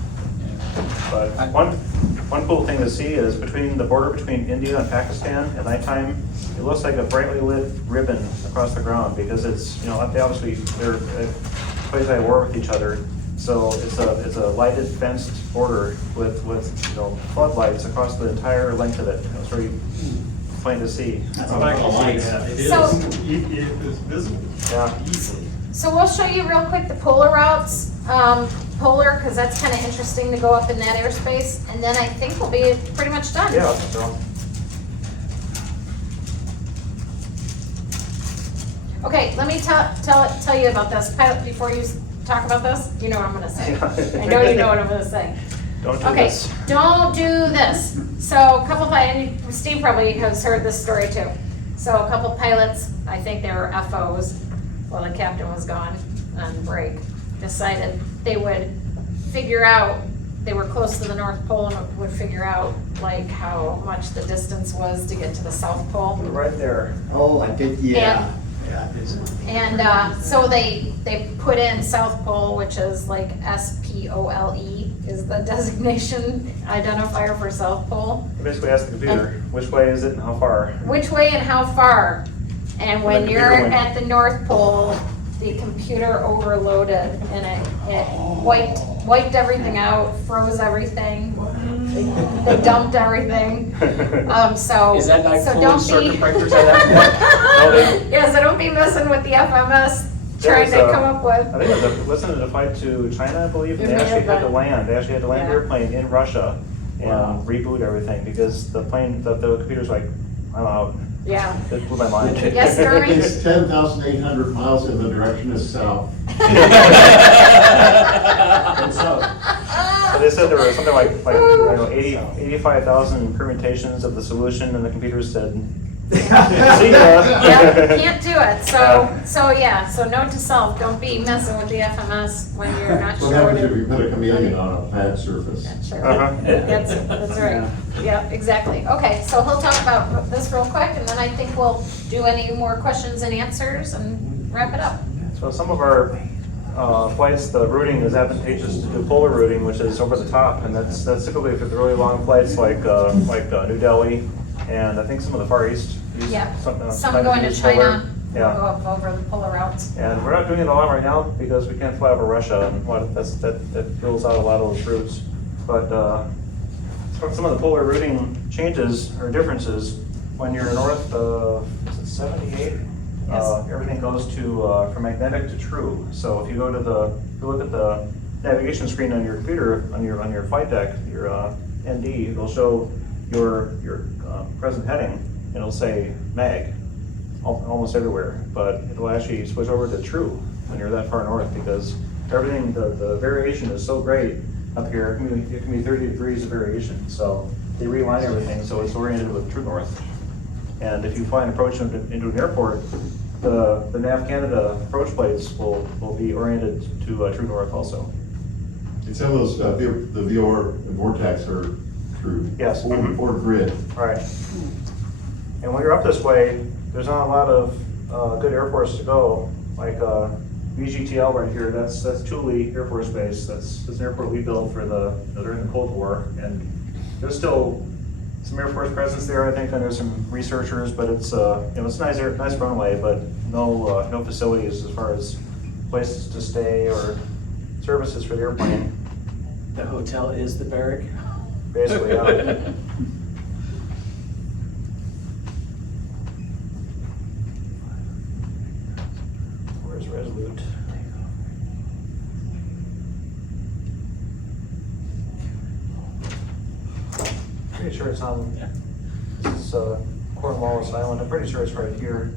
But one cool thing to see is between the border between India and Pakistan at nighttime, it looks like a brightly lit ribbon across the ground because it's, they obviously, they're quasi at war with each other. So it's a lighted fenced border with floodlights across the entire length of it. It's very plain to see. That's a lot of lights. It So- is visible Yeah. easily. So we'll show you real quick the polar routes, polar, because that's kind of interesting to go up in that airspace, and then I think we'll be pretty much done. Yeah, so. Okay, let me tell you about this, Pilot, before you talk about this, you know what I'm gonna say. I know you know what I'm gonna say. Don't do Okay, this. don't do this. So a couple and Steve probably has heard this story too. So a couple pilots, I think they were FOs, while the captain was gone on break, decided they would figure out, they were close to the North Pole and would figure out like how much the distance was to get to the South Pole. Right there. Oh, I did, yeah. Yeah, it's. And so they put in South Pole, which is like SPOLE is the designation identifier for South Pole. You basically ask the computer, which way is it and how far? Which way and how far? And when The you're computer went- at the North Pole, the computer overloaded and it wiped everything out, froze everything. They dumped everything. So. Is that like so pulling don't circuit be- breakers at that point? Yeah, so don't be messing with the FMS trying to come up with. I think wasn't it a flight to China, I believe? It They may actually have had to been. land. They actually had to land the Yeah. airplane in Russia and Wow. reboot everything because the computer's like, I'm out. Yeah. It blew my mind. Yes, Jeremy? It's 10,800 miles in the direction of south. And so, So they said there were something like 85,000 permutations of the solution, and the computer said, "See ya." Yeah, can't do it. So note to self, don't be messing with the FMS when you're not What sure. happens what if it- you put a chameleon on a flat surface? Not sure. Uh-huh. That's right. Yeah, exactly. Okay, so he'll talk about this real quick, and then I think we'll do any more questions and answers and wrap it up. So some of our flights, the routing is advantageous to do polar routing, which is over the top, and that's typically for the really long flights like New Delhi, and I think some of the Far East use Yeah. sometimes Some going to use polar. China, Yeah. Go up over the polar routes. And we're not doing it a lot right now because we can't fly over Russia, and that rules out a lot of those routes. But some of the polar routing changes or differences, when you're north of, is it 78? Yes. Everything goes to, from magnetic to true. So if you go to if you look at the navigation screen on your computer, on your flight deck, your ND, it'll show your present heading, and it'll say mag almost everywhere, but it'll actually switch over to true when you're that far north, because everything, the variation is so great up here. It can be 30 degrees of variation, so they realign everything so it's oriented with true north. And if you fly an approach into an airport, the Nav Canada approach plates will be oriented to true north also. And some of those, the VOR and Vortex are true. Yes. Or grid. All right. And when you're up this way, there's not a lot of good airports to go, like VGTL right here. That's Thule Air Force Base. That's an airport we built for during the Cold War, and there's still some Air Force presence there, I think, and there's some researchers, but it's it's a nice runway, but no facilities as far as places to stay or services for the airplane. The hotel is the barrack. Basically, yeah. Where's Resolute? Pretty sure it's on, this is Cornwallis Island. I'm pretty sure it's right here.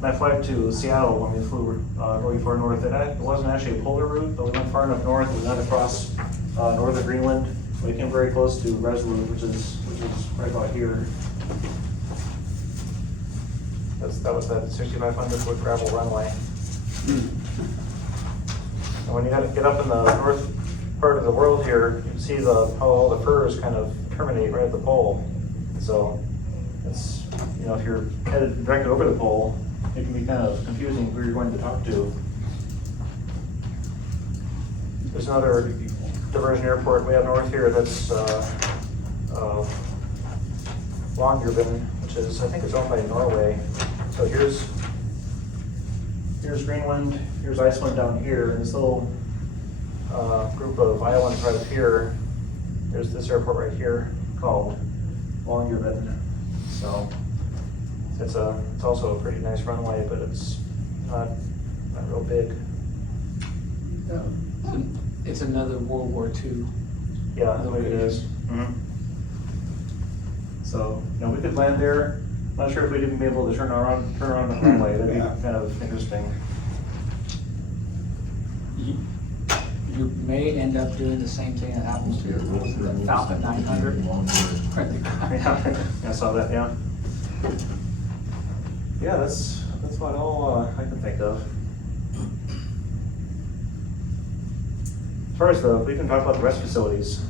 My flight to Seattle when we flew really far north, it wasn't actually a polar route, but we went far enough north. We went across northern Greenland. We came very close to Resolute, which is right about here. That was that 6,500-foot gravel runway. And when you get up in the north part of the world here, you can see how all the firs kind of terminate right at the pole. So it's, if you're headed directly over the pole, it can be kind of confusing who you're going to talk to. There's another diversion airport way up north here that's Longyearbyen, which is, I think it's owned by Norway. So here's Greenland, here's Iceland down here, and this little group of islands right up here. There's this airport right here called Longyearbyen. So it's also a pretty nice runway, but it's not real big. It's another World War II. Yeah, the way it is. Mm-hmm. So, we could land there. Not sure if we'd even be able to turn around the runway. That'd be kind of interesting. You may end up doing the same thing that happens to the Falcon 900. Yeah, I saw that, yeah. Yeah, that's about all I can think of. As far as we can talk about the rest facilities.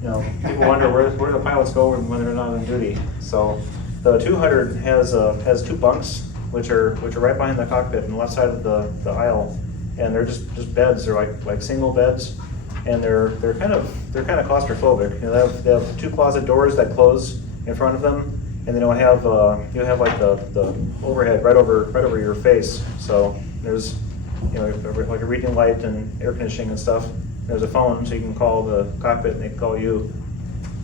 People wonder where the pilots go when they're not on duty. So the 200 has two bunks, which are right behind the cockpit on the left side of the aisle, and they're just beds. They're like single beds, and they're kind of claustrophobic. They have two closet doors that close in front of them, and they don't have you have like the overhead right over your face. So there's like a reading light and air conditioning and stuff. There's a phone, so you can call the cockpit and they can call you.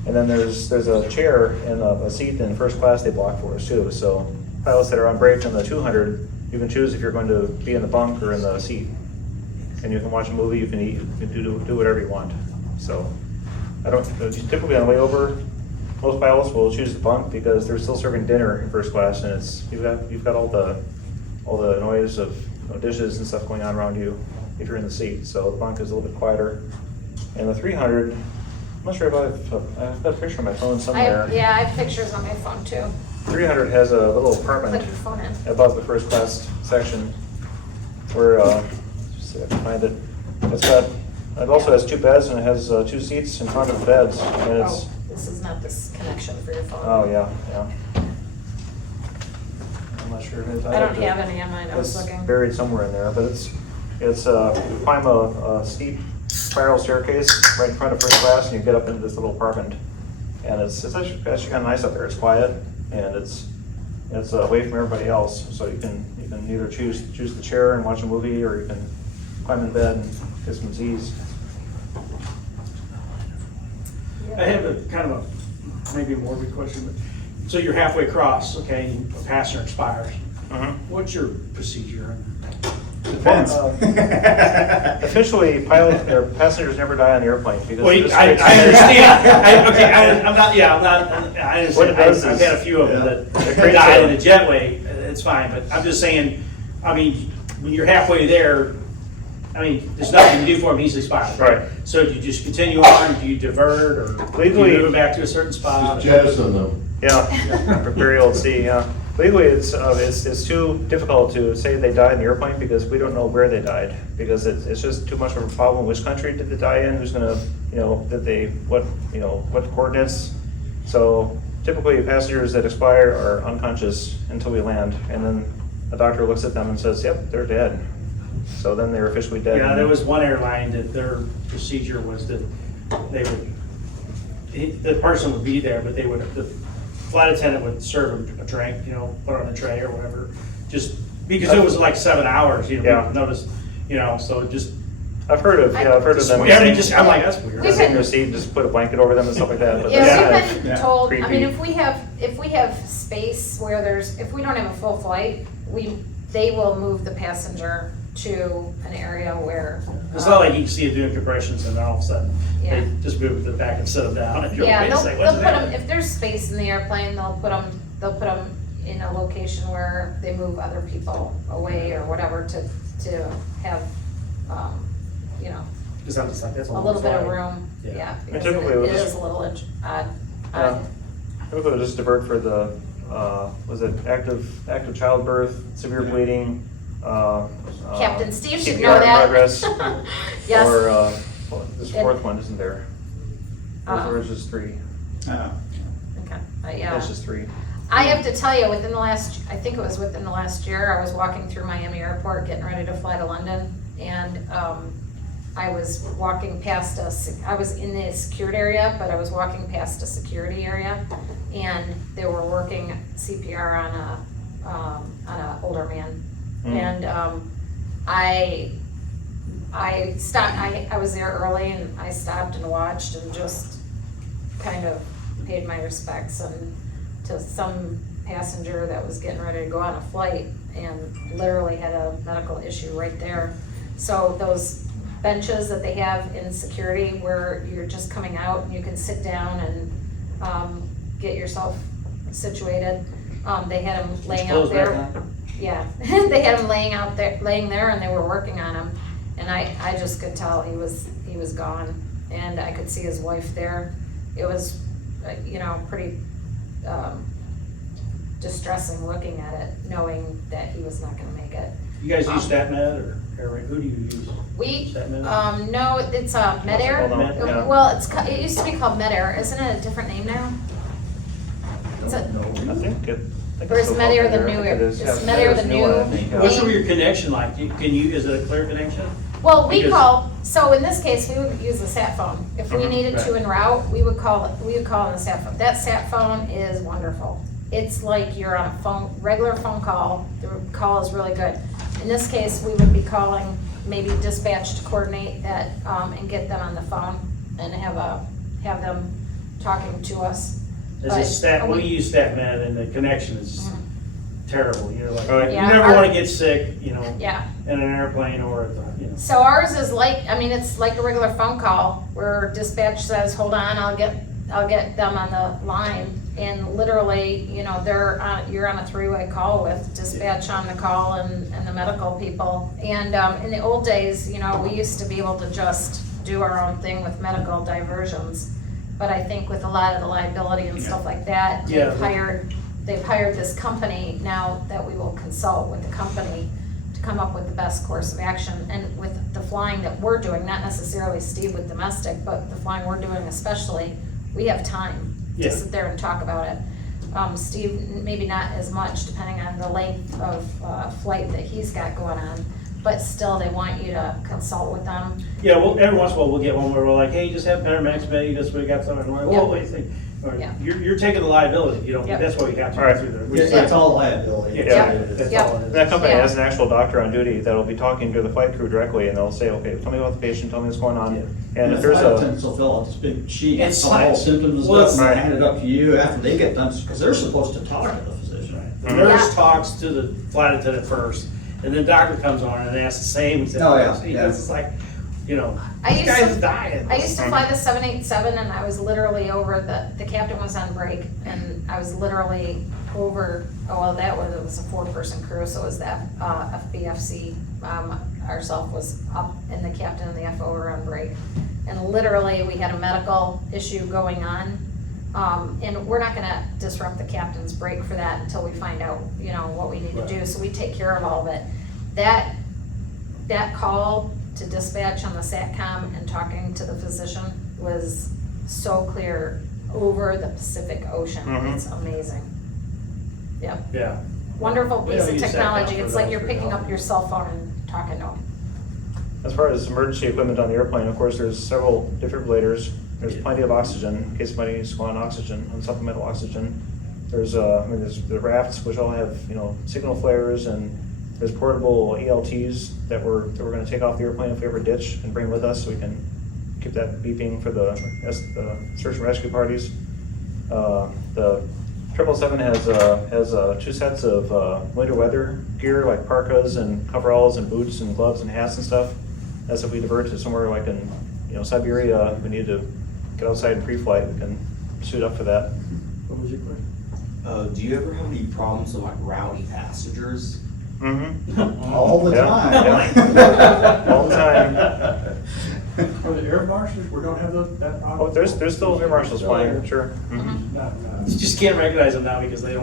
And then there's a chair and a seat in first class they block for us too. So pilots that are on break in the 200, you can choose if you're going to be in the bunk or in the seat. And you can watch a movie, you can eat, you can do whatever you want. So typically on the way over, most pilots will choose the bunk because they're still serving dinner in first class, and you've got all the noise of dishes and stuff going on around you if you're in the seat. So the bunk is a little bit quieter. And the 300, I'm not sure if I've got a picture on my phone somewhere. I have pictures on my phone too. 300 has a little apartment Put your phone in. above the first class section where, just see if I can find it. It also has two beds and it has two seats in front of the beds. And it's, This is not this connection for your phone. oh, yeah. I'm not sure. I don't have any on mine, I was looking. It's buried somewhere in there, but it's you climb a steep spiral staircase right in front of first class, and you get up into this little apartment. And it's actually kind of nice up there. It's quiet, and it's It's away from everybody else, so you can either choose the chair and watch a movie, or you can climb in bed and get some Z's. I have a kind of a, maybe a morbid question, but, so you're halfway across, okay, and a passenger expires. What's your procedure? Depends. Officially, pilot or passengers never die on the airplane because Well, it just I takes- understand. Okay, I What it understand. does I've is- had a few of them It that creates died a- in a jetway, it's fine, but I'm just saying, I mean, when you're halfway there, I mean, there's nothing to do for them, he's expired. Right. So do you just continue on, do you divert, or do Legally- you move them back to a certain spot? Just jettison them. Yeah, prepare old sea, yeah. Legally, it's too difficult to say they died in the airplane because we don't know where they died. Because it's just too much of a problem. Which country did they die in? Who's gonna, what coordinates? So typically passengers that expire are unconscious until we land. And then a doctor looks at them and says, yep, they're dead. So then they're officially dead. Yeah, there was one airline that their procedure was that they would, the person would be there, but the flight attendant would serve them a drink, put it on a tray or whatever, just because it was like 7 hours, Yeah. people noticed, so it just. I've heard of them. I'm like, that's weird. We've Sit in been- their seat, just put a blanket over them and stuff like that. But Yeah, that's we've kind been of told, I creepy. mean, if we have space where if we don't have a full flight, they will move the passenger to an area where. It's not like you can see it doing compressions and then all of a sudden, Yeah. they just move the back and sit them down and you're Yeah, like, they'll what's put them, happening? if there's space in the airplane, they'll put them in a location where they move other people away or whatever to have, Because I'm just like, that's a little bit of flight. room, Yeah. yeah. And Because typically it we'll is just- a little odd. Yeah. Typically, we'll just divert for the, was it active childbirth, severe bleeding, Captain Steve should CPR know in that. progress. Yes. Or, this fourth one, isn't there? Or is just three? Ah. Okay, yeah. That's just three. I have to tell you, I think it was within the last year, I was walking through Miami Airport getting ready to fly to London, and I was walking past I was in the security area, but I was walking past a security area, and they were working CPR on a older man. And I stopped, I was there early, and I stopped and watched and just kind of paid my respects to some passenger that was getting ready to go on a flight and literally had a medical issue right there. So those benches that they have in security where you're just coming out and you can sit down and get yourself situated, they had them laying out close back there. on? Yeah, they had them laying there and they were working on him. And I just could tell he was gone, and I could see his wife there. It was, pretty distressing looking at it, knowing that he was not gonna make it. You guys use StatMed or Airway? Who do you use? We, StatMed? no, it's MedAir. Hold on, yeah. Well, it used to be called MedAir, isn't it a different name now? It's a- I think it. Or is it's MedAir the still new- out there. I think it is. is Yeah, MedAir MedAir's the new one, I new think, yeah. What's your connection like? Is it a clear connection? Well, we Because- call, so in this case, we would use the sat phone. If we needed to en route, we would call on the sat phone. That sat phone is wonderful. It's like you're on a phone, regular phone call, the call is really good. In this case, we would be calling maybe dispatch to coordinate that, and get them on the phone and have them talking to us. We use StatMed and the connection is terrible. You're like, Right. you Yeah, never our- wanna get sick, Yeah. in an airplane or at the, So ours is it's like a regular phone call where dispatch says, hold on, I'll get them on the line. And literally, you're on a three-way call with dispatch on the call and the medical people. And, in the old days, we used to be able to just do our own thing with medical diversions. But I think with a lot of the liability and stuff like that, Yeah. they've hired this company now that we will consult with the company to come up with the best course of action. And with the flying that we're doing, not necessarily Steve with domestic, but the flying we're doing especially, we have time Yeah. to sit there and talk about it. Steve, maybe not as much, depending on the length of flight that he's got going on, but still, they want you to consult with them. Yeah, well, every once in a while, we'll get one where we're like, hey, just have paramedics, maybe this, we got something, like, Yeah. what do you think? Yeah. You're taking the liability, you know, Yep. that's why we have to All right. go through there. It's all liability. Yeah. That's Yep. all it And is. that company Yeah. has an actual doctor on duty that'll be talking to the flight crew directly, and they'll say, okay, tell me about the patient, tell me what's going on. And if there's flight a, attendants will fill out this big sheet, It's all the like- symptoms well, and stuff, it's- and hand it up to you after they get done, because they're supposed to talk to the physician. The Mhm. nurse Yeah. talks to the flight attendant first, and then doctor comes on and asks the same exact Oh, yeah, question. yeah. It's just like, you know, I this used guy's to- dying. I used to fly the 787 and I was literally over, the captain was on break and I was literally over, it was a 4-person crew, so it was that FBFC. Ourself was up and the captain and the FO were on break. And literally, we had a medical issue going on. And we're not gonna disrupt the captain's break for that until we find out, you know, what we need to do, so we take care of all of it. That call to dispatch on the SATCOM and talking to the physician was so clear over the Pacific Ocean. Mhm. It's amazing. Yep, Yeah. wonderful Yeah, piece we of use SATCOM technology. for It's like those you're for picking help. up your cell phone and talking to them. as far as emergency equipment on the airplane, of course, there's several defibrillators. There's plenty of oxygen, in case somebody needs to go on oxygen, on supplemental oxygen. There's the rafts, which all have, you know, signal flares, and there's portable ELTs that we're gonna take off the airplane if we ever ditch and bring with us, so we can keep that beeping for the search and rescue parties. The 777 has 2 sets of winter weather gear, like parkas and coveralls and boots and gloves and hats and stuff. That's if we divert to somewhere like in, you know, Siberia, we need to get outside in pre-flight, we can suit up for that. What was your question? Do you ever have any problems with like rowdy passengers? Mm-hmm. All the Yeah, time. yeah. All the time. Are the air marshals, we don't have that problem? Oh, there's still air marshals flying, sure. Mhm. You just can't recognize them now because they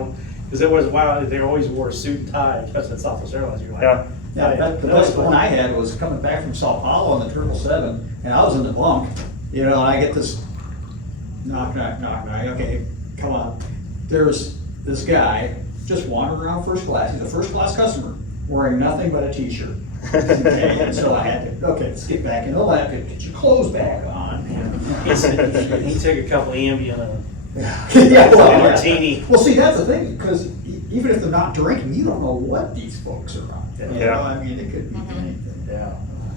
was, wow, they always wore a suit and tie, because it's Southwest Airlines, you're like. Yeah. Yeah, the best one I had was coming back from Sao Paulo on the 777, and I was in the bunk, you know, and I get this knock, okay, come on. There's this guy just wandering around first class, he's a first class customer, wearing nothing but a t-shirt. Okay, and so I had to, okay, let's get back in the lab, get your clothes back on. He took a couple Ambien and Yeah, a well, martini. Well, see, that's the thing, because even if they're not drinking, you don't know what these folks are on. You Yeah. know, I mean, it could be anything. Yeah.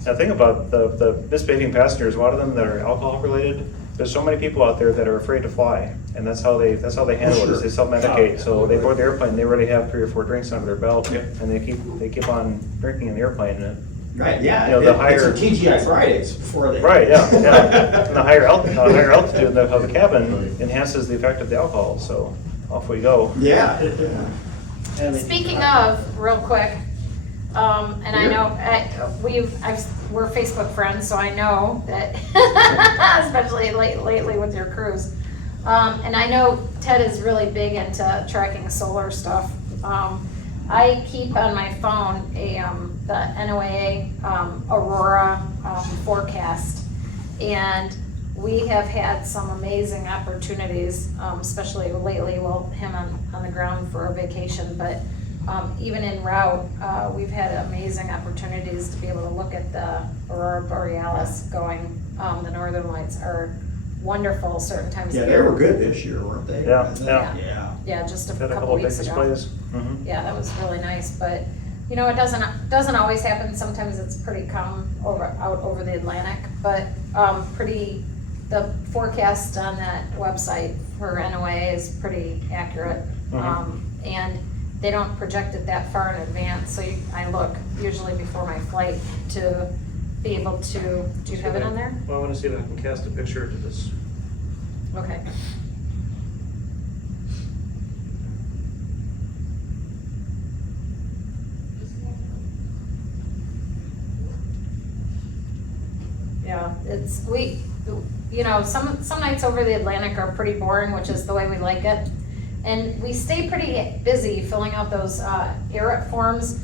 The thing about the misbehaving passengers, a lot of them that are alcohol related, there's so many people out there that are afraid to fly, and that's how they handle it, is they self-medicate. So they board the airplane, they already have 3 or 4 drinks under their belt, and they keep on drinking in the airplane. And Right, yeah. You know, the It's higher- a TGI Fridays before they. right, yeah. And the higher altitude of the cabin enhances the effect of the alcohol. So off we go. Yeah. Speaking of, real quick, and I know, we're Facebook friends, so I know that, especially lately with your crews. And I know Ted is really big into tracking solar stuff. I keep on my phone the NOAA Aurora forecast, and we have had some amazing opportunities, especially lately, him on the ground for a vacation, but even en route, we've had amazing opportunities to be able to look at the Aurora Borealis going. The Northern Lights are wonderful certain times Yeah, of they year. were good this year, weren't they? Yeah, Yeah. Yeah, just a Got a couple couple of big weeks ago. displays. Mhm. Yeah, that was really nice, but, you know, it doesn't always happen. Sometimes it's pretty calm out over the Atlantic, but, the forecast on that website for NOAA is pretty accurate. Mhm. And they don't project it that far in advance, so I look usually before my flight to be able to, do you have it on there? Well, I want to see if I can cast a picture to this. Okay. Yeah, some nights over the Atlantic are pretty boring, which is the way we like it. And we stay pretty busy filling out those ARIP forms.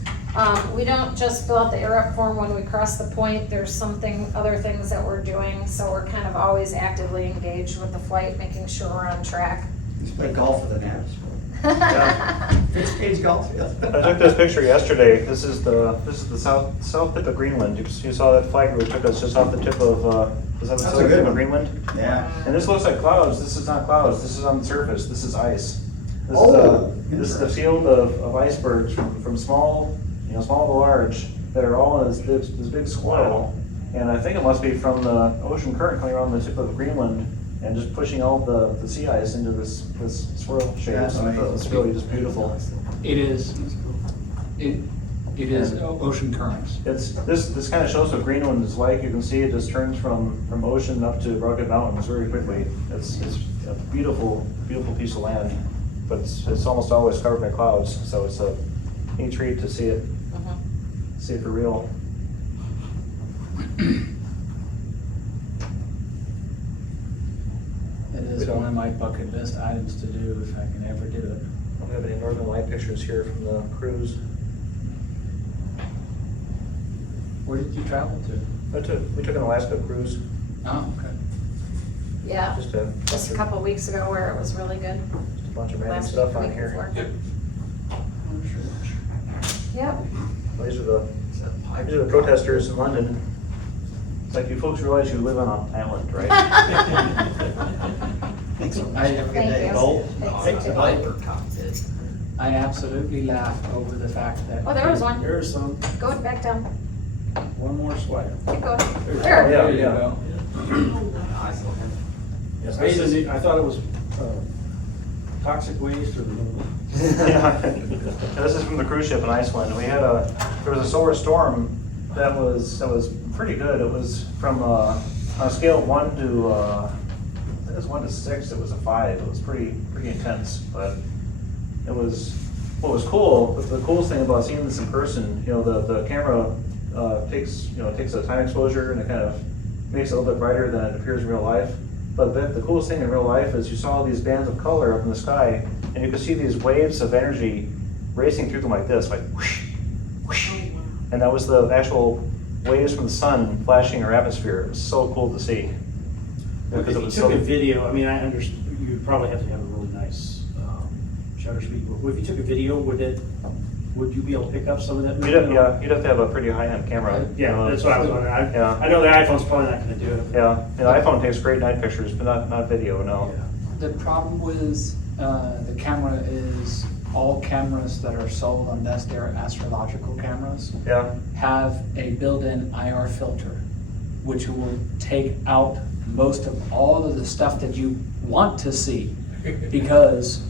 We don't just fill out the ARIP form when we cross the point, there's other things that we're doing, so we're kind of always actively engaged with the flight, making sure we're on track. Just play golf with the navs. Page golf field. I took this picture yesterday. This is the south tip of Greenland. You saw that flag we took us just off the tip of the That's a southern good tip of one. Greenland. Yeah. And this looks like clouds. This is not clouds. This is on the surface. This is ice. This Oh, this is the field of icebergs from small, small to large that are all in this big swirl. And I think it must be from the ocean current coming around the tip of Greenland and just pushing all the sea ice into this swirl shape. That's So amazing. it's really just beautiful. It is, it is ocean currents. This kind of shows what Greenland is like. You can see it just turns from ocean up to rugged mountains very quickly. It's a beautiful piece of land, but it's almost always covered by clouds. So it's a neat treat to see it for real. It is one of my bucket list items to do if I can ever do it. I don't have any northern light pictures here from the cruise. Where did you travel to? We took an Alaska cruise. Oh, okay. Yeah, Just just a couple of weeks ago where it was really good. Just a bunch of random Last stuff week, on week here. before. Yep. These are the protesters in London. It's like you folks realize you live on an island, right? Thanks so much. I- Have a good Thank day. you. Bolt. Thanks, you too. Viper cockpit. I absolutely laugh over the fact that. Oh, there was one. There's some, Go back down. one more swipe. Keep going. Yeah, There. there you Yeah. go. Nice looking. Yes, basically, I thought it was toxic waste or. Yeah. This is from the cruise ship in Iceland. There was a solar storm that was pretty good. It was from on a scale of 1 to I think it was 1 to 6. It was a 5. It was pretty intense, but it was what was cool. The coolest thing about seeing this in person, the camera takes a time exposure and it kind of makes it a little bit brighter than it appears in real life. But the coolest thing in real life is you saw these bands of color up in the sky, and you could see these waves of energy racing through them like this, like whoosh, whoosh. And that was the actual waves from the sun flashing our atmosphere. It was so cool to see. If you took a video, I mean, I understand, you'd probably have to have a really nice shutter speed. But if you took a video, would you be able to pick up some of that? You'd have to have a pretty high-end camera. Yeah, that's what I was wondering. Yeah. I know the iPhone's probably not gonna do it. Yeah, the iPhone takes great night pictures, but not video, no. The problem with the camera is all cameras that are sold, unless they're astrological cameras, Yeah, have a built-in IR filter, which will take out most of all of the stuff that you want to see, because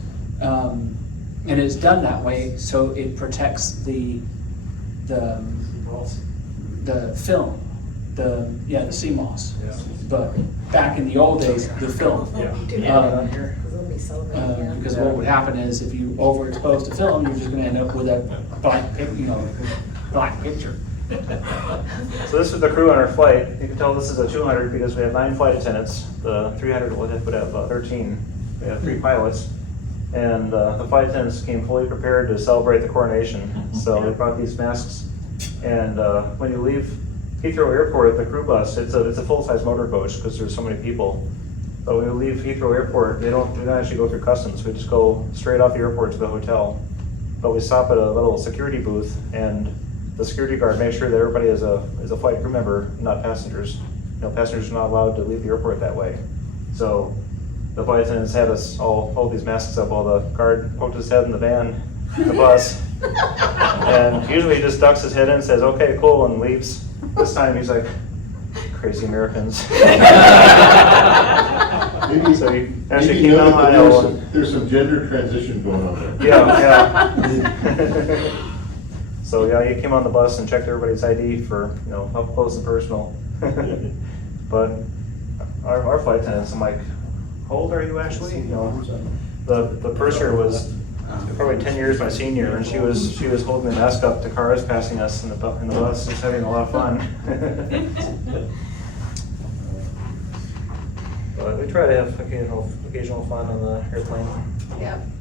it is done that way so it protects the film, the CMOS. But back in the old days, the film. Because what would happen is if you overexpose the film, you're just gonna end up with a black picture. so this is the crew on our flight. You can tell this is a 200 because we have 9 flight attendants. The 300 would have 13. We have 3 pilots. And the flight attendants came fully prepared to celebrate the coronation. So they brought these masks. And when you leave Heathrow Airport, the crew bus, it's a full-size motor coach because there's so many people. But when we leave Heathrow Airport, we don't actually go through customs. We just go straight off the airport to the hotel. But we stop at a little security booth, and the security guard makes sure that everybody is a flight crew member, not passengers. Passengers are not allowed to leave the airport that way. So the flight attendants had us all hold these masks up while the guard poked his head in the bus. And usually he just ducks his head in and says, "Okay, cool," and leaves. This time he's like, "Crazy Americans." Maybe, So he maybe actually you came know down that the aisle. there's some gender transition going on there. Yeah. So yeah, he came on the bus and checked everybody's ID for, up close and personal. But our flight attendants, I'm like, how old are you actually? The purser was probably 10 years my senior, and she was holding the mask up to cars passing us in the bus, just having a lot of fun. But we try to have occasional fun on the airplane. Yep.